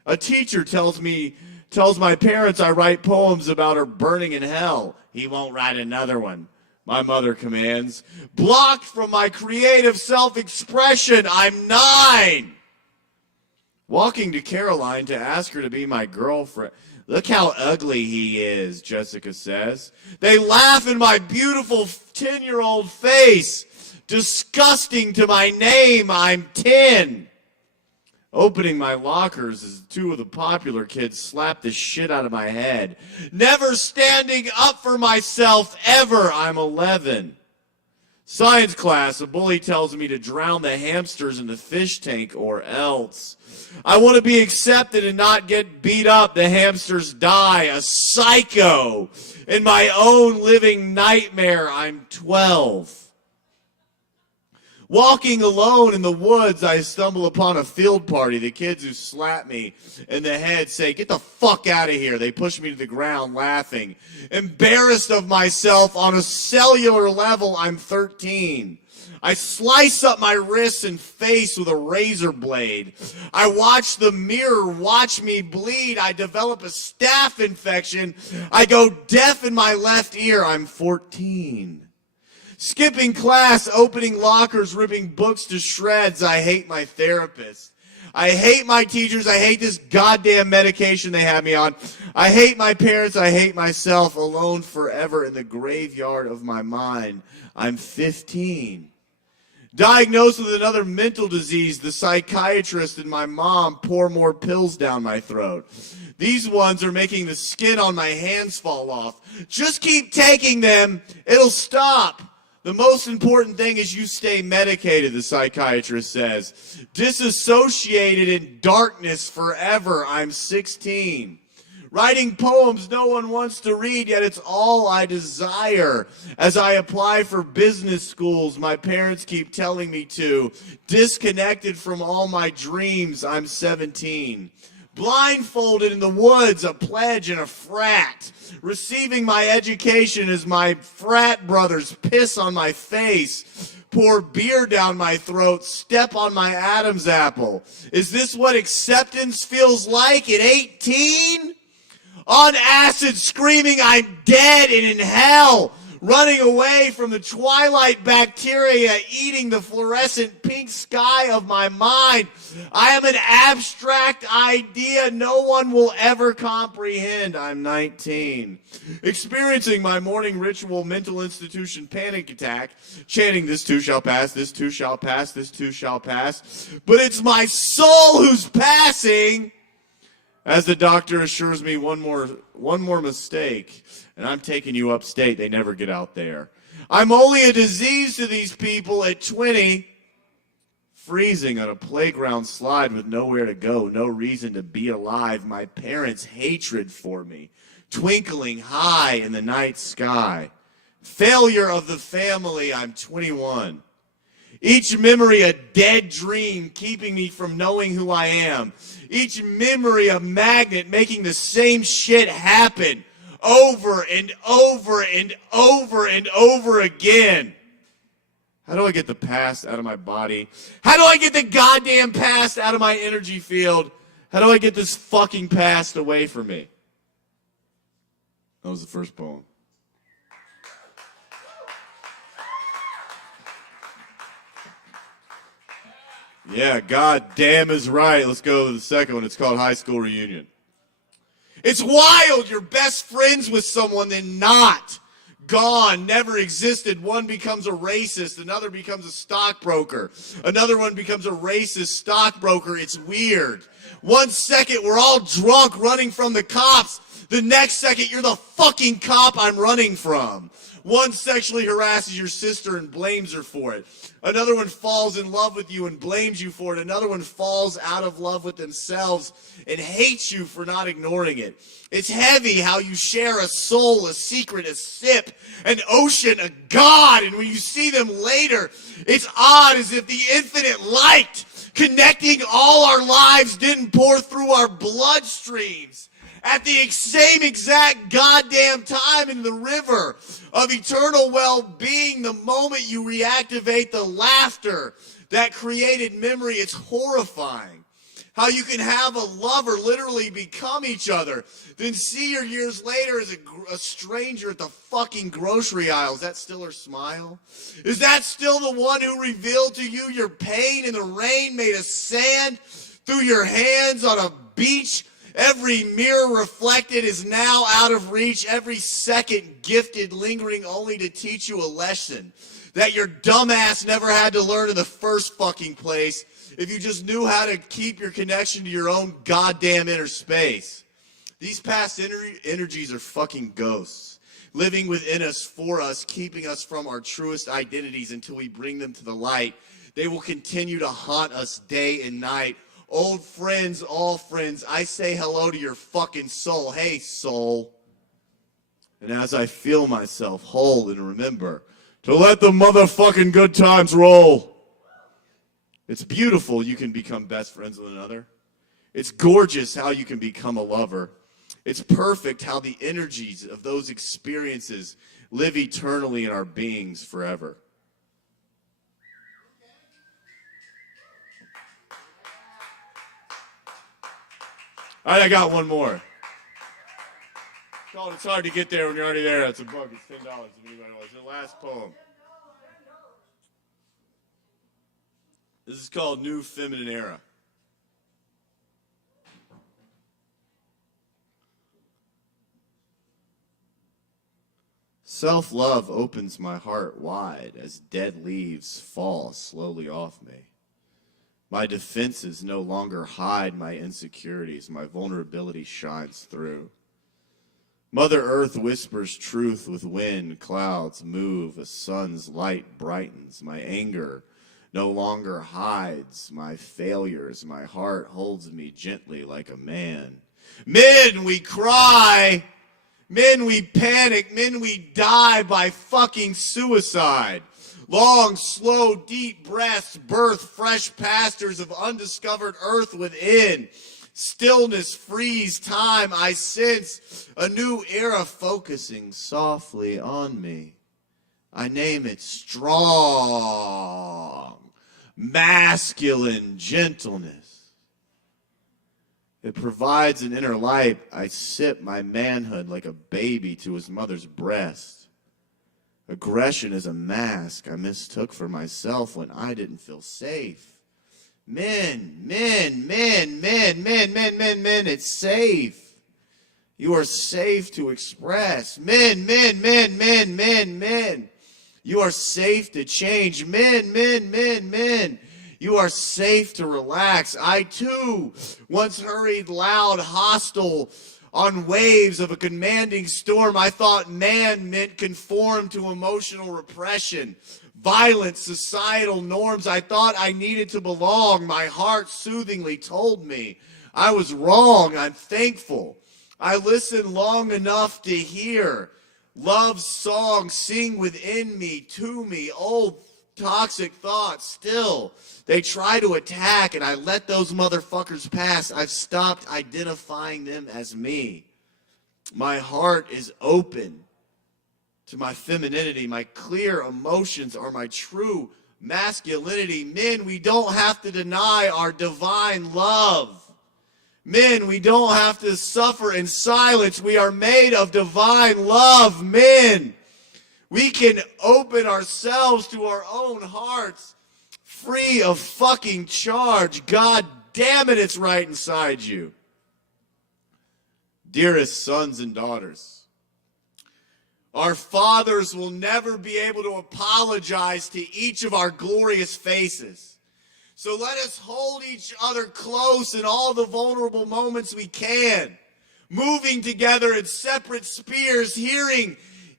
A teacher tells my parents I write poems about her burning in hell. He won't write another one. My mother commands. Blocked from my creative self-expression. I'm 9. Walking to Caroline to ask her to be my girlfriend. Look how ugly he is, Jessica says. They laugh in my beautiful 10-year-old face. Disgusting to my name. I'm 10. Opening my lockers as 2 of the popular kids slap the shit out of my head. Never standing up for myself ever. I'm 11. Science class, a bully tells me to drown the hamsters in the fish tank or else. I want to be accepted and not get beat up. The hamsters die. A psycho. In my own living nightmare, I'm 12. Walking alone in the woods, I stumble upon a field party. The kids who slap me in the head say, get the fuck out of here. They push me to the ground laughing. Embarrassed of myself on a cellular level, I'm 13. I slice up my wrists and face with a razor blade. I watch the mirror watch me bleed. I develop a staph infection. I go deaf in my left ear. I'm 14. Skipping class, opening lockers, ripping books to shreds. I hate my therapist. I hate my teachers. I hate this goddamn medication they have me on. I hate my parents. I hate myself. Alone forever in the graveyard of my mind. I'm 15. Diagnosed with another mental disease, the psychiatrist and my mom pour more pills down my throat. These ones are making the skin on my hands fall off. Just keep taking them. It'll stop. The most important thing is you stay medicated, the psychiatrist says. Disassociated in darkness forever. I'm 16. Writing poems no one wants to read, yet it's all I desire. As I apply for business schools my parents keep telling me to. Disconnected from all my dreams, I'm 17. Blindfolded in the woods, a pledge and a frat. Receiving my education as my frat brothers piss on my face. Pour beer down my throat, step on my Adam's apple. Is this what acceptance feels like at 18? On acid, screaming I'm dead and in hell, running away from the twilight bacteria, eating the fluorescent pink sky of my mind. I am an abstract idea no one will ever comprehend. I'm 19. Experiencing my morning ritual mental institution panic attack, chanting this too shall pass, this too shall pass, this too shall pass. But it's my soul who's passing. As the doctor assures me, one more mistake, and I'm taking you upstate. They never get out there. I'm only a disease to these people at 20, freezing on a playground slide with nowhere to go, no reason to be alive. My parents' hatred for me, twinkling high in the night sky. Failure of the family, I'm 21. Each memory a dead dream, keeping me from knowing who I am. Each memory a magnet, making the same shit happen over and over and over and over again. How do I get the past out of my body? How do I get the goddamn past out of my energy field? How do I get this fucking past away from me? That was the first poem. Yeah, God damn is right. Let's go to the second one. It's called High School Reunion. It's wild. You're best friends with someone, then not. Gone, never existed. One becomes a racist. Another becomes a stockbroker. Another one becomes a racist stockbroker. It's weird. 1 second, we're all drunk running from the cops. The next second, you're the fucking cop I'm running from. One sexually harasses your sister and blames her for it. Another one falls in love with you and blames you for it. Another one falls out of love with themselves and hates you for not ignoring it. It's heavy how you share a soul, a secret, a sip, an ocean, a God. And when you see them later, it's odd as if the infinite light connecting all our lives didn't pour through our bloodstreams at the same exact goddamn time in the river of eternal well-being. The moment you reactivate the laughter that created memory, it's horrifying. How you can have a lover literally become each other, then see her years later as a stranger at the fucking grocery aisle. Is that still her smile? Is that still the one who revealed to you your pain in the rain made of sand through your hands on a beach? Every mirror reflected is now out of reach. Every second gifted, lingering only to teach you a lesson that your dumbass never had to learn in the first fucking place if you just knew how to keep your connection to your own goddamn inner space. These past energies are fucking ghosts, living within us, for us, keeping us from our truest identities until we bring them to the light. They will continue to haunt us day and night. Old friends, all friends, I say hello to your fucking soul. Hey, soul. And as I feel myself whole and remember to let the motherfucking good times roll. It's beautiful you can become best friends with another. It's gorgeous how you can become a lover. It's perfect how the energies of those experiences live eternally in our beings forever. All right, I got one more. It's hard to get there when you're already there. It's a book. It's $10 if anybody wants. Your last poem. This is called New Feminine Era. Self-love opens my heart wide as dead leaves fall slowly off me. My defenses no longer hide my insecurities. My vulnerability shines through. Mother Earth whispers truth with wind. Clouds move. A sun's light brightens. My anger no longer hides my failures. My heart holds me gently like a man. Men, we cry. Men, we panic. Men, we die by fucking suicide. Long, slow, deep breaths birth fresh pastures of undiscovered earth within. Stillness frees time. I sense a new era focusing softly on me. I name it strong, masculine gentleness. It provides an inner light. I sip my manhood like a baby to his mother's breast. Aggression is a mask I mistook for myself when I didn't feel safe. Men, it's safe. You are safe to express. Men. You are safe to change. Men. You are safe to relax. I too once hurried loud, hostile, on waves of a commanding storm. I thought man meant conform to emotional repression, violent societal norms. I thought I needed to belong. My heart soothingly told me I was wrong. I'm thankful I listened long enough to hear love's song sing within me, to me. Old toxic thoughts still, they try to attack, and I let those motherfuckers pass. I've stopped identifying them as me. My heart is open to my femininity. My clear emotions are my true masculinity. Men, we don't have to deny our divine love. Men, we don't have to suffer in silence. We are made of divine love. Men, we can open ourselves to our own hearts, free of fucking charge. God damn it, it's right inside you. Dearest sons and daughters, our fathers will never be able to apologize to each of our glorious faces. So let us hold each other close in all the vulnerable moments we can, moving together in separate spheres, hearing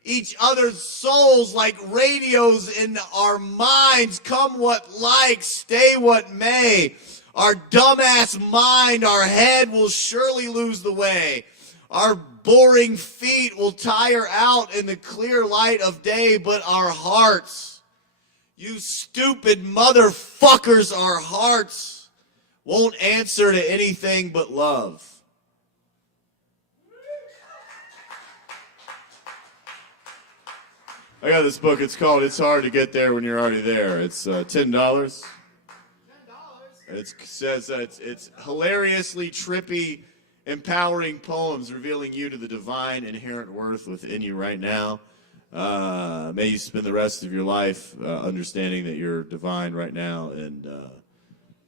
each other's souls like radios in our minds. Come what like, stay what may. Our dumbass mind, our head will surely lose the way. Our boring feet will tire out in the clear light of day, but our hearts, you stupid motherfuckers, our hearts won't answer to anything but love. I got this book. It's called It's Hard to Get There When You're Already There. It's $10. It says that it's hilariously trippy, empowering poems revealing you to the divine inherent worth within you right now. May you spend the rest of your life understanding that you're divine right now, and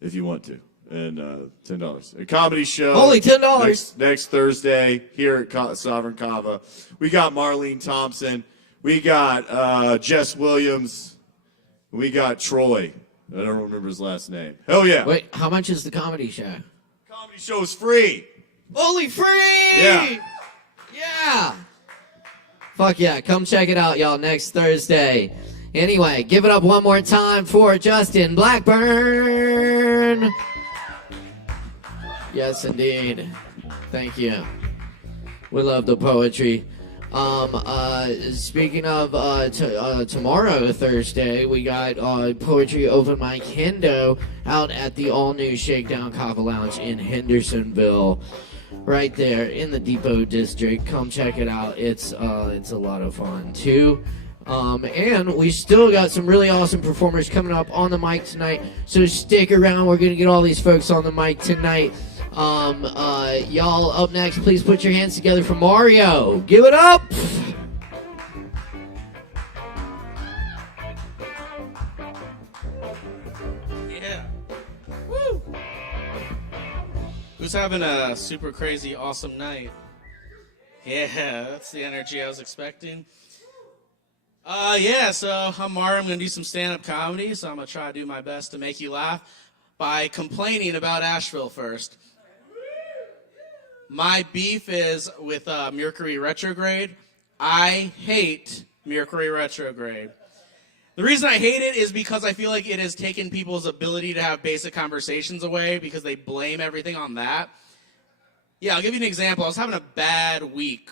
if you want to. And $10. A comedy show. Only $10. Next Thursday here at Sovereign Kava. We got Marlene Thompson. We got Jess Williams. We got Troy. I don't remember his last name. Hell yeah. Wait, how much is the comedy show? Comedy show is free. Only free! Yeah. Yeah. Fuck yeah. Come check it out, y'all, next Thursday. Anyway, give it up one more time for Justin Blackburn. Yes, indeed. Thank you. We love the poetry. Speaking of tomorrow, Thursday, we got Poetry Open Mic Hendo out at the all-new Shakedown Kava Lounge in Hendersonville, right there in the Depot District. Come check it out. It's a lot of fun too. And we still got some really awesome performers coming up on the mic tonight, so stick around. We're gonna get all these folks on the mic tonight. Y'all up next, please put your hands together for Mario. Give it up! Yeah. Woo! Who's having a super crazy awesome night? Yeah, that's the energy I was expecting. Yeah, so I'm Mar. I'm going to do some stand-up comedy, so I'm going to try to do my best to make you laugh by complaining about Asheville first. My beef is with Mercury retrograde. I hate Mercury retrograde. The reason I hate it is because I feel like it has taken people's ability to have basic conversations away because they blame everything on that. Yeah, I'll give you an example. I was having a bad week.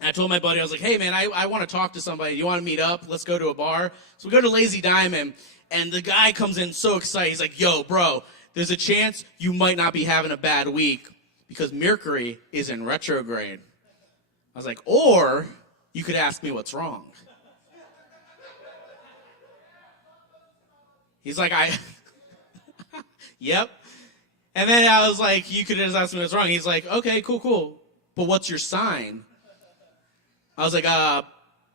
And I told my buddy, I was like, hey, man, I want to talk to somebody. Do you want to meet up? Let's go to a bar. So we go to Lazy Diamond, and the guy comes in so excited. He's like, yo, bro, there's a chance you might not be having a bad week because Mercury is in retrograde. I was like, or you could ask me what's wrong. He's like, yep. And then I was like, you could just ask me what's wrong. He's like, okay, cool. But what's your sign? I was like,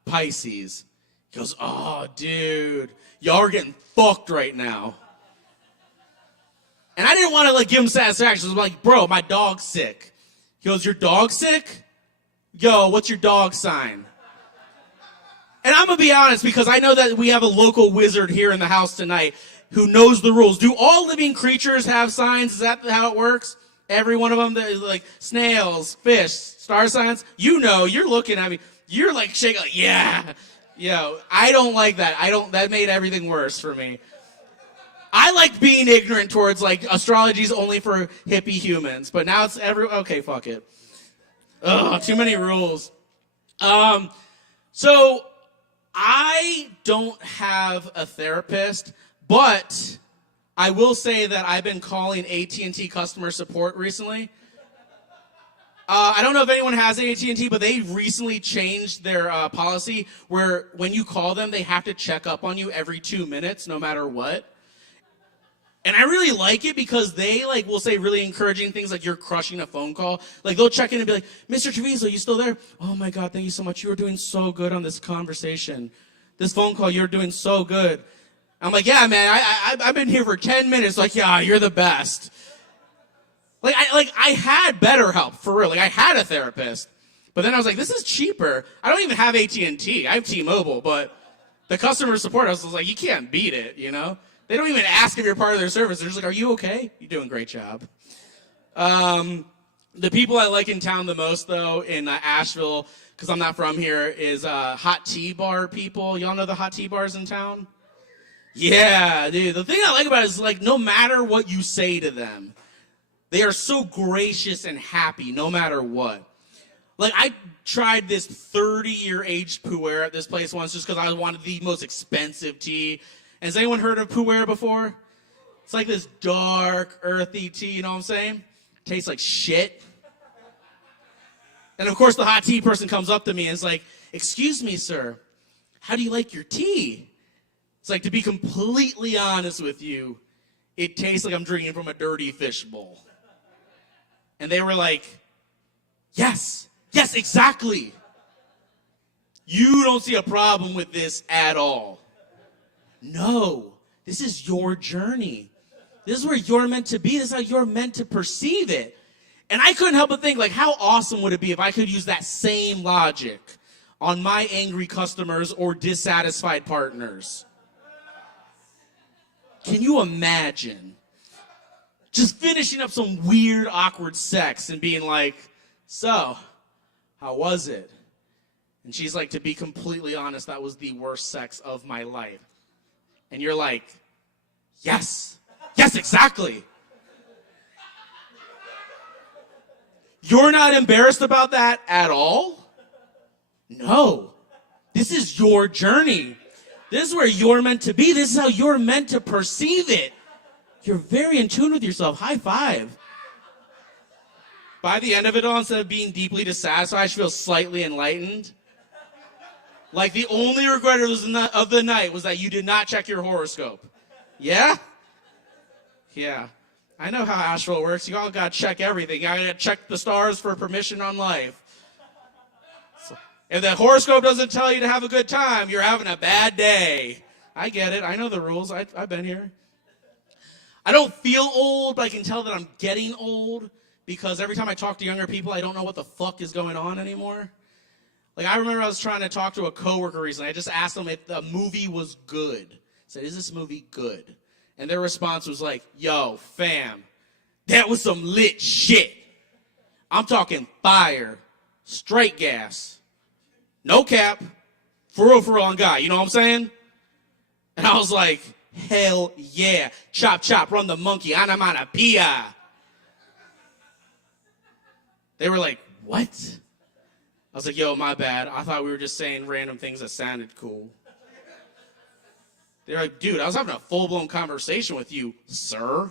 Pisces. He goes, oh, dude, y'all are getting fucked right now. And I didn't want to give him satisfaction. I was like, bro, my dog's sick. He goes, your dog's sick? Yo, what's your dog sign? And I'm going to be honest because I know that we have a local wizard here in the house tonight who knows the rules. Do all living creatures have signs? Is that how it works? Every one of them, like snails, fish, star signs? You know, you're looking at me. You're like shaking, like, yeah. Yo, I don't like that. That made everything worse for me. I liked being ignorant towards, like, astrology's only for hippie humans. But now it's okay, fuck it. Ugh, too many rules. So I don't have a therapist, but I will say that I've been calling AT&T customer support recently. I don't know if anyone has AT&T, but they recently changed their policy where when you call them, they have to check up on you every 2 minutes, no matter what. And I really like it because they will say really encouraging things like you're crushing a phone call. Like they'll check in and be like, Mr. Treviso, you still there? Oh my God, thank you so much. You were doing so good on this conversation. This phone call, you're doing so good. I'm like, yeah, man, I've been here for 10 minutes. Like, yeah, you're the best. I had BetterHelp, for real. Like, I had a therapist. But then I was like, this is cheaper. I don't even have AT&T. I have T-Mobile. But the customer support, I was like, you can't beat it, you know? They don't even ask if you're part of their service. They're just like, are you okay? You're doing a great job. The people I like in town the most, though, in Asheville, because I'm not from here, is hot tea bar people. Y'all know the hot tea bars in town? Yeah, dude. The thing I like about it is, no matter what you say to them, they are so gracious and happy no matter what. I tried this 30-year aged pu'er at this place once just because I wanted the most expensive tea. And has anyone heard of pu'er before? It's like this dark, earthy tea, you know what I'm saying? Tastes like shit. And of course the hot tea person comes up to me and is like, excuse me, sir, how do you like your tea? It's like, to be completely honest with you, it tastes like I'm drinking from a dirty fish bowl. And they were like, yes, exactly. You don't see a problem with this at all. No, this is your journey. This is where you're meant to be. This is how you're meant to perceive it. And I couldn't help but think, how awesome would it be if I could use that same logic on my angry customers or dissatisfied partners? Can you imagine just finishing up some weird, awkward sex and being like, so, how was it? And she's like, to be completely honest, that was the worst sex of my life. And you're like, yes, exactly. You're not embarrassed about that at all? No. This is your journey. This is where you're meant to be. This is how you're meant to perceive it. You're very in tune with yourself. High five. By the end of it all, instead of being deeply dissatisfied, I feel slightly enlightened. The only regret of the night was that you did not check your horoscope. Yeah? Yeah. I know how Asheville works. You all got to check everything. You got to check the stars for permission on life. So, if the horoscope doesn't tell you to have a good time, you're having a bad day. I get it. I know the rules. I've been here. I don't feel old, but I can tell that I'm getting old because every time I talk to younger people, I don't know what the fuck is going on anymore. Like, I remember I was trying to talk to a coworker recently. I just asked them if the movie was good. I said, is this movie good? And their response was like, yo, fam, that was some lit shit. I'm talking fire, straight gas, no cap, for real on God. You know what I'm saying? And I was like, hell yeah. Chop, chop, run the monkey, anamana, They were like, what? I was like, yo, my bad. I thought we were just saying random things that sounded cool. They're like, dude, I was having a full-blown conversation with you, sir.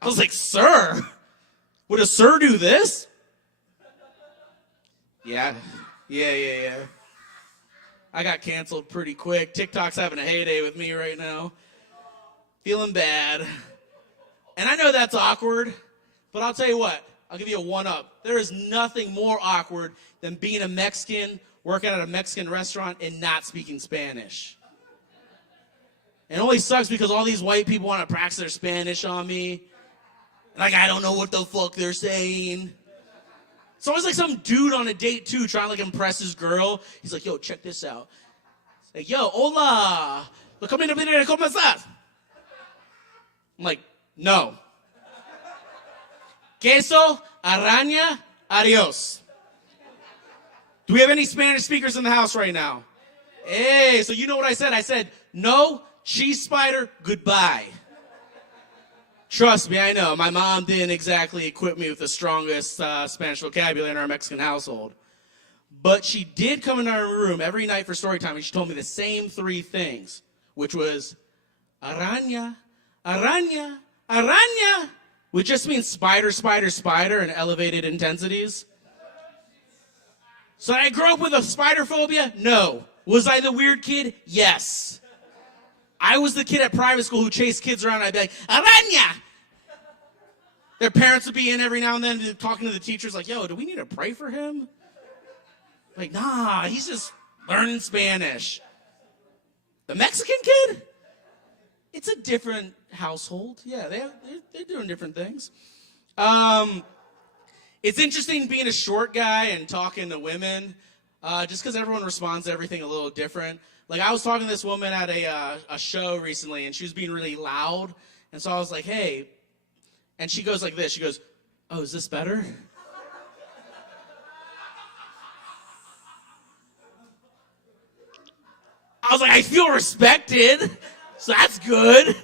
I was like, sir? Would a sir do this? Yeah. I got canceled pretty quick. TikTok's having a heyday with me right now. Feeling bad. And I know that's awkward, but I'll tell you what. I'll give you a one-up. There is nothing more awkward than being a Mexican, working at a Mexican restaurant, and not speaking Spanish. It only sucks because all these white people want to practice their Spanish on me. Like, I don't know what the fuck they're saying. It's always like some dude on a date, too, trying to, like, impress his girl. He's like, yo, check this out. It's like, yo, hola. ¿Cómo estás? I'm like, no. Queso, araña, adios. Do we have any Spanish speakers in the house right now? Hey, so you know what I said? I said, no, cheese spider, goodbye. Trust me, I know. My mom didn't exactly equip me with the strongest Spanish vocabulary in our Mexican household. But she did come into our room every night for story time, and she told me the same three things, which was araña, araña, araña, which just means spider, spider, spider in elevated intensities. So did I grow up with a spider phobia? No. Was I the weird kid? Yes. I was the kid at private school who chased kids around and I'd be like, araña! Their parents would be in every now and then talking to the teachers like, yo, do we need to pray for him? Like, nah, he's just learning Spanish. The Mexican kid? It's a different household. Yeah, they're doing different things. It's interesting being a short guy and talking to women, just because everyone responds to everything a little different. Like, I was talking to this woman at a show recently, and she was being really loud. And so I was like, hey. And she goes like this. She goes, oh, is this better? I was like, I feel respected, so that's good.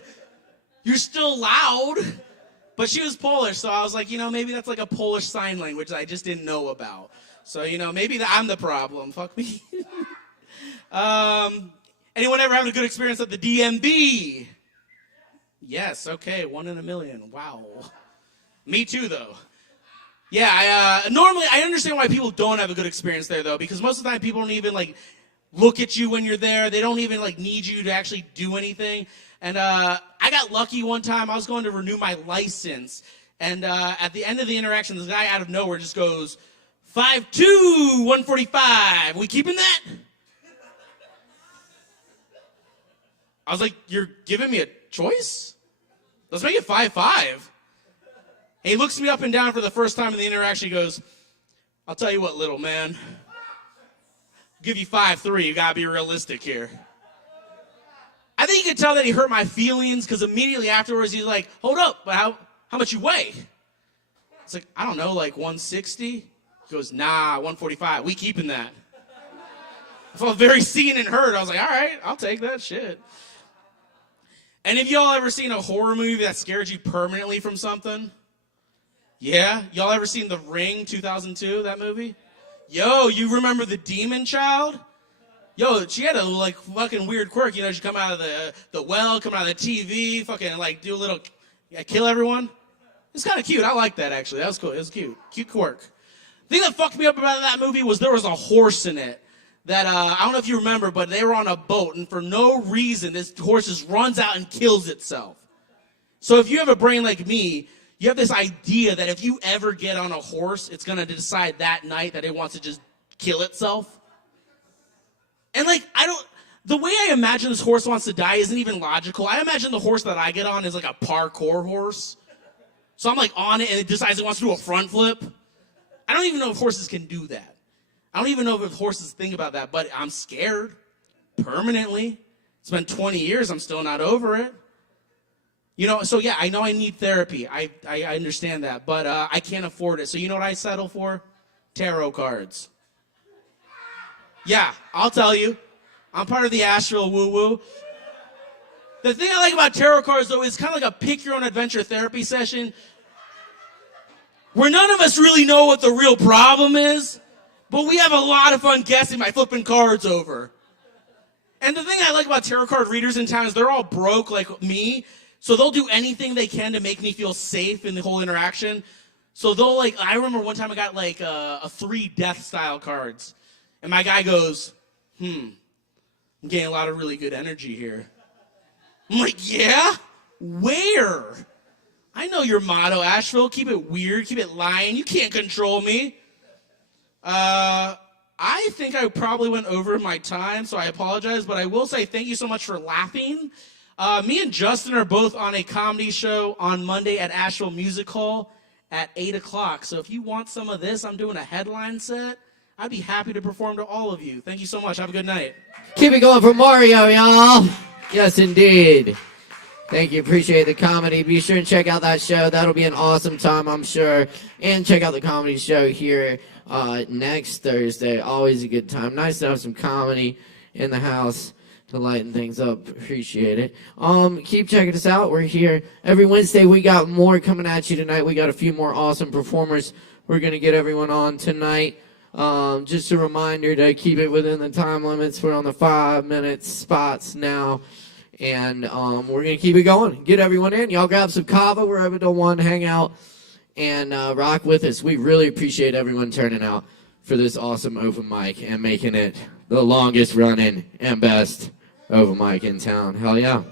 You're still loud. But she was Polish, so I was like, maybe that's like a Polish sign language that I just didn't know about. So, maybe I'm the problem. Fuck me. Anyone ever having a good experience at the DMV? Yes, okay, 1 in a million. Wow. Me too, though. Yeah, normally I understand why people don't have a good experience there, though, because most of the time people don't even, look at you when you're there. They don't even, need you to actually do anything. And I got lucky one time. I was going to renew my license. And at the end of the interaction, this guy out of nowhere just goes, 5'2", 145. We keeping that? I was like, you're giving me a choice? Let's make it 5'5". And he looks me up and down for the first time in the interaction. He goes, I'll tell you what, little man. I'll give you 5'3". You gotta be realistic here. I think you could tell that he hurt my feelings because immediately afterwards he's like, hold up, but how much you weigh? It's like, I don't know, 160? He goes, nah, 145. We keeping that. I felt very seen and heard. I was like, all right, I'll take that shit. Any of y'all ever seen a horror movie that scared you permanently from something? Yeah? Y'all ever seen The Ring 2002, that movie? Yo, you remember the demon child? Yo, she had a fucking weird quirk. She'd come out of the well, come out of the TV, fucking do a little, kill everyone. It's kind of cute. I like that, actually. That was cool. It was cute. Cute quirk. The thing that fucked me up about that movie was there was a horse in it. That, I don't know if you remember, but they were on a boat, and for no reason, this horse just runs out and kills itself. So if you have a brain like me, you have this idea that if you ever get on a horse, it's going to decide that night that it wants to just kill itself. And, the way I imagine this horse wants to die isn't even logical. I imagine the horse that I get on is a parkour horse. So I'm, on it, and it decides it wants to do a front flip. I don't even know if horses can do that. I don't even know if horses think about that, but I'm scared permanently. It's been 20 years. I'm still not over it. You know, so yeah, I know I need therapy. I understand that, but I can't afford it. So you know what I settle for? Tarot cards. Yeah, I'll tell you. I'm part of the ASHEViLLE woo-woo. The thing I like about tarot cards, though, is kind of like a pick-your-own-adventure therapy session where none of us really know what the real problem is, but we have a lot of fun guessing by flipping cards over. And the thing I like about tarot card readers in town is they're all broke like me, so they'll do anything they can to make me feel safe in the whole interaction. So they'll, like, I remember one time I got, like, a 3 death-style cards. And my guy goes, I'm getting a lot of really good energy here. I'm like, yeah? Where? I know your motto, ASHEViLLE. Keep it weird. Keep it lying. You can't control me. I think I probably went over my time, so I apologize. But I will say thank you so much for laughing. Me and Justin are both on a comedy show on Monday at ASHEViLLE Music Hall at 8 o'clock. So if you want some of this, I'm doing a headline set. I'd be happy to perform to all of you. Thank you so much. Have a good night. Keep it going for Mario, y'all. Yes, indeed. Thank you. Appreciate the comedy. Be sure and check out that show. That'll be an awesome time, I'm sure. And check out the comedy show here next Thursday. Always a good time. Nice to have some comedy in the house to lighten things up. Appreciate it. Keep checking us out. We're here every Wednesday. We got more coming at you tonight. We got a few more awesome performers we're going to get everyone on tonight. Just a reminder to keep it within the time limits. We're on the 5-minute spots now. And we're going to keep it going. Get everyone in. Y'all grab some Kava wherever the one, hang out, and rock with us. We really appreciate everyone turning out for this awesome open mic and making it the longest running and best open mic in town. Hell yeah.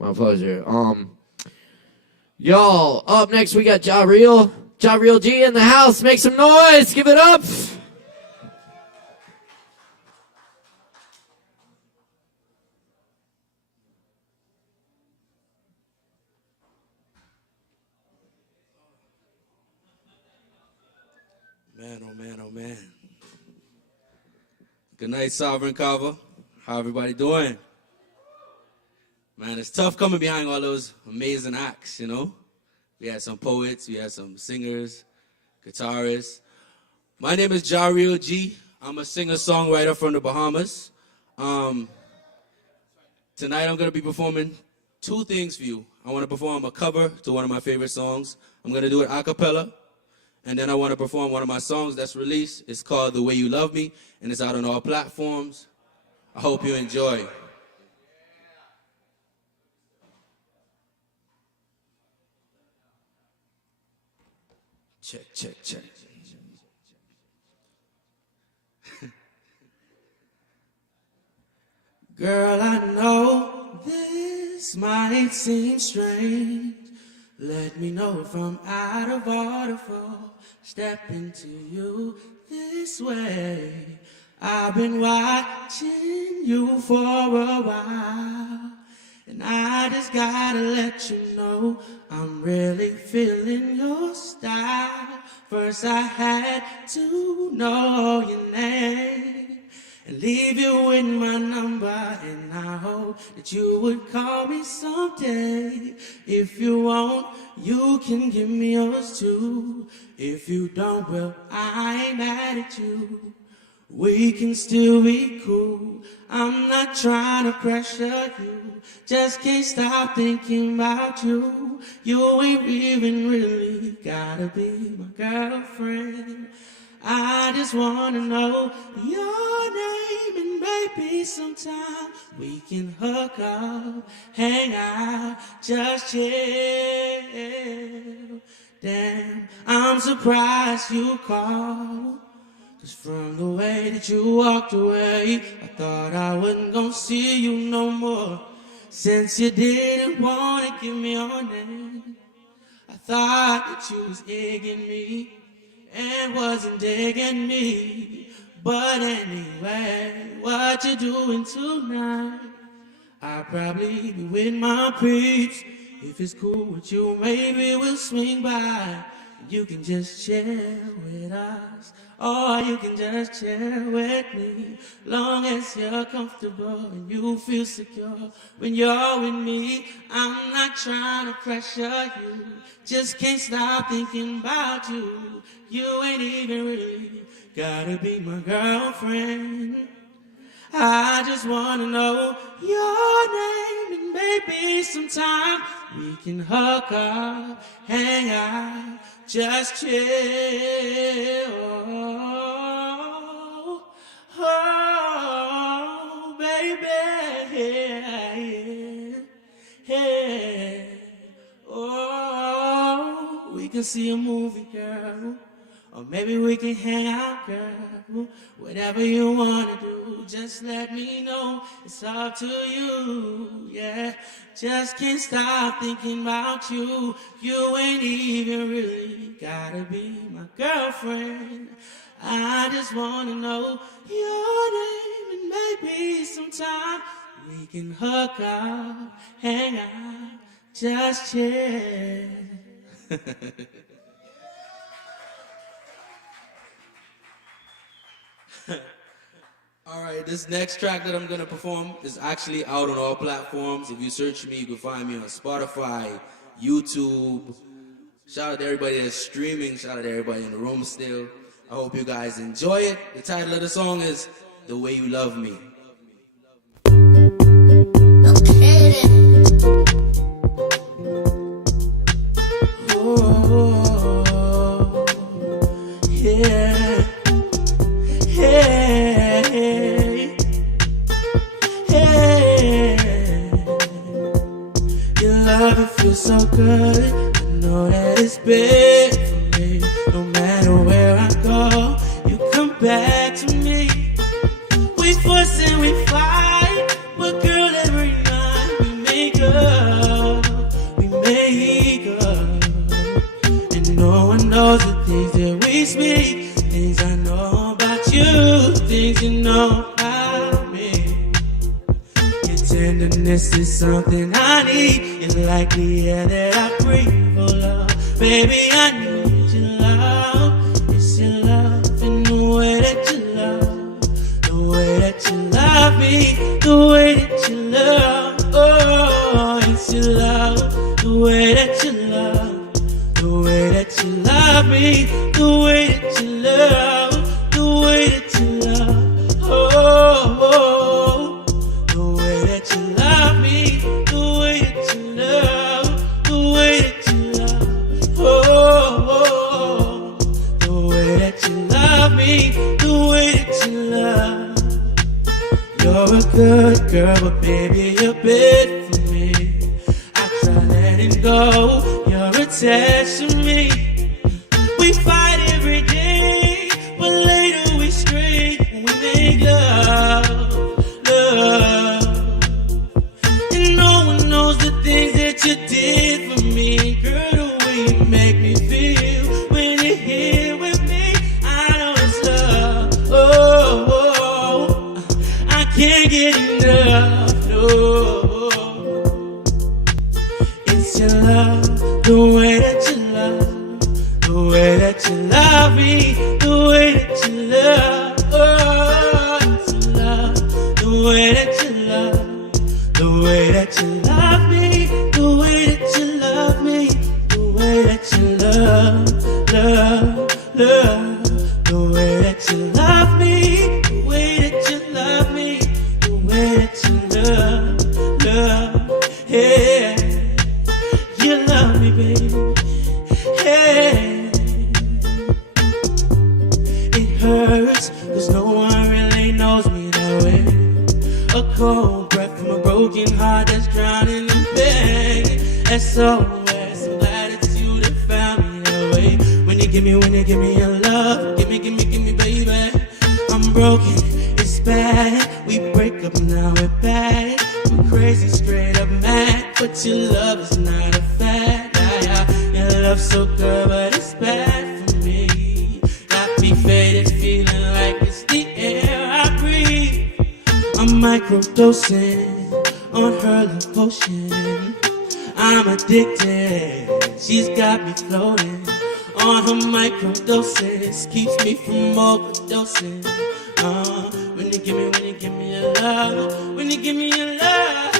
My pleasure. Y'all, up next we got Ja Real G in the house. Make some noise. Give it up. Man, oh man, oh man. Good night, Sovereign Kava. How everybody doing? Man, it's tough coming behind all those amazing acts, you know? We had some poets, we had some singers, guitarists. My name is Ja Real G. I'm a singer-songwriter from the Bahamas. Tonight I'm going to be performing 2 things for you. I want to perform a cover to one of my favorite songs. I'm going to do it a cappella. And then I want to perform one of my songs that's released. It's called The Way You Love Me, and it's out on all platforms. I hope you enjoy. Check, check, check. Girl, I know this might seem strange. Let me know if I'm out of order for stepping to you this way. I've been watching you for a while, and I just gotta let you know I'm really feeling your style. First I had to know your name and leave you with my number, and I hope that you would call me someday. If you want, you can give me yours too. If you don't, well, I ain't mad at you. We can still be cool. I'm not trying to pressure you, just can't stop thinking about you. You ain't even really gotta be my girlfriend. I just wanna know your name, and maybe sometime we can hook up, hang out, just chill. Damn, I'm surprised you called, 'cause from the way that you walked away, I thought I wasn't gonna see you no more. Since you didn't wanna give me your name, I thought that you was egging me and wasn't digging me. But anyway, what you doing tonight? I'll probably be with my peeps. If it's cool with you, maybe we'll swing by. You can just chill with us, or you can just chill with me. Long as you're comfortable and you feel secure when you're with me. I'm not trying to pressure you, just can't stop thinking about you. You ain't even really gotta be my girlfriend. I just wanna know your name, and maybe sometime we can hook up, hang out, just chill. Oh, baby, yeah. Oh, we can see a movie, girl. Or maybe we can hang out, girl. Whatever you wanna do, just let me know. It's up to you, yeah. Just can't stop thinking about you. You ain't even really gotta be my girlfriend. I just wanna know your name, and maybe sometime we can hook up, hang out, just chill. All right, this next track that I'm gonna perform is actually out on all platforms. If you search me, you can find me on Spotify, YouTube. Shout out to everybody that's streaming. Shout out to everybody in the room still. I hope you guys enjoy it. The title of the song is The Way You Love Me. Oh, yeah. Hey, hey, your love, it feels so good. I know that it's big for me. No matter where I go, you come back to me. We fuss and we fight, but girl, every night we make up, and no one knows the things that we speak, things I know about you, things you know about me. Your tenderness is something I need. It's like the air that I breathe. Oh love, baby, I need your love. It's your love and the way that you love, the way that you love me, the way that you love. Oh, it's your love, the way that you love, the way that you love me, the way that you love, the way that you love. Oh, the way that you love me, the way that you love, the way that you love. Oh, the way that you love me, the way that you love. You're a good girl, but baby, you're bad for me. I try letting go, you're attached to me. We fight every day, but later we straight when we make love, love. And no one knows the things that you did for me. Girl, the way you make me feel when you're here with me, I know it's love. Oh, I can't get enough, no. It's your love, the way that you love, the way that you love me, the way that you love. Oh, it's your love, the way that you love, the way that you love me, the way that you love me, the way that you love, love, love, the way that you love me, the way that you love me, the way that you love, love, yeah. You love me, baby. Hey, it hurts, cause no one really knows me that way. A cold breath from a broken heart that's drowning in pain. SOS, I'm glad it's you that found me that way. When you give me your love, give me, baby. I'm broken, it's bad. We break up, now we're back. We're crazy, straight up mad, but your love is not a fact. Your love's so good, but it's bad for me. Got me faded, feeling like it's the air I breathe. I'm microdosing on her love potion. I'm addicted, she's got me floating on her microdoses, keeps me from overdosing. When you give me your love, when you give me your love,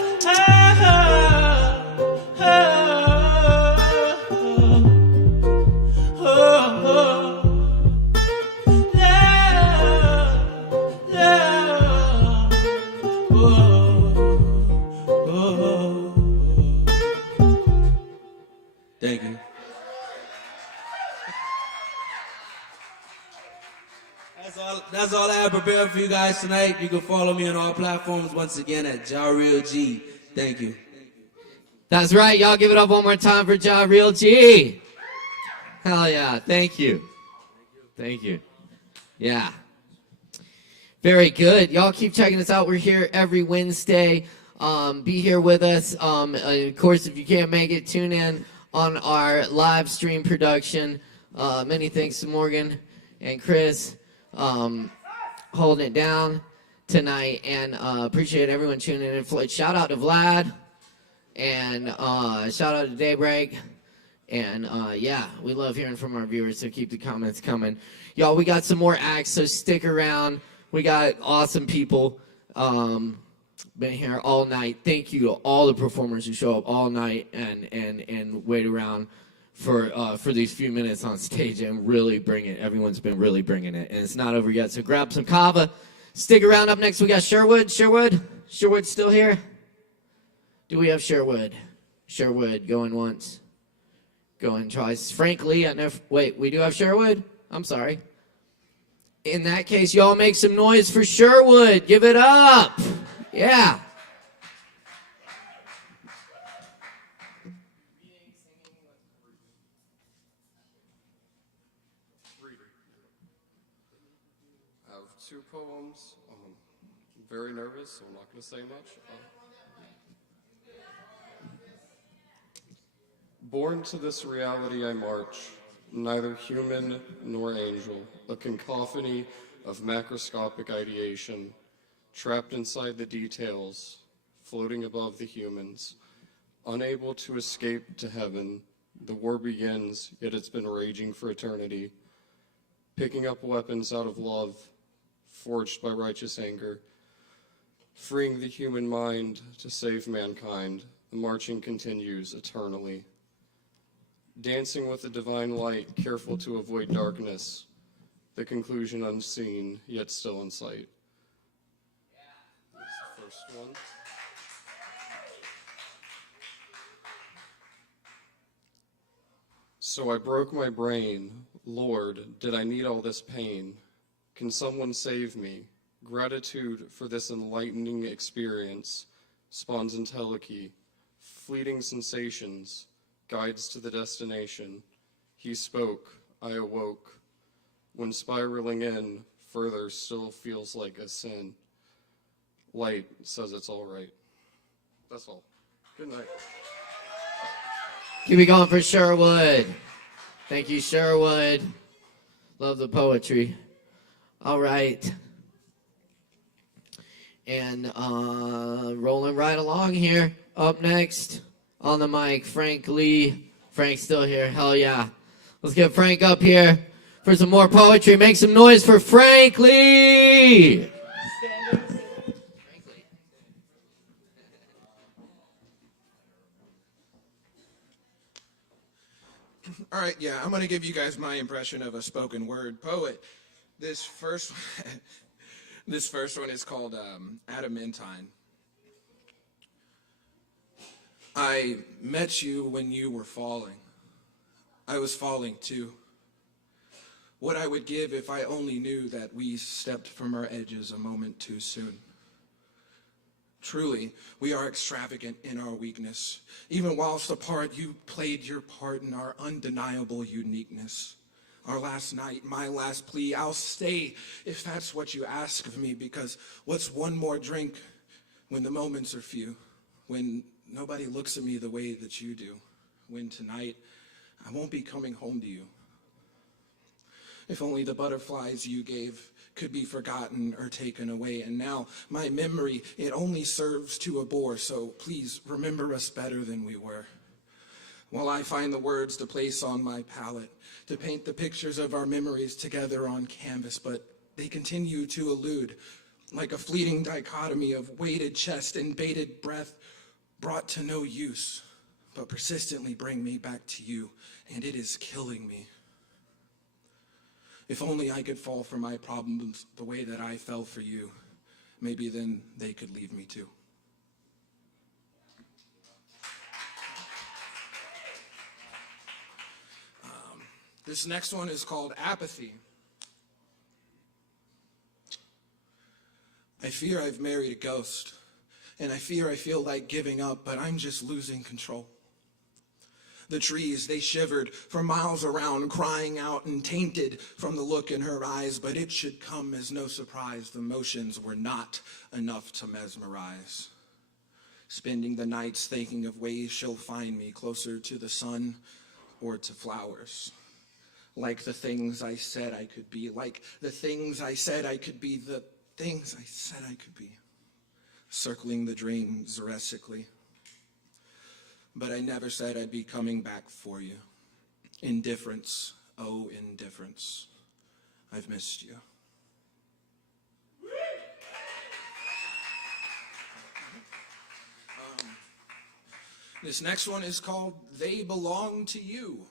Thank you. That's all I have prepared for you guys tonight. You can follow me on all platforms once again at JaRealG. Thank you. That's right. Y'all give it up one more time for JaRealG. Hell yeah. Thank you. Thank you. Yeah. Very good. Y'all keep checking us out. We're here every Wednesday. Be here with us. Of course, if you can't make it, tune in on our live stream production. Many thanks to Morgan and Chris holding it down tonight, and appreciate everyone tuning in. Shout out to Vlad, and shout out to Daybreak, and yeah, we love hearing from our viewers, so keep the comments coming. Y'all, we got some more acts, so stick around. We got awesome people been here all night. Thank you to all the performers who show up all night and wait around for these few minutes on stage and really bring it. Everyone's been really bringing it, and it's not over yet. So grab some Kava. Stick around. Up next, we got Sherwood. Sherwood's still here. Do we have Sherwood? Sherwood going once, going twice. Frankly, I know. Wait, we do have Sherwood. I'm sorry. In that case, y'all make some noise for Sherwood. Give it up. Yeah. I have 2 poems. I'm very nervous, so I'm not going to say much. Born to this reality I march, neither human nor angel, a cacophony of macroscopic ideation, trapped inside the details, floating above the humans, unable to escape to heaven. The war begins, yet it's been raging for eternity, picking up weapons out of love, forged by righteous anger, freeing the human mind to save mankind. The marching continues eternally. Dancing with the divine light, careful to avoid darkness, the conclusion unseen, yet still in sight. That's the first one. So I broke my brain. Lord, did I need all this pain? Can someone save me? Gratitude for this enlightening experience spawns entelechy, fleeting sensations, guides to the destination. He spoke, I awoke. When spiraling in, further still feels like a sin. Light says it's all right. That's all. Good night. Keep it going for Sherwood. Thank you, Sherwood. Love the poetry. All right. And rolling right along here. Up next on the mic, Frank Lee. Frank's still here. Hell yeah. Let's get Frank up here for some more poetry. Make some noise for Frank Lee. All right, yeah, I'm going to give you guys my impression of a spoken word poet. This first one is called Adamantine. I met you when you were falling. I was falling too. What I would give if I only knew that we stepped from our edges a moment too soon. Truly, we are extravagant in our weakness. Even whilst apart, you played your part in our undeniable uniqueness. Our last night, my last plea, I'll stay if that's what you ask of me, because what's one more drink when the moments are few, when nobody looks at me the way that you do, when tonight I won't be coming home to you. If only the butterflies you gave could be forgotten or taken away. And now my memory, it only serves to a bore, so please remember us better than we were. while I find the words to place on my palette, to paint the pictures of our memories together on canvas, but they continue to elude, like a fleeting dichotomy of weighted chest and bated breath brought to no use, but persistently bring me back to you, and it is killing me. If only I could fall for my problems the way that I fell for you, maybe then they could leave me too. This next one is called Apathy. I fear I've married a ghost, and I fear I feel like giving up, but I'm just losing control. The trees, they shivered for miles around, crying out and tainted from the look in her eyes, but it should come as no surprise the motions were not enough to mesmerize. Spending the nights thinking of ways she'll find me closer to the sun or to flowers. Like the things I said I could be, like the things I said I could be, the things I said I could be. Circling the dream Zuressically. But I never said I'd be coming back for you. Indifference, oh indifference, I've missed you. This next one is called They Belong to You.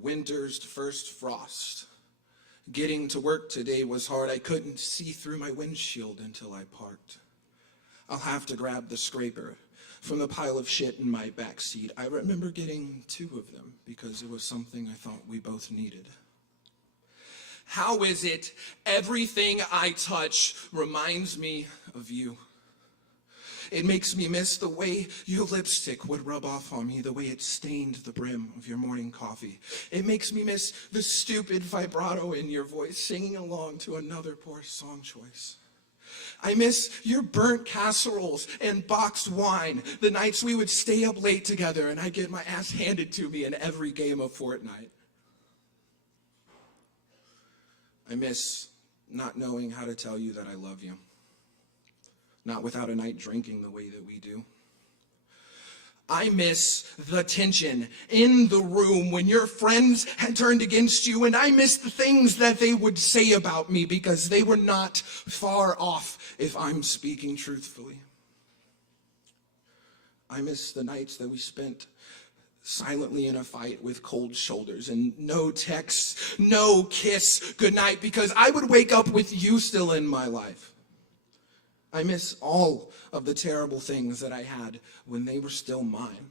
Winter's first frost. Getting to work today was hard. I couldn't see through my windshield until I parked. I'll have to grab the scraper from the pile of shit in my backseat. I remember getting 2 of them because it was something I thought we both needed. How is it everything I touch reminds me of you? It makes me miss the way your lipstick would rub off on me, the way it stained the brim of your morning coffee. It makes me miss the stupid vibrato in your voice, singing along to another poor song choice. I miss your burnt casseroles and boxed wine, the nights we would stay up late together and I'd get my ass handed to me in every game of Fortnite. I miss not knowing how to tell you that I love you. Not without a night drinking the way that we do. I miss the tension in the room when your friends had turned against you, and I miss the things that they would say about me because they were not far off if I'm speaking truthfully. I miss the nights that we spent silently in a fight with cold shoulders and no text, no kiss goodnight because I would wake up with you still in my life. I miss all of the terrible things that I had when they were still mine.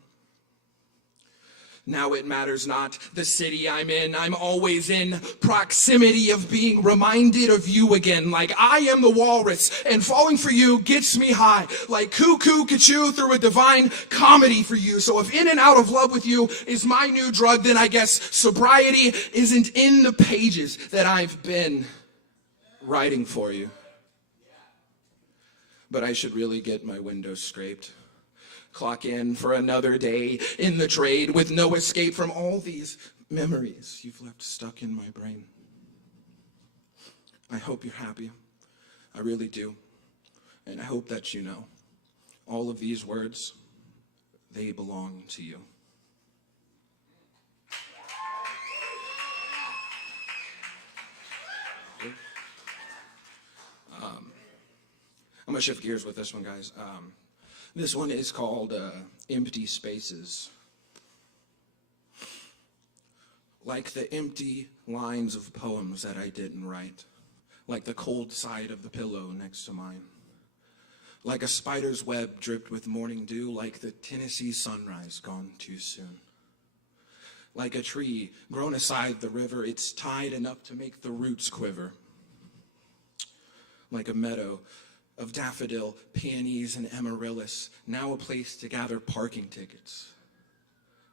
Now it matters not the city I'm in. I'm always in proximity of being reminded of you again. Like I am the walrus and falling for you gets me high. Like cuckoo Cachoo through a divine comedy for you. So if in and out of love with you is my new drug, then I guess sobriety isn't in the pages that I've been writing for you. But I should really get my windows scraped. Clock in for another day in the trade with no escape from all these memories you've left stuck in my brain. I hope you're happy. I really do. And I hope that you know all of these words, they belong to you. I'm going to shift gears with this one, guys. This one is called Empty Spaces. Like the empty lines of poems that I didn't write. Like the cold side of the pillow next to mine. Like a spider's web dripped with morning dew. Like the Tennessee sunrise gone too soon. Like a tree grown aside the river, it's tied enough to make the roots quiver. Like a meadow of daffodil, peonies, and amaryllis, now a place to gather parking tickets.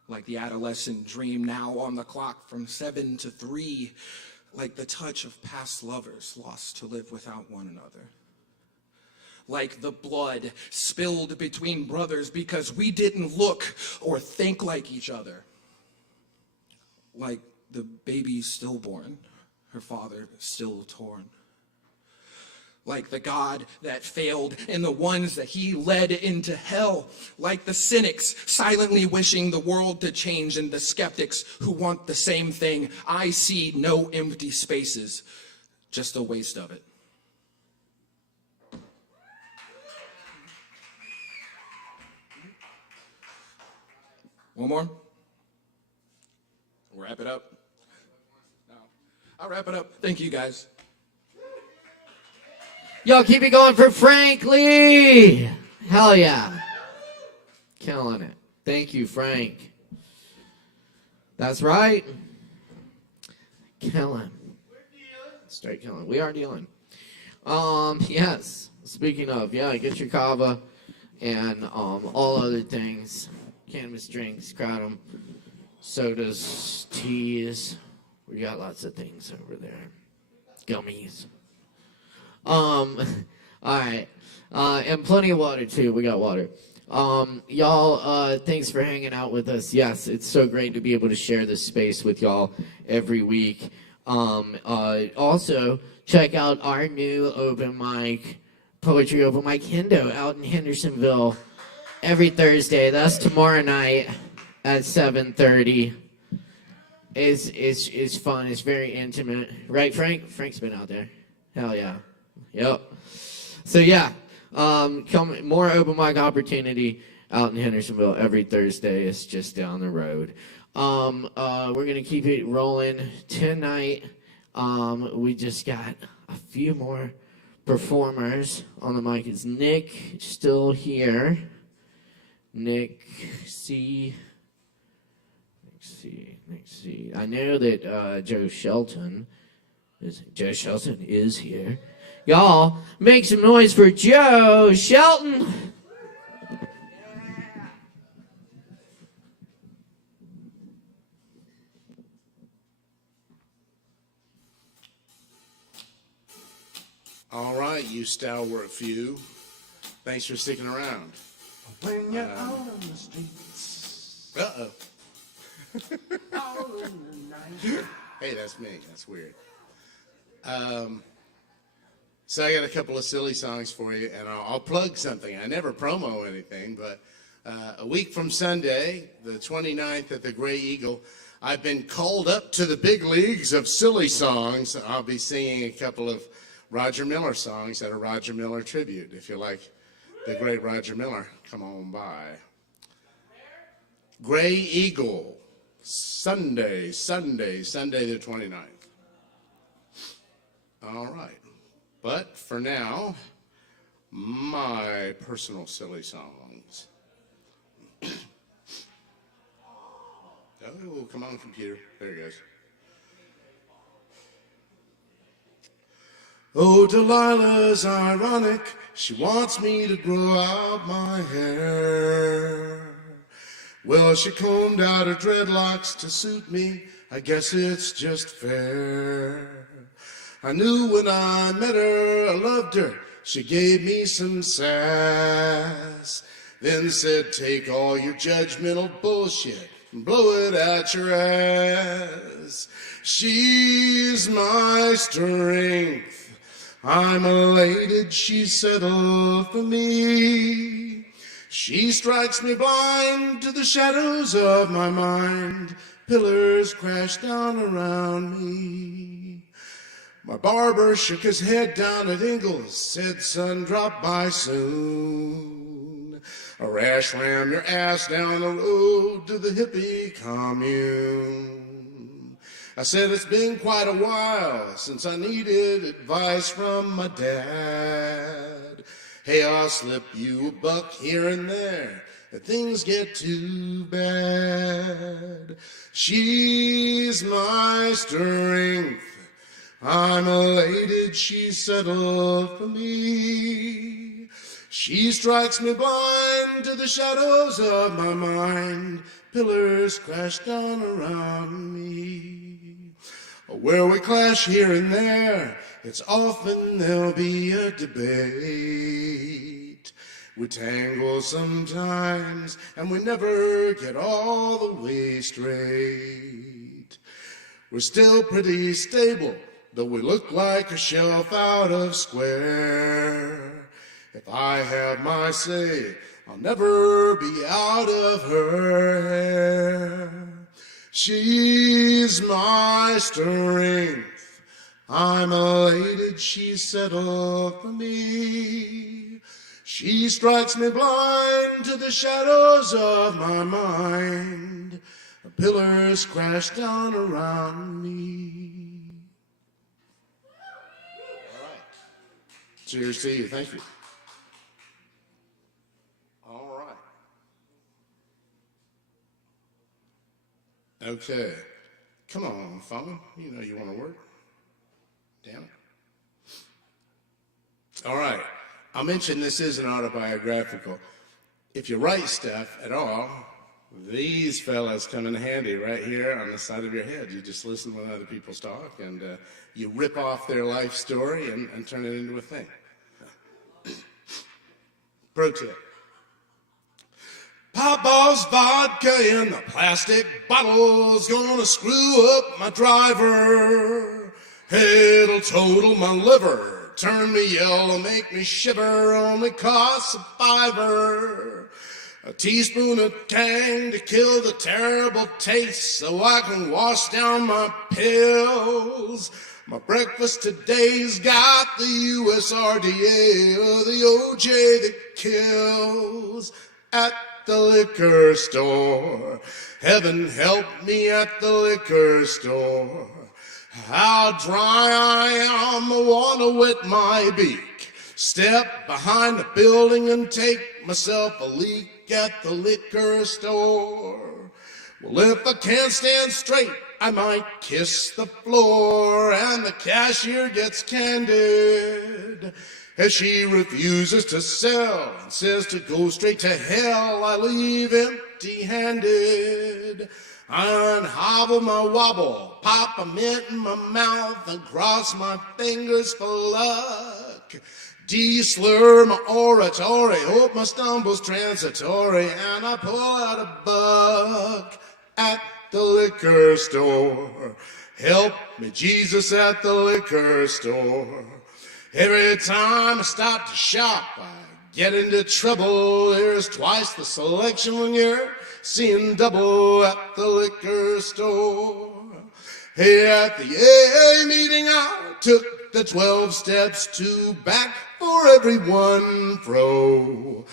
Like the adolescent dream now on the clock from 7 to 3, like the touch of past lovers lost to live without one another. Like the blood spilled between brothers because we didn't look or think like each other. Like the baby stillborn, her father still torn. like the God that failed and the ones that he led into hell, like the cynics silently wishing the world to change and the skeptics who want the same thing. I see no empty spaces, just a waste of it. One more? Wrap it up? No. I'll wrap it up. Thank you, guys. Y'all keep it going for Frank Lee. Hell yeah. Killing it. Thank you, Frank. That's right. Killing. Straight killing. We are dealing. Yes. Speaking of, yeah, get your Kava and all other things. Cannabis drinks, kratom, sodas, teas. We got lots of things over there. Gummies. All right. And plenty of water, too. We got water. Y'all, thanks for hanging out with us. Yes, it's so great to be able to share this space with y'all every week. Also, check out our new open mic, poetry open mic, Hendo, out in Hendersonville every Thursday. That's tomorrow night at 7:30. It's fun. It's very intimate. Right, Frank? Frank's been out there. Hell yeah. Yep. So yeah, come more open mic opportunity out in Hendersonville every Thursday. It's just down the road. We're gonna keep it rolling tonight. We just got a few more performers on the mic. Is Nick still here? Nick C. I know that Joe Shelton is here. Y'all, make some noise for Joe Shelton. All right, you stalwart few. Thanks for sticking around. When you're out on the streets. Uh-oh. Out in the night. Hey, that's me. That's weird. So I got a couple of silly songs for you, and I'll plug something. I never promo anything, but a week from Sunday, the 29th at the Gray Eagle, I've been called up to the big leagues of silly songs. I'll be singing a couple of Roger Miller songs at a Roger Miller tribute. If you like the great Roger Miller, come on by. Gray Eagle, Sunday the 29th. All right. But for now, my personal silly songs. Oh, come on, computer. There he goes. Oh, Delilah's ironic. She wants me to grow out my hair. Well, she combed out her dreadlocks to suit me. I guess it's just fair. I knew when I met her, I loved her. She gave me some sass. Then said, take all your judgmental bullshit and blow it at your ass. She's my strength. I'm elated she settled for me. She strikes me blind to the shadows of my mind. Pillars crash down around me. My barber shook his head down at Ingalls, said, son, drop by soon. A rash ram your ass down the road to the hippie commune. I said, it's been quite a while since I needed advice from my dad. Hey, I'll slip you a buck here and there if things get too bad. She's my strength. I'm elated she settled for me. She strikes me blind to the shadows of my mind. Pillars crash down around me. Where we clash here and there, it's often there'll be a debate. We tangle sometimes, and we never get all the way straight. We're still pretty stable, though we look like a shelf out of square. If I have my say, I'll never be out of her hair. She's my strength. I'm elated she's settled for me. She strikes me blind to the shadows of my mind. The pillars crash down around me. All right. Cheers to you. Thank you. All right. Okay. Come on, phone. You know you want to work. Damn it. All right. I'll mention this isn't autobiographical. If you write stuff at all, these fellas come in handy right here on the side of your head. You just listen when other people talk, and you rip off their life story and turn it into a thing. Pro tip. Papa's vodka in the plastic bottle's gonna screw up my driver. It'll total my liver, turn me yellow, make me shiver, only costs $5. A teaspoon of Tang to kill the terrible taste so I can wash down my pills. My breakfast today's got the USRDA or the OJ that kills. At the liquor store, heaven help me at the liquor store. How dry I am, I wanna wet my beak. Step behind the building and take myself a leak at the liquor store. Well, if I can't stand straight, I might kiss the floor, and the cashier gets candid as she refuses to sell and says to go straight to hell. I leave empty-handed. I unhobble my wobble, pop a mint in my mouth, and cross my fingers for luck. De-slur my oratory, hope my stumble's transitory, and I pull out a buck at the liquor store. Help me, Jesus, at the liquor store. Every time I stop to shop, I get into trouble. There's twice the selection when you're seeing double at the liquor store. Hey, at the AA meeting, I took the 12 steps to back for every one fro.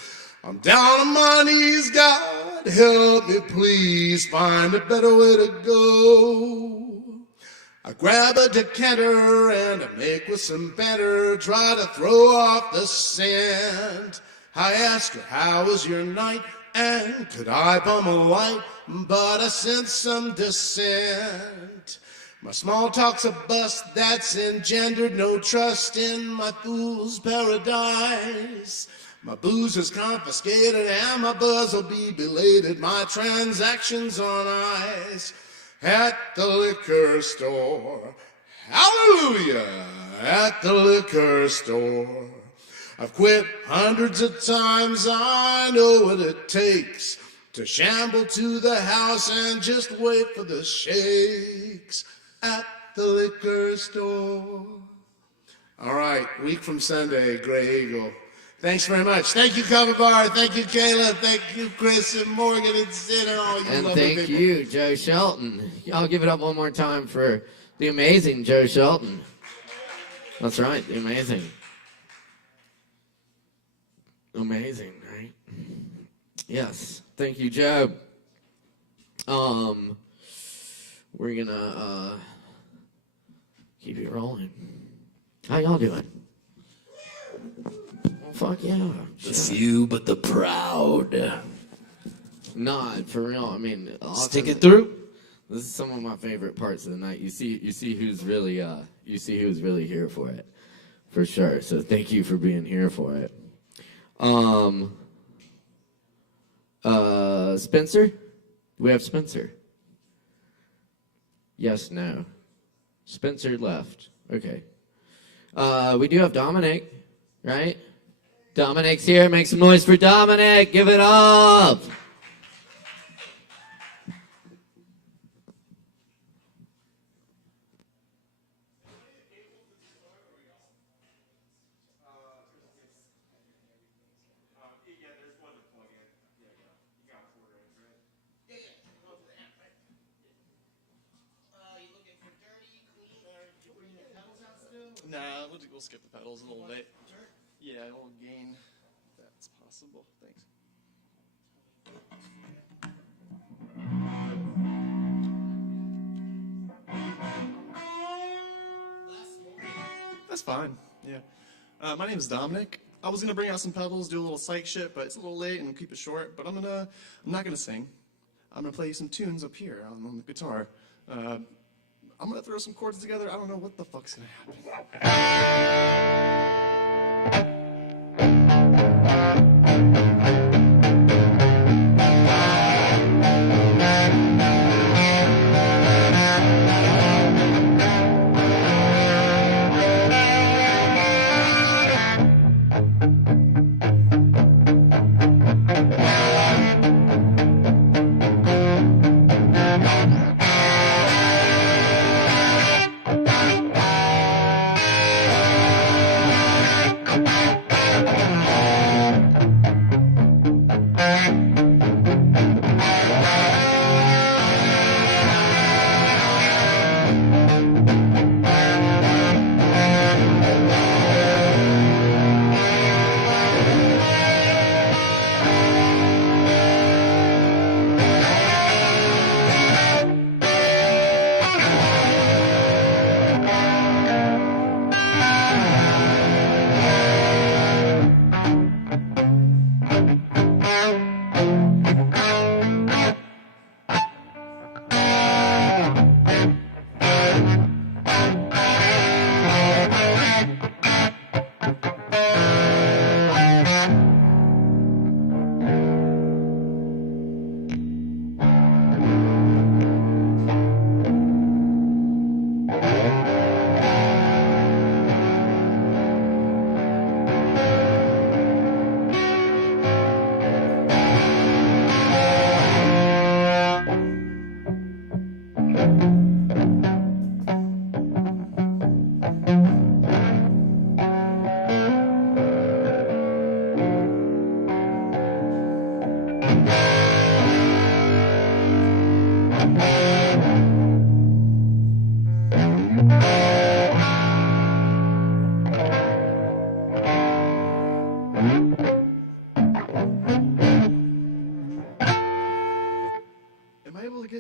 I'm down on my knees, God, help me please find a better way to go. I grab a decanter and I make with some banter, try to throw off the scent. I ask her, how was your night? And could I bum a light? But I sense some dissent. My small talk's a bust that's engendered no trust in my fool's paradise. My booze is confiscated and my buzz will be belated. My transactions on ice at the liquor store. Hallelujah! At the liquor store. I've quit hundreds of times, I know what it takes to shamble to the house and just wait for the shakes at the liquor store. All right, week from Sunday, Gray Eagle. Thanks very much. Thank you, Kava Bar. Thank you, Kayla. Thank you, Chris and Morgan and Sid and all you And lovely thank people. you, Joe Shelton. I'll give it up one more time for the amazing Joe Shelton. That's right, the amazing. Amazing, right? Yes. Thank you, Joe. We're gonna keep it rolling. How y'all doing? Fuck yeah. The few but the proud. Nah, for real. I mean, Stick it through. This is some of my favorite parts of the night. You see who's really here for it, for sure. So thank you for being here for it. Spencer, do we have Spencer? Yes, no. Spencer left. Okay. We do have Dominic, right? Dominic's here. Make some noise for Dominic. Give it up. we'll skip the pedals a little bit. Yeah, a little gain. If that's possible. Thanks. That's fine. Yeah. My name is Dominic. I was gonna bring out some pedals, do a little psych shit, but it's a little late and keep it short. But I'm not gonna sing. I'm gonna play you some tunes up here on the guitar. I'm gonna throw some chords together. I don't know what the fuck's gonna happen.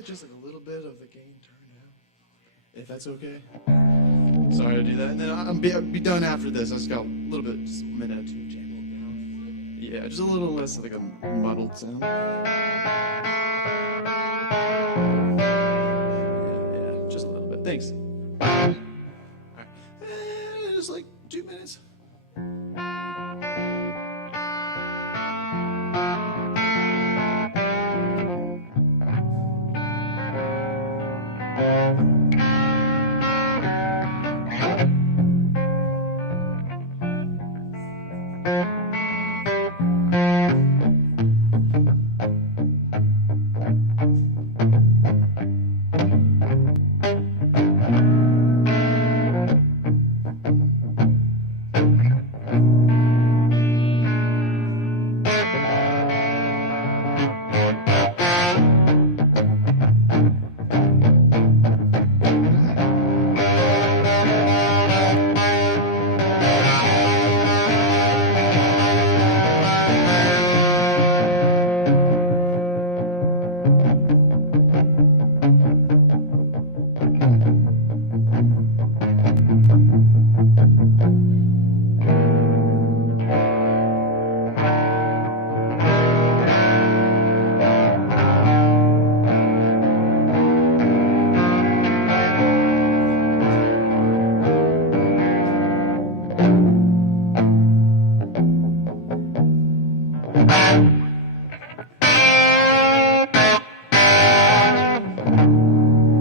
Just like a little bit of the gain turned down, if that's okay. Sorry to do that, and then I'll be done after this. I just got a little bit, just a minute or two jamming down. Yeah, just a little less like a muddled sound. Yeah, just a little bit. Thanks. All right, just like 2 minutes.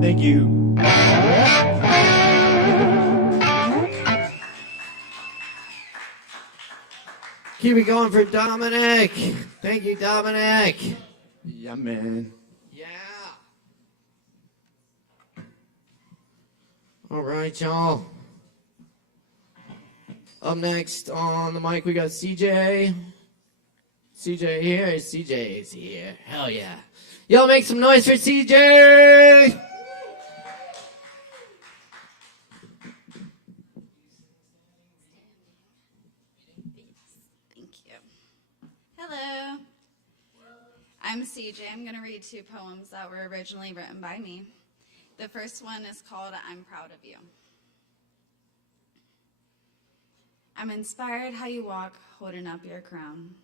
Thank you. Keep it going for Dominic. Thank you, Dominic. Yeah, man. Yeah. All right, y'all. Up next on the mic, we got CJ. CJ here. CJ is here. Hell yeah. Y'all make some noise for CJ. I'm CJ. I'm going to read 2 poems that were originally written by me. The first one is called I'm Proud of You. I'm inspired how you walk holding up your crown,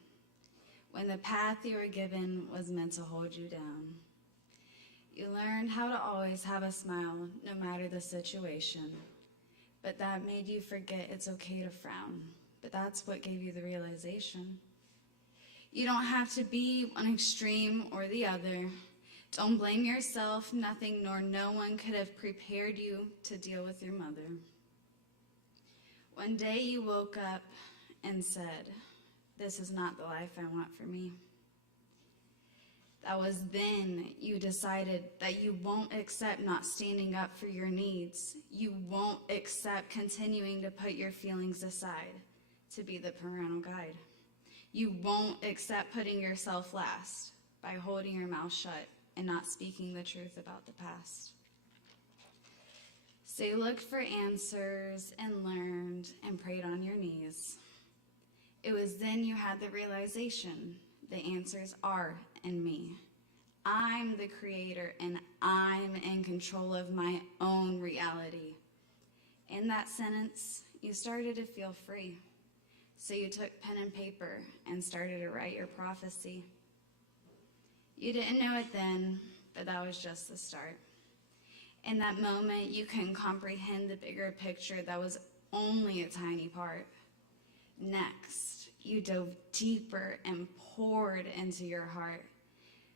when the path you were given was meant to hold you down. You learned how to always have a smile no matter the situation, but that made you forget it's okay to frown, but that's what gave you the realization. You don't have to be one extreme or the other. Don't blame yourself, nothing nor no one could have prepared you to deal with your mother. One day you woke up and said, this is not the life I want for me. That was then you decided that you won't accept not standing up for your needs. You won't accept continuing to put your feelings aside to be the parental guide. You won't accept putting yourself last by holding your mouth shut and not speaking the truth about the past. So you looked for answers and learned and prayed on your knees. It was then you had the realization the answers are in me. I'm the creator and I'm in control of my own reality. In that sentence, you started to feel free. So you took pen and paper and started to write your prophecy. You didn't know it then, but that was just the start. In that moment, you couldn't comprehend the bigger picture that was only a tiny part. Next, you dove deeper and poured into your heart,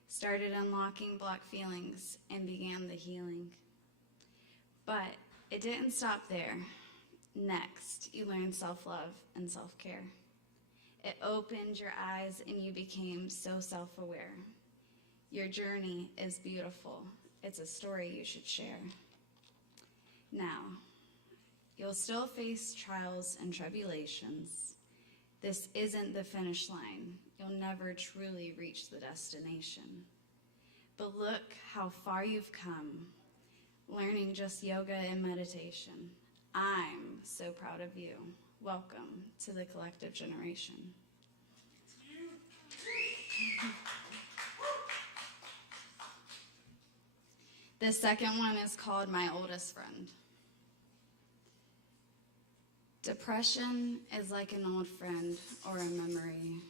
started unlocking blocked feelings, and began the healing. But it didn't stop there. Next, you learned self-love and self-care. It opened your eyes and you became so self-aware. Your journey is beautiful. It's a story you should share. Now, you'll still face trials and tribulations. This isn't the finish line. You'll never truly reach the destination. But look how far you've come, learning just yoga and meditation. I'm so proud of you. Welcome to the collective generation. The second one is called My Oldest Friend. Depression is like an old friend or a memory.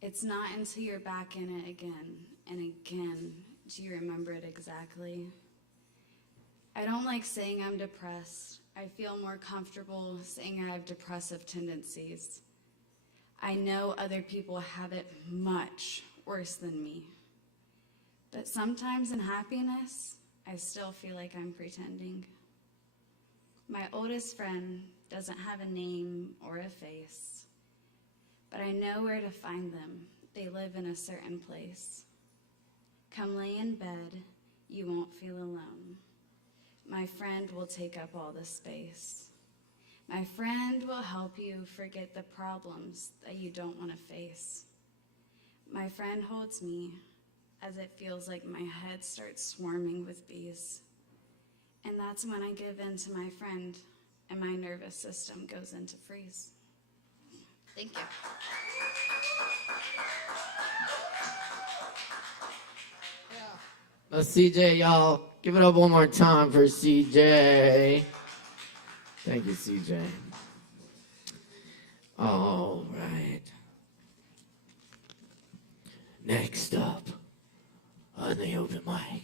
It's not until you're back in it again and again do you remember it exactly. I don't like saying I'm depressed. I feel more comfortable saying I have depressive tendencies. I know other people have it much worse than me. But sometimes in happiness, I still feel like I'm pretending. My oldest friend doesn't have a name or a face, but I know where to find them. They live in a certain place. Come lay in bed, you won't feel alone. My friend will take up all the space. My friend will help you forget the problems that you don't want to face. My friend holds me as it feels like my head starts swarming with bees. And that's when I give in to my friend and my nervous system goes into freeze. Thank you. CJ, y'all, give it up one more time for CJ. Thank you, CJ. All right. Next up on the open mic.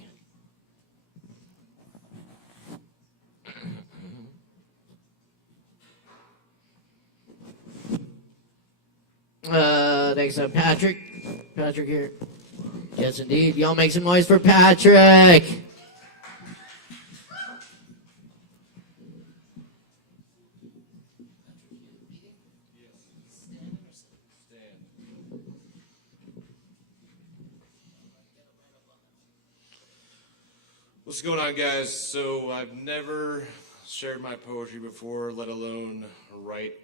Next up, Patrick. Patrick here. Yes, indeed. Y'all make some noise for Patrick. What's going on, guys? So I've never shared my poetry before, let alone write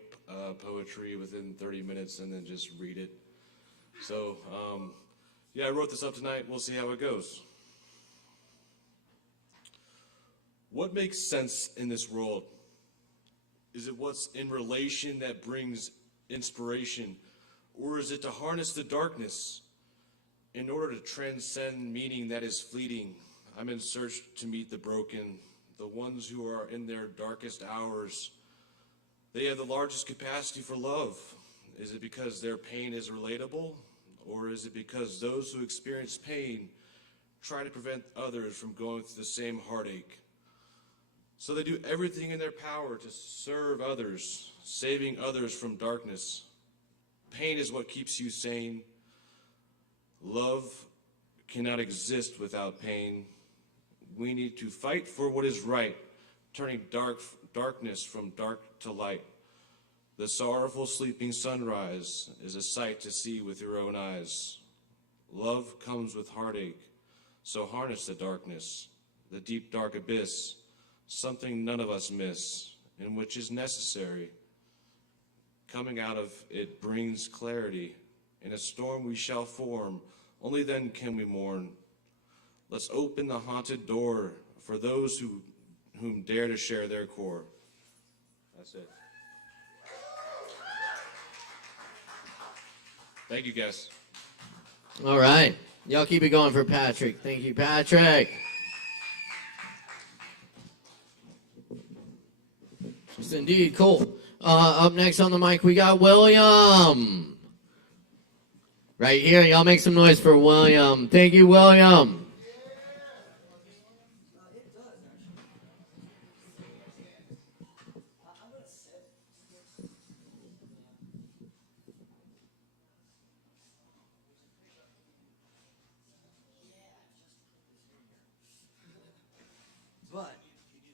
poetry within 30 minutes and then just read it. So, yeah, I wrote this up tonight. We'll see how it goes. What makes sense in this world? Is it what's in relation that brings inspiration? Or is it to harness the darkness In order to transcend meaning that is fleeting, I'm in search to meet the broken, the ones who are in their darkest hours. They have the largest capacity for love. Is it because their pain is relatable? Or is it because those who experience pain try to prevent others from going through the same heartache? So they do everything in their power to serve others, saving others from darkness. Pain is what keeps you sane. Love cannot exist without pain. We need to fight for what is right, turning darkness from dark to light. The sorrowful sleeping sunrise is a sight to see with your own eyes. Love comes with heartache, so harness the darkness, the deep dark abyss, something none of us miss, and which is necessary. Coming out of it brings clarity. In a storm we shall form, only then can we mourn. Let's open the haunted door for those whom dare to share their core. That's it. Thank you, guys. All right. Y'all keep it going for Patrick. Thank you, Patrick. Yes, indeed. Cool. Up next on the mic, we got William. Right here. Y'all make some noise for William. Thank you, William. But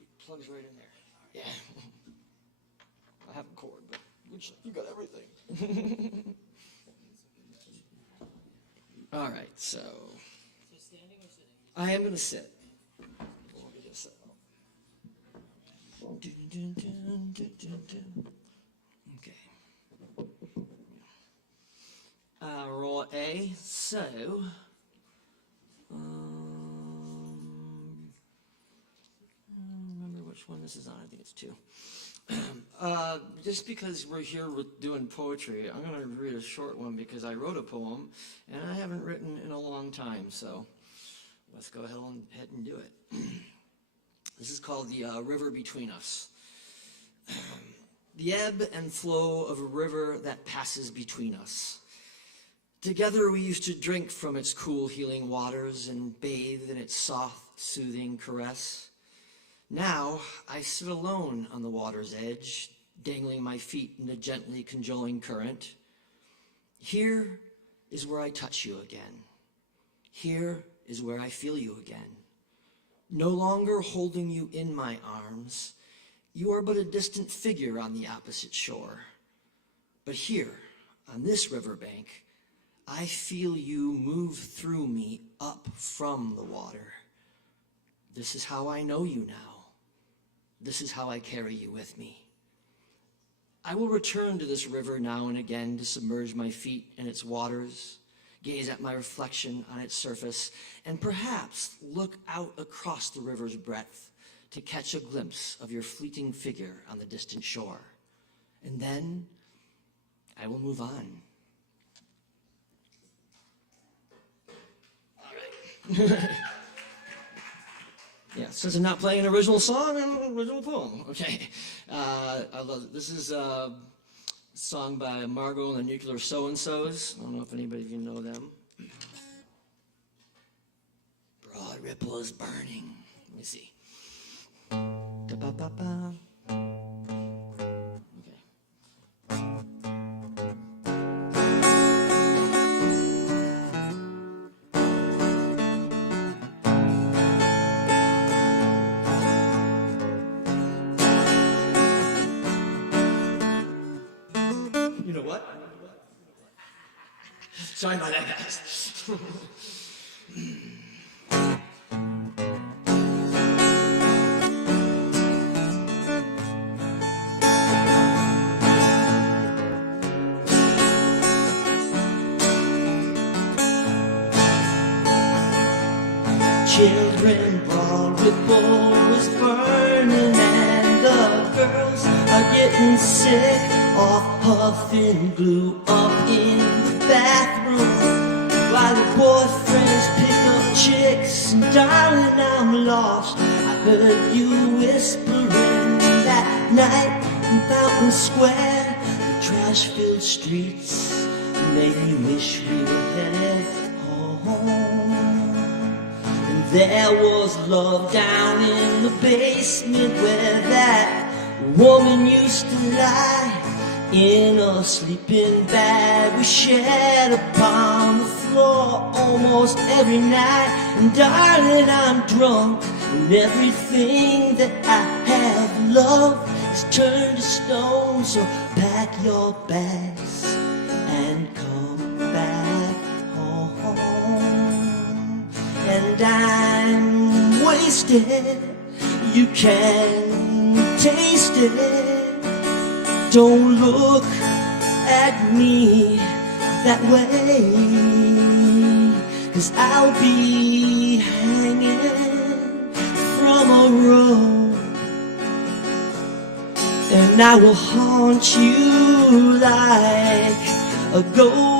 it plugs right in there. Yeah. I have a cord, but you got everything. All right, so I am going to sit. Let me just sit. Okay. Roll A. So, I don't remember which one this is on. I think it's 2. Just because we're here doing poetry, I'm going to read a short one because I wrote a poem and I haven't written in a long time, so let's go ahead and do it. This is called The River Between Us. The ebb and flow of a river that passes between us. Together we used to drink from its cool, healing waters and bathe in its soft, soothing caress. Now, I sit alone on the water's edge, dangling my feet in the gently cajoling current. Here is where I touch you again. Here is where I feel you again. No longer holding you in my arms, you are but a distant figure on the opposite shore. But here, on this riverbank, I feel you move through me up from the water. This is how I know you now. This is how I carry you with me. I will return to this river now and again to submerge my feet in its waters, gaze at my reflection on its surface, and perhaps look out across the river's breadth to catch a glimpse of your fleeting figure on the distant shore. And then I will move on. All right. Yeah, since I'm not playing an original song, I'm an original poem. Okay. I love it. This is a song by Margot and the Nuclear So-and-Sos. I don't know if anybody of you know them. Broad ripple is burning. Let me see. Da-ba-ba-ba. You know what? Sorry about that, guys. Children, broad ripple is burning and the girls are getting sick off puffing glue up in the bathroom. Why while your boyfriends pick up chicks. And darling, I'm lost. I heard you whispering that night in Fountain Square. The trash-filled streets made me wish we were headed home. And there was love down in the basement where that woman used to lie in a sleeping bag we shared upon the floor almost every night. And darling, I'm drunk, and everything that I have loved is turned to stone. So pack your bags and come back home. And I'm wasted, you can taste it. Don't look at me that way, 'cause I'll be hanging from a rope, and I will haunt you like a ghost.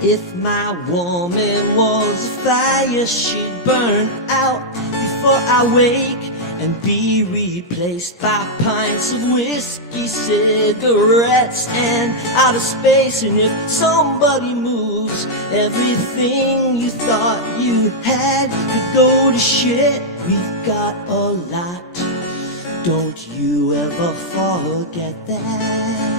If my woman was a fire, she'd burn out before I wake and be replaced by pints of whiskey, cigarettes, and outer space. And if somebody moves, everything you thought you had could go to shit. We've got a lot, don't you ever forget that.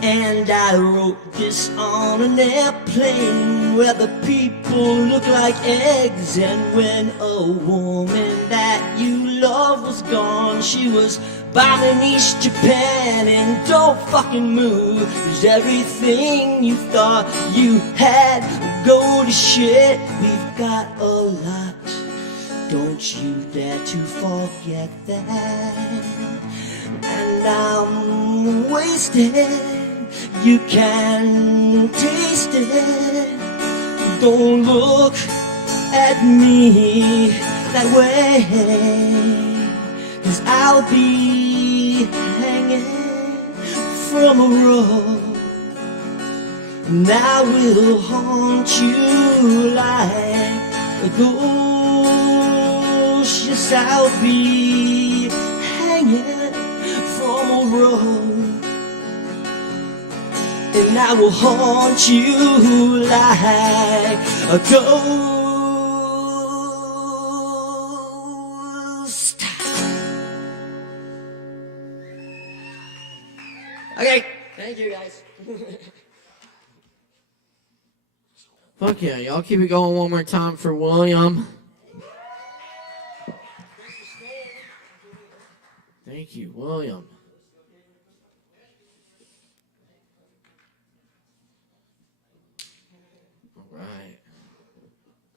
And I wrote this on an airplane where the people look like eggs. And when a woman that you love was gone, she was bombing East Japan. And don't fucking move, 'cause everything you thought you had would go to shit. We've got a lot, don't you dare to forget that. And I'm wasted, you can taste it. Don't look at me that way, 'cause I'll be hanging from a rope, and I will haunt you like a ghost. Yes, I'll be hanging from a rope, and I will haunt you like a ghost. Okay, thank you guys. Fuck yeah, y'all keep it going one more time for William. Thank you, William. All right.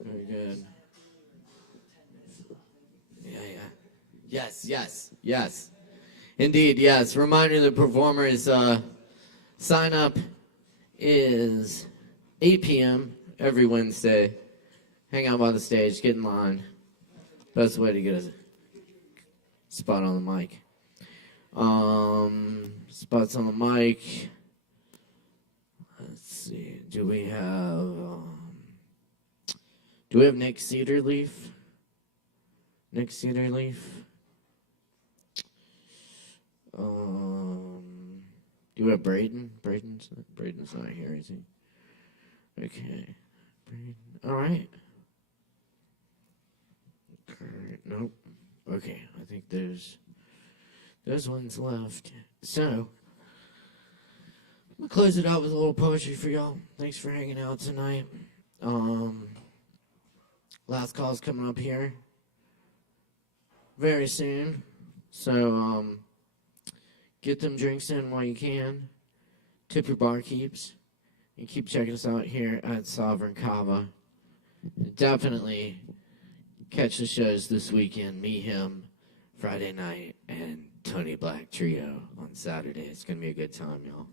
Very good. Yeah. Yes. Indeed, yes. Reminder to the performers, sign up is 8 p.m. every Wednesday. Hang out by the stage, get in line. Best way to get a spot on the mic. Spots on the mic. Let's see. Do we have Nick Cedarleaf? Nick Cedarleaf? Do we have Braden? Braden's not here, is he? Okay. Braden. All right. Nope. Okay, I think there's ones left. So, I'm gonna close it out with a little poetry for y'all. Thanks for hanging out tonight. Last call's coming up here very soon. So, get them drinks in while you can. Tip your barkeeps. And keep checking us out here at Sovereign Kava. Definitely catch the shows this weekend. Me, Him, Friday night, and Tony Black Trio on Saturday. It's going to be a good time, y'all.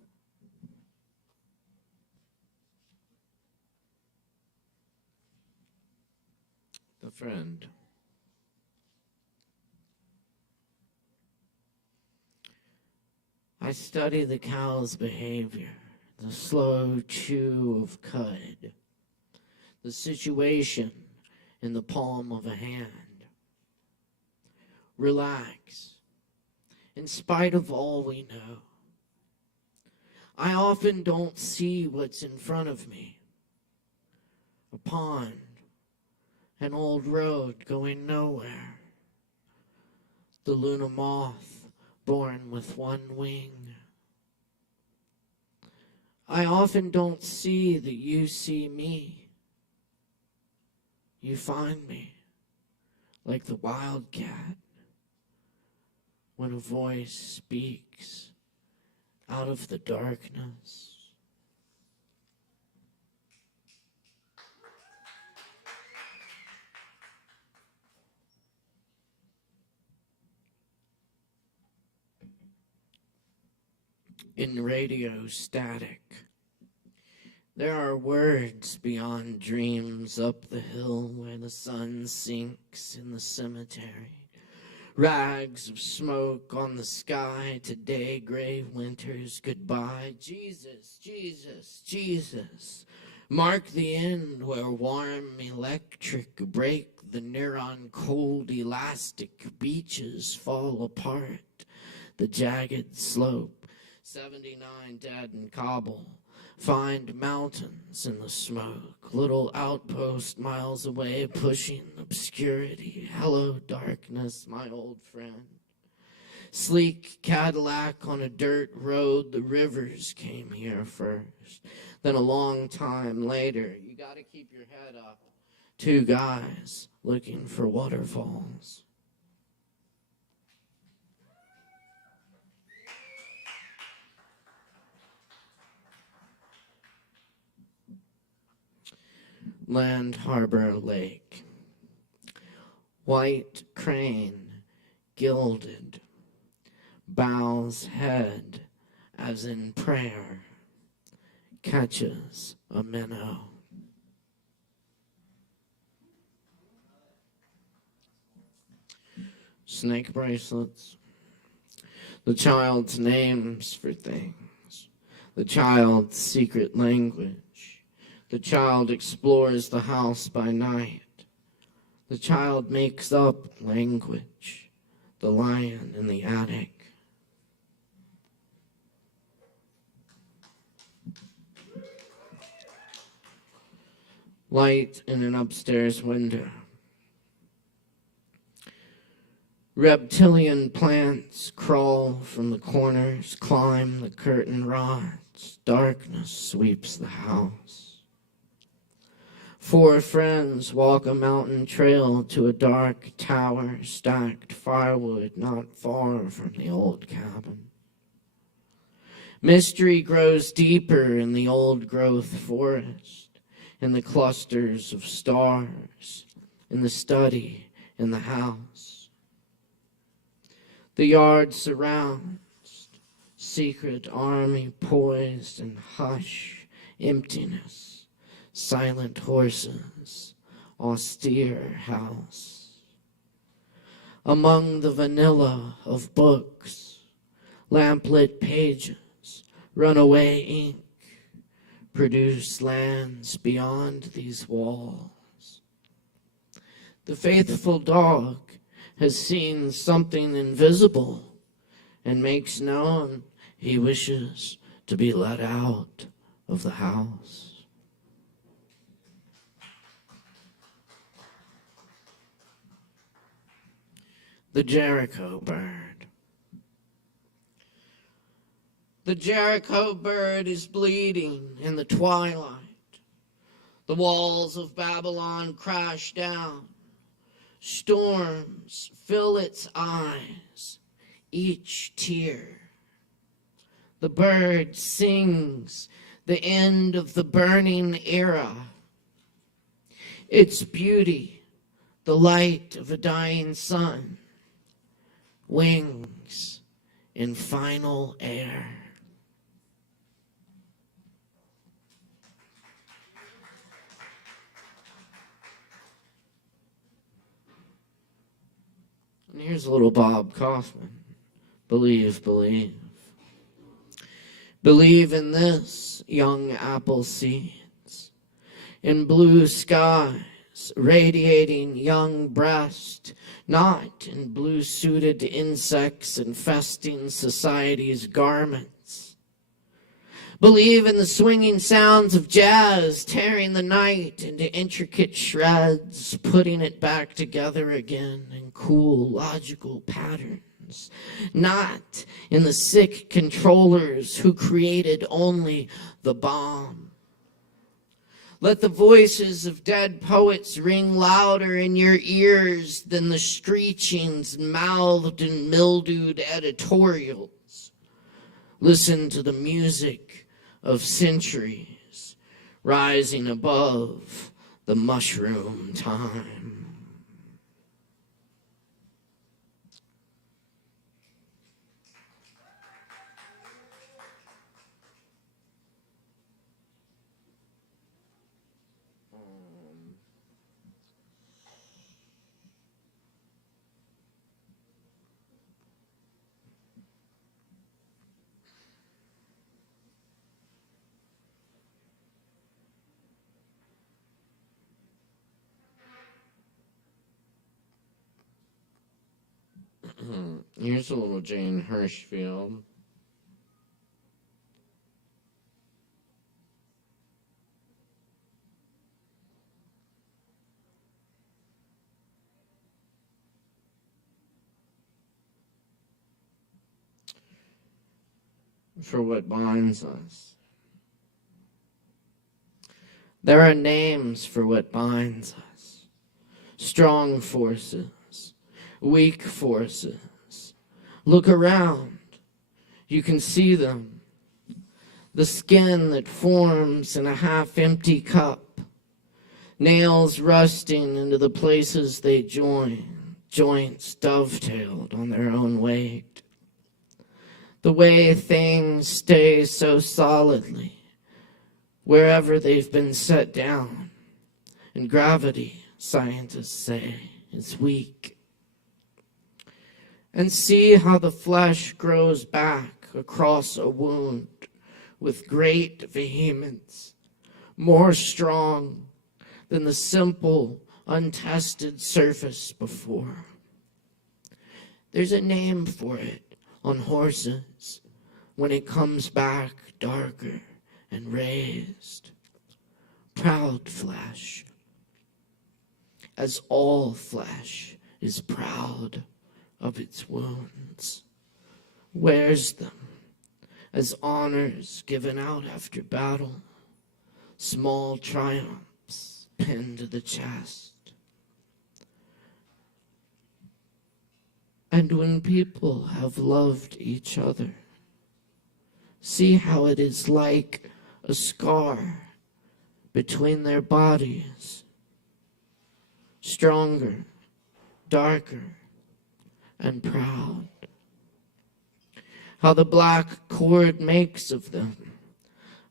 The friend. I study the cow's behavior, the slow chew of cud, the situation in the palm of a hand. Relax, in spite of all we know. I often don't see what's in front of me. A pond, an old road going nowhere. The Luna moth born with one wing. I often don't see that you see me. You find me like the wildcat when a voice speaks out of the darkness. In radio static, there are words beyond dreams up the hill where the sun sinks in the cemetery. Rags of smoke on the sky today, gray winter's goodbye. Jesus, Jesus, Jesus, mark the end where warm electric break the neuron cold elastic beaches fall apart. The jagged slope, 79 dead in Kabul. Find mountains in the smoke, little outpost miles away, pushing obscurity. Hello, darkness, my old friend. Sleek Cadillac on a dirt road, the rivers came here first. Then a long time later, you gotta keep your head up. Two guys looking for waterfalls. Land Harbor Lake. White crane, gilded, bows head as in prayer, catches a minnow. Snake bracelets. The child's names for things. The child's secret language. The child explores the house by night. The child makes up language. The lion in the attic. Light in an upstairs window. Reptilian plants crawl from the corners, climb the curtain rods. Darkness sweeps the house. Four friends walk a mountain trail to a dark tower, stacked firewood not far from the old cabin. Mystery grows deeper in the old-growth forest, in the clusters of stars, in the study, in the house. The yard surrounds, secret army poised in hush, emptiness. Silent horses, austere house. Among the vanilla of books, lamplit pages, runaway ink, produce lands beyond these walls. The faithful dog has seen something invisible and makes known he wishes to be let out of the house. The Jericho bird. The Jericho bird is bleeding in the twilight. The walls of Babylon crash down. Storms fill its eyes, each tear. The bird sings the end of the burning era. Its beauty, the light of a dying sun. Wings in final air. Here's a little Bob Kaufman. Believe, believe. Believe in this, young apple seeds. In blue skies, radiating young breast, not in blue-suited insects infesting society's garments. Believe in the swinging sounds of jazz, tearing the night into intricate shreds, putting it back together again in cool, logical patterns. Not in the sick controllers who created only the bomb. Let the voices of dead poets ring louder in your ears than the screechings mouthed in mildewed editorials. Listen to the music of centuries rising above the mushroom time. Here's a little Jane Hirschfield. For what binds us. There are names for what binds us. Strong forces, weak forces. Look around. You can see them. The skin that forms in a half-empty cup. Nails rusting into the places they join. Joints dovetailed on their own weight. The way things stay so solidly wherever they've been set down. And gravity, scientists say, is weak. And see how the flesh grows back across a wound with great vehemence, more strong than the simple, untested surface before. There's a name for it on horses when it comes back darker and raised. Proud flesh, as all flesh is proud of its wounds, wears them as honors given out after battle, small triumphs pinned to the chest. And when people have loved each other, see how it is like a scar between their bodies, stronger, darker, and proud. How the black cord makes of them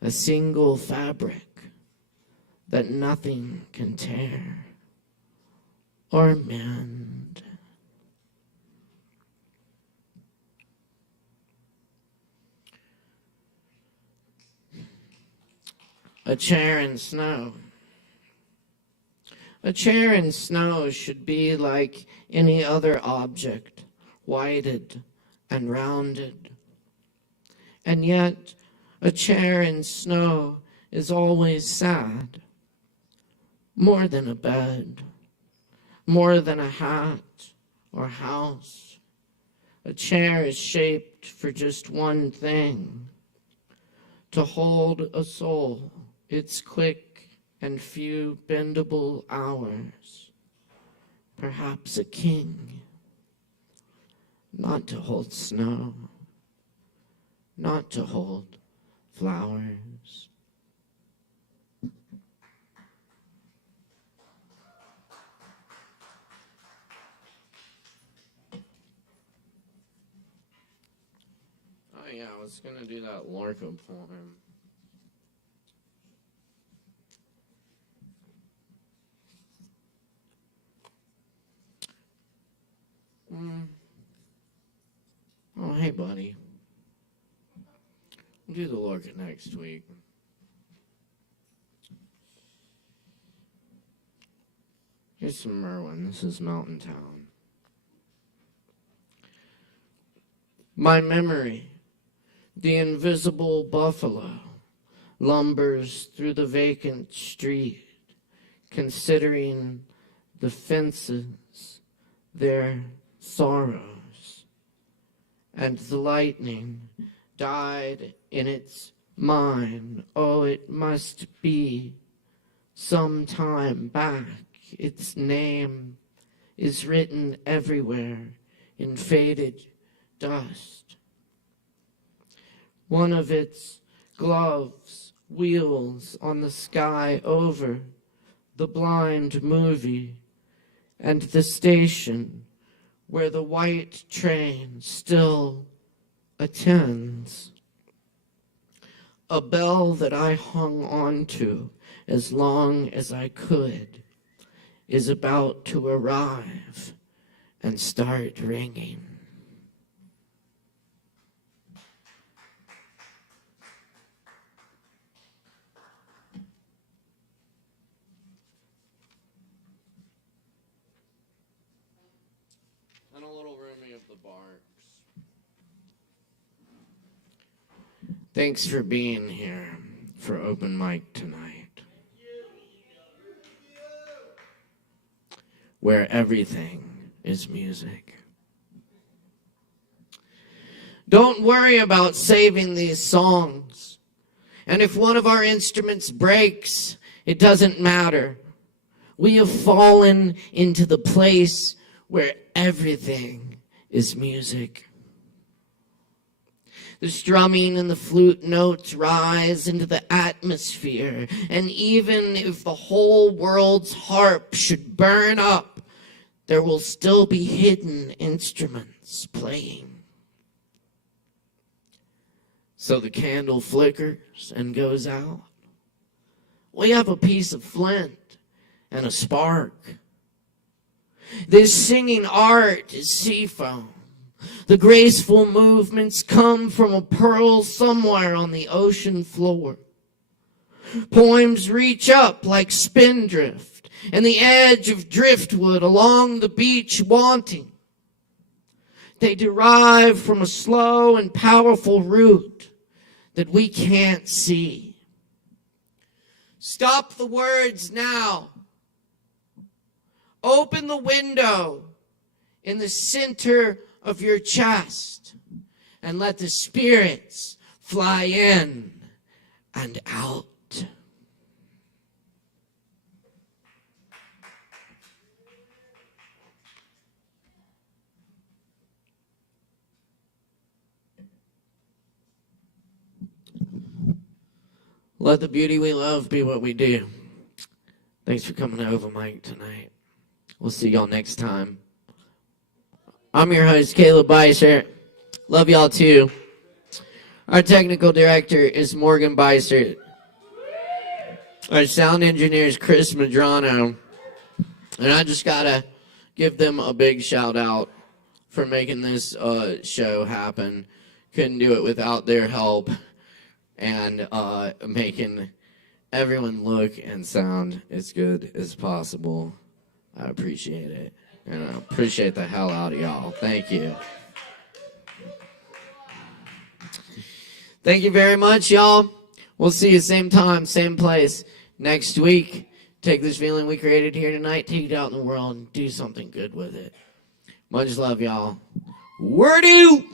a single fabric that nothing can tear or mend. A chair in snow. A chair in snow should be like any other object, whited and rounded. And yet, a chair in snow is always sad. More than a bed, more than a hat or house. A chair is shaped for just one thing, to hold a soul, its quick and few bendable hours, perhaps a king, not to hold snow, not to hold flowers. Oh yeah, I was gonna do that Lorca poem. hey, buddy. We'll do the Lorca next week. Here's some Merwin. This is Mountain Town. My memory, the invisible buffalo, lumbers through the vacant street, considering the fences, their sorrows, and the lightning died in its mind. Oh, it must be some time back. Its name is written everywhere in faded dust. One of its gloves wheels on the sky over the blind movie and the station where the white train still attends. A bell that I hung on to as long as I could is about to arrive and start ringing. And a little Roomy of the Barks. Thanks for being here for open mic tonight, where everything is music. Don't worry about saving these songs. And if one of our instruments breaks, it doesn't matter. We have fallen into the place where everything is music. The strumming and the flute notes rise into the atmosphere, and even if the whole world's harp should burn up, there will still be hidden instruments playing. So the candle flickers and goes out. We have a piece of flint and a spark. This singing art is sea foam. The graceful movements come from a pearl somewhere on the ocean floor. Poems reach up like spindrift, and the edge of driftwood along the beach wanting. They derive from a slow and powerful root that we can't see. Stop the words now. Open the window in the center of your chest and let the spirits fly in and out. Let the beauty we love be what we do. Thanks for coming over, Mike, tonight. We'll see y'all next time. I'm your host, Caleb Beissert. Love y'all too. Our technical director is Morgan Beissert. Our sound engineer is Chris Madrano. And I just gotta give them a big shout out for making this show happen. Couldn't do it without their help and making everyone look and sound as good as possible. I appreciate it. And I appreciate the hell out of y'all. Thank you. Thank you very much, y'all. We'll see you same time, same place next week. Take this feeling we created here tonight, take it out in the world, and do something good with it. Much love, y'all. Word-o!